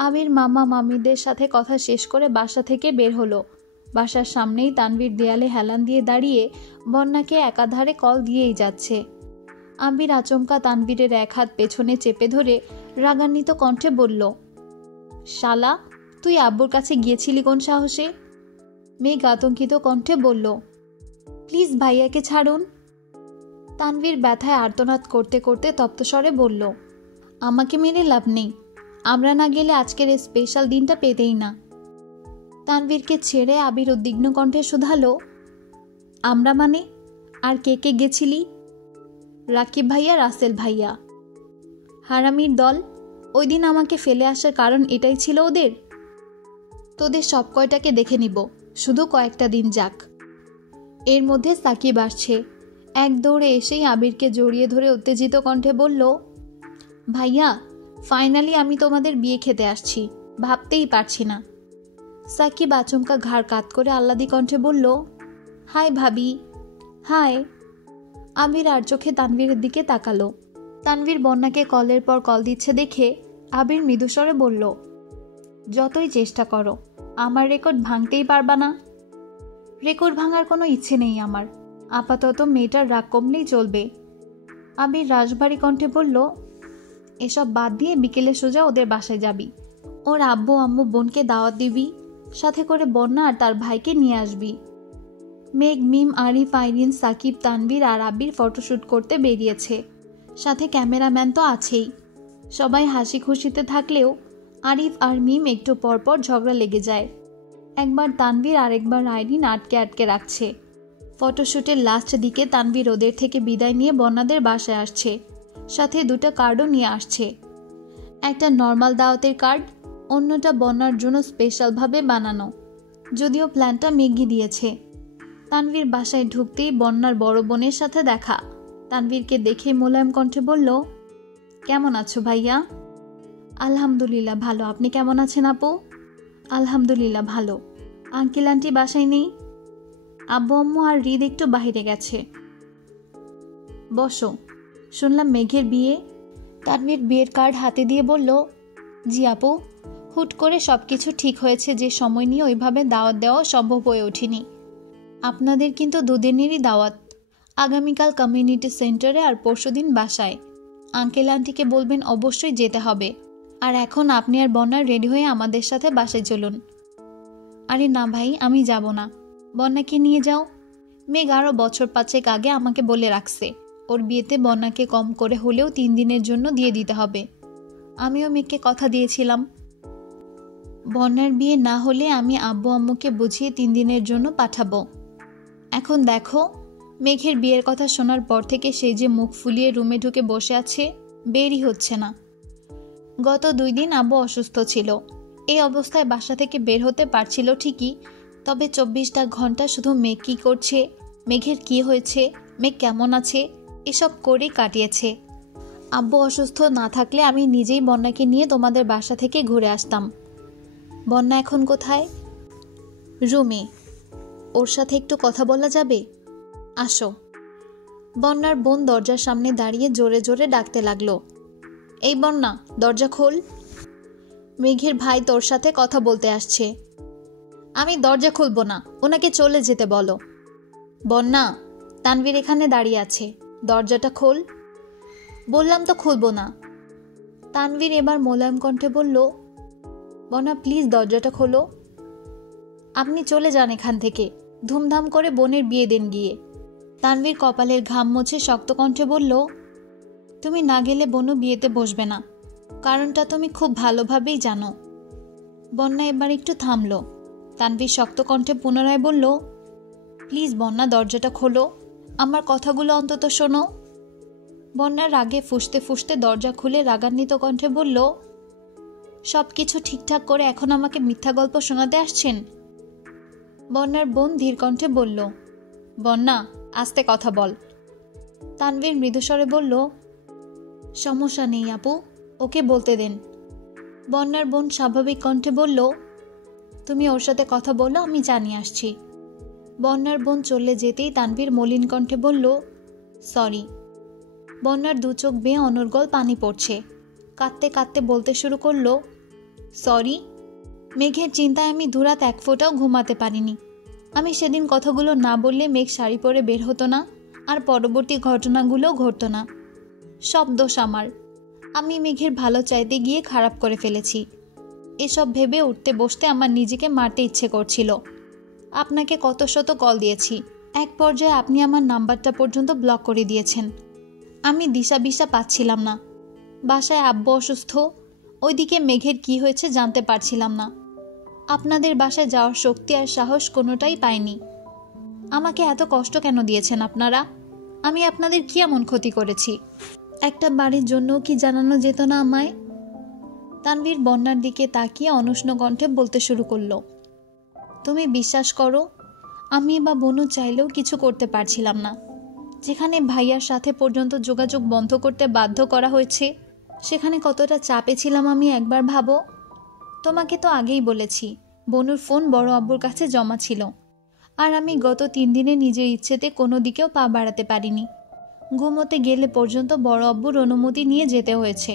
আবির মামা মামিদের সাথে কথা শেষ করে বাসা থেকে বের হলো। বাসার সামনেই তানভীর দেয়ালে হেলান দিয়ে দাঁড়িয়ে বন্যাকে একাধারে কল দিয়েই যাচ্ছে। আবির আচমকা তানভীরের এক হাত পেছনে চেপে ধরে রাগান্বিত কণ্ঠে বলল, শালা, তুই আব্বুর কাছে গিয়েছিলি কোন সাহসে? মেঘ আতঙ্কিত কণ্ঠে বলল, প্লিজ ভাইয়াকে ছাড়ুন। তানভীর ব্যথায় আর্তনাদ করতে করতে তপ্তস্বরে বলল, আমাকে মেরে লাভ নেই, আমরা না গেলে আজকের এই স্পেশাল দিনটা পেতেই না। তানভীরকে ছেড়ে আবির উদ্বিগ্ন কণ্ঠে শুধালো, আমরা মানে? আর কে কে গেছিলি? রাকিব ভাইয়া, রাসেল ভাইয়া। হারামির দল, ওই দিন আমাকে ফেলে আসার কারণ এটাই ছিল ওদের? তোদের সব কয়টাকে দেখে নিব, শুধু কয়েকটা দিন যাক। এর মধ্যে সাকিব আসছে। এক দৌড়ে এসেই আবিরকে জড়িয়ে ধরে উত্তেজিত কণ্ঠে বলল, ভাইয়া, ফাইনালি আমি তোমাদের বিয়ে খেতে আসছি, ভাবতেই পারছি না। সাকিব আচমকা ঘাড় কাত করে আহ্লাদি কণ্ঠে বলল, হাই ভাবি। হাই। আবির আর চোখে তানভীরের দিকে তাকালো। তানভীর বন্যাকে কলের পর কল দিচ্ছে দেখে আবির মৃদুস্বরে বলল, যতই চেষ্টা করো, আমার রেকর্ড ভাঙতেই পারবা না। রেকর্ড ভাঙার কোনো ইচ্ছে নেই আমার, আপাতত মেয়েটার রাগ কমলেই চলবে। আবির রাশভারী কণ্ঠে বলল, এসব বাদ দিয়ে বিকেলে সোজা ওদের বাসায় যাবি, ওর আব্বু আম্মু বোনকে দাওয়াত দিবি, সাথে করে বন্যা আর তার ভাইকে নিয়ে আসবি। মেঘ, মিম, আরিফ, আইরিন, সাকিব, তানভীর আর আবির ফটোশ্যুট করতে বেরিয়েছে, সাথে ক্যামেরাম্যান তো আছেই। সবাই হাসি খুশিতে থাকলেও আরিফ আর মিম একটু পরপর ঝগড়া লেগে যায়। একবার তানভীর আর একবার আইরিন আটকে আটকে রাখছে। ফটোশ্যুটের লাস্ট দিকে তানভীর ওদের থেকে বিদায় নিয়ে বন্যাদের বাসায় আসছে, সাথে দুটো কার্ডও নিয়ে আসছে। একটা নর্মাল দাওয়াতের কার্ড, অন্যটা বন্যার জন্য স্পেশালভাবে বানানো, যদিও প্ল্যানটা মেঘি দিয়েছে। তানভীর বাসায় ঢুকতেই বন্যার বড় বোনের সাথে দেখা। তানভীরকে দেখে মোলায়েম কণ্ঠে বলল, কেমন আছো ভাইয়া? আলহামদুলিল্লাহ ভালো, আপনি কেমন আছেন আপু? আলহামদুলিল্লাহ ভালো। আঙ্কেল আন্টি বাসায় নেই? আব্বু আম্মু আর হৃদ একটু বাইরে গেছে। বসো, শুনলাম মেঘের বিয়ে? তানভীর বিয়ের কার্ড হাতে দিয়ে বলল, জি আপু, হুট করে সব কিছু ঠিক হয়েছে যে সময় নিয়ে ওইভাবে দাওয়াত দেওয়া সম্ভব হয়ে ওঠেনি। আপনাদের কিন্তু দুদিনেরই দাওয়াত, আগামীকাল কমিউনিটি সেন্টারে আর পরশুদিন বাসায়। আঙ্কেল আন্টিকে বলবেন অবশ্যই যেতে হবে। আর এখন আপনি আর বন্যা রেডি হয়ে আমাদের সাথে বাসায় চলুন। আরে না ভাই, আমি যাব না, বন্যাকে নিয়ে যাও। মেঘ আরও বছর 5 আগে আমাকে বলে রাখছে, ওর বিয়েতে বন্যাকে কম করে হলেও 3 দিনের জন্য দিয়ে দিতে হবে। আমিও মেঘকে কথা দিয়েছিলাম, বন্যার বিয়ে না হলে আমি আব্বু আম্মুকে বুঝিয়ে 3 দিনের জন্য পাঠাবো। এখন দেখো, মেঘের বিয়ের কথা শোনার পর থেকে সেই যে মুখ ফুলিয়ে রুমে ঢুকে বসে আছে, বেরই হচ্ছে না। গত 2 দিন আব্বু অসুস্থ ছিল, এই অবস্থায় বাসা থেকে বের হতে পারছিল ঠিকই, তবে 24টা ঘন্টা শুধু মেঘ কী করছে, মেঘের কি হয়েছে, মেঘ কেমন আছে, এসব করেই কাটিয়েছে। আব্বু অসুস্থ না থাকলে আমি নিজেই বন্যাকে নিয়ে তোমাদের বাসা থেকে ঘুরে আসতাম। বন্যা এখন কোথায়? রুমে। ওর সাথে একটু কথা বলা যাবে? আসো। বন্যার বোন দরজার সামনে দাঁড়িয়ে জোরে জোরে ডাকতে লাগলো, এই বন্যা, দরজা খোল, মেঘের ভাই তোর সাথে কথা বলতে আসছে। আমি দরজা খুলবো না, ওনাকে চলে যেতে বলো। বন্যা, তানভীর এখানে দাঁড়িয়ে আছে, দরজাটা খোল। বললাম তো খুলবো না। তানভীর এবার মোলায়েম কণ্ঠে বলল, বন্যা প্লিজ দরজাটা খোলো। আপনি চলে যান এখান থেকে, ধুমধাম করে বোনের বিয়ে দেন গিয়ে। তানভীর কপালের ঘাম মুছে শক্ত কণ্ঠে বলল, তুমি না গেলে বোনও বিয়েতে বসবে না, কারণটা তুমি খুব ভালোভাবেই জানো। বন্যা এবার একটু থামলো। তানভীর শক্ত কণ্ঠে পুনরায় বলল, প্লিজ বন্যা দরজাটা খোলো, আমার কথাগুলো অন্তত শোনো। বন্যার রাগে ফুঁসতে ফুঁসতে দরজা খুলে রাগান্বিত কণ্ঠে বলল, সব কিছু ঠিকঠাক করে এখন আমাকে মিথ্যা গল্প শোনাতে আসছেন? বন্যার বোন ধীর কণ্ঠে বলল, বন্যা আস্তে কথা বল। তানভীর মৃদুস্বরে বলল, সমস্যা নেই আপু, ওকে বলতে দেন। বন্যার বোন স্বাভাবিক কণ্ঠে বলল, তুমি ওর সাথে কথা বলো, আমি জানিয়ে আসছি। বন্যার বোন চলে যেতেই তানভীর মলিন কণ্ঠে বলল, সরি। বন্যার 2 চোখ বেয়ে অনর্গল পানি পড়ছে, কাঁদতে কাঁদতে বলতে শুরু করলো, সরি। মেঘের চিন্তায় আমি দুরাত 1 ফোঁটাও ঘুমাতে পারিনি। আমি সেদিন কথাগুলো না বললে মেঘ শাড়ি পরে বের হতো না, আর পরবর্তী ঘটনাগুলোও ঘটতো না। সব দোষ আমার, আমি মেঘের ভালো চাইতে গিয়ে খারাপ করে ফেলেছি। এসব ভেবে উঠতে বসতে আমার নিজেকে মারতে ইচ্ছে করছিল। আপনাকে কত শত কল দিয়েছি, এক পর্যায়ে আপনি আমার নাম্বারটা পর্যন্ত ব্লক করে দিয়েছেন। আমি দিশা বিশা পাচ্ছিলাম না। বাসায় আব্বু অসুস্থ, ওইদিকে মেঘের কি হয়েছে জানতে পারছিলাম না। আপনাদের বাসায় যাওয়ার শক্তি আর সাহস কোনোটাই পাইনি। আমাকে এত কষ্ট কেন দিয়েছেন আপনারা? আমি আপনাদের কি এমন ক্ষতি করেছি? একটা বাড়ির জন্য কি জানানো যেত না আমায়? তানভীর বন্যার দিকে তাকিয়ে অনুষ্ণ কণ্ঠে বলতে শুরু করলো, তুমি বিশ্বাস করো, আমি বা বনু চাইলেও কিছু করতে পারছিলাম না। যেখানে ভাইয়ার সাথে পর্যন্ত যোগাযোগ বন্ধ করতে বাধ্য করা হয়েছে, সেখানে কতটা চাপে ছিলাম আমি একবার ভাবো। তোমাকে তো আগেই বলেছি, বনুর ফোন বড় আব্বুর কাছে জমা ছিল, আর আমি গত 3 দিনে নিজের ইচ্ছেতে কোনো দিকেও পা বাড়াতে পারিনি। ঘুমোতে গেলে পর্যন্ত বড় আব্বুর অনুমতি নিয়ে যেতে হয়েছে।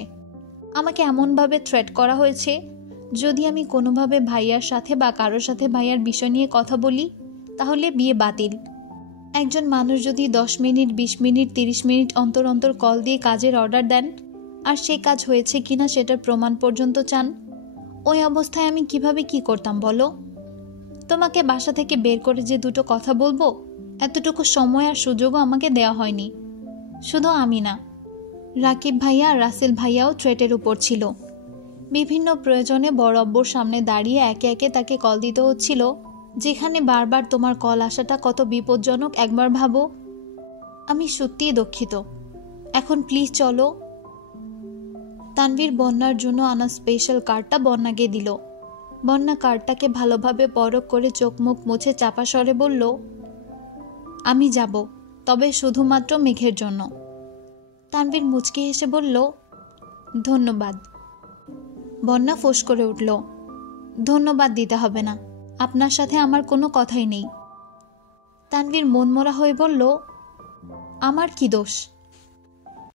আমাকে এমনভাবে থ্রেট করা হয়েছে, যদি আমি কোনোভাবে ভাইয়ার সাথে বা কারোর সাথে ভাইয়ার বিষয় নিয়ে কথা বলি, তাহলে বিয়ে বাতিল। একজন মানুষ যদি 10 মিনিট, 20 মিনিট, 30 মিনিট অন্তর অন্তর কল দিয়ে কাজের অর্ডার দেন, আর সেই কাজ হয়েছে কিনা সেটার প্রমাণ পর্যন্ত চান, ওই অবস্থায় আমি কিভাবে কি করতাম বলো? তোমাকে বাসা থেকে বের করে যে দুটো কথা বলবো, এতটুকু সময় আর সুযোগও আমাকে দেওয়া হয়নি। শুধু আমি না, রাকিব ভাইয়া আর রাসেল ভাইয়াও থ্রেটের উপর ছিল। বিভিন্ন প্রয়োজনে বড় আব্বুর সামনে দাঁড়িয়ে একে একে তাকে কল দিতে হচ্ছিল, যেখানে বারবার তোমার কল আসাটা কত বিপজ্জনক একবার ভাবো। আমি সত্যিই দুঃখিত। এখন প্লিজ চলো। তানভীর বন্যার জন্য আনা স্পেশাল কার্ডটা বন্যাকে দিল। বন্যা কার্ডটাকে ভালোভাবে পরখ করে চোখ মুখ মুছে চাপা স্বরে বলল, আমি যাব, তবে শুধুমাত্র মেঘের জন্য। তানভীর মুচকি হেসে বলল, ধন্যবাদ। বন্যা ফোঁস করে উঠল, ধন্যবাদ দিতে হবে না, আপনার সাথে আমার কোনো কথাই নেই। তানভীর মনমরা হয়ে বলল, আমার কি দোষ?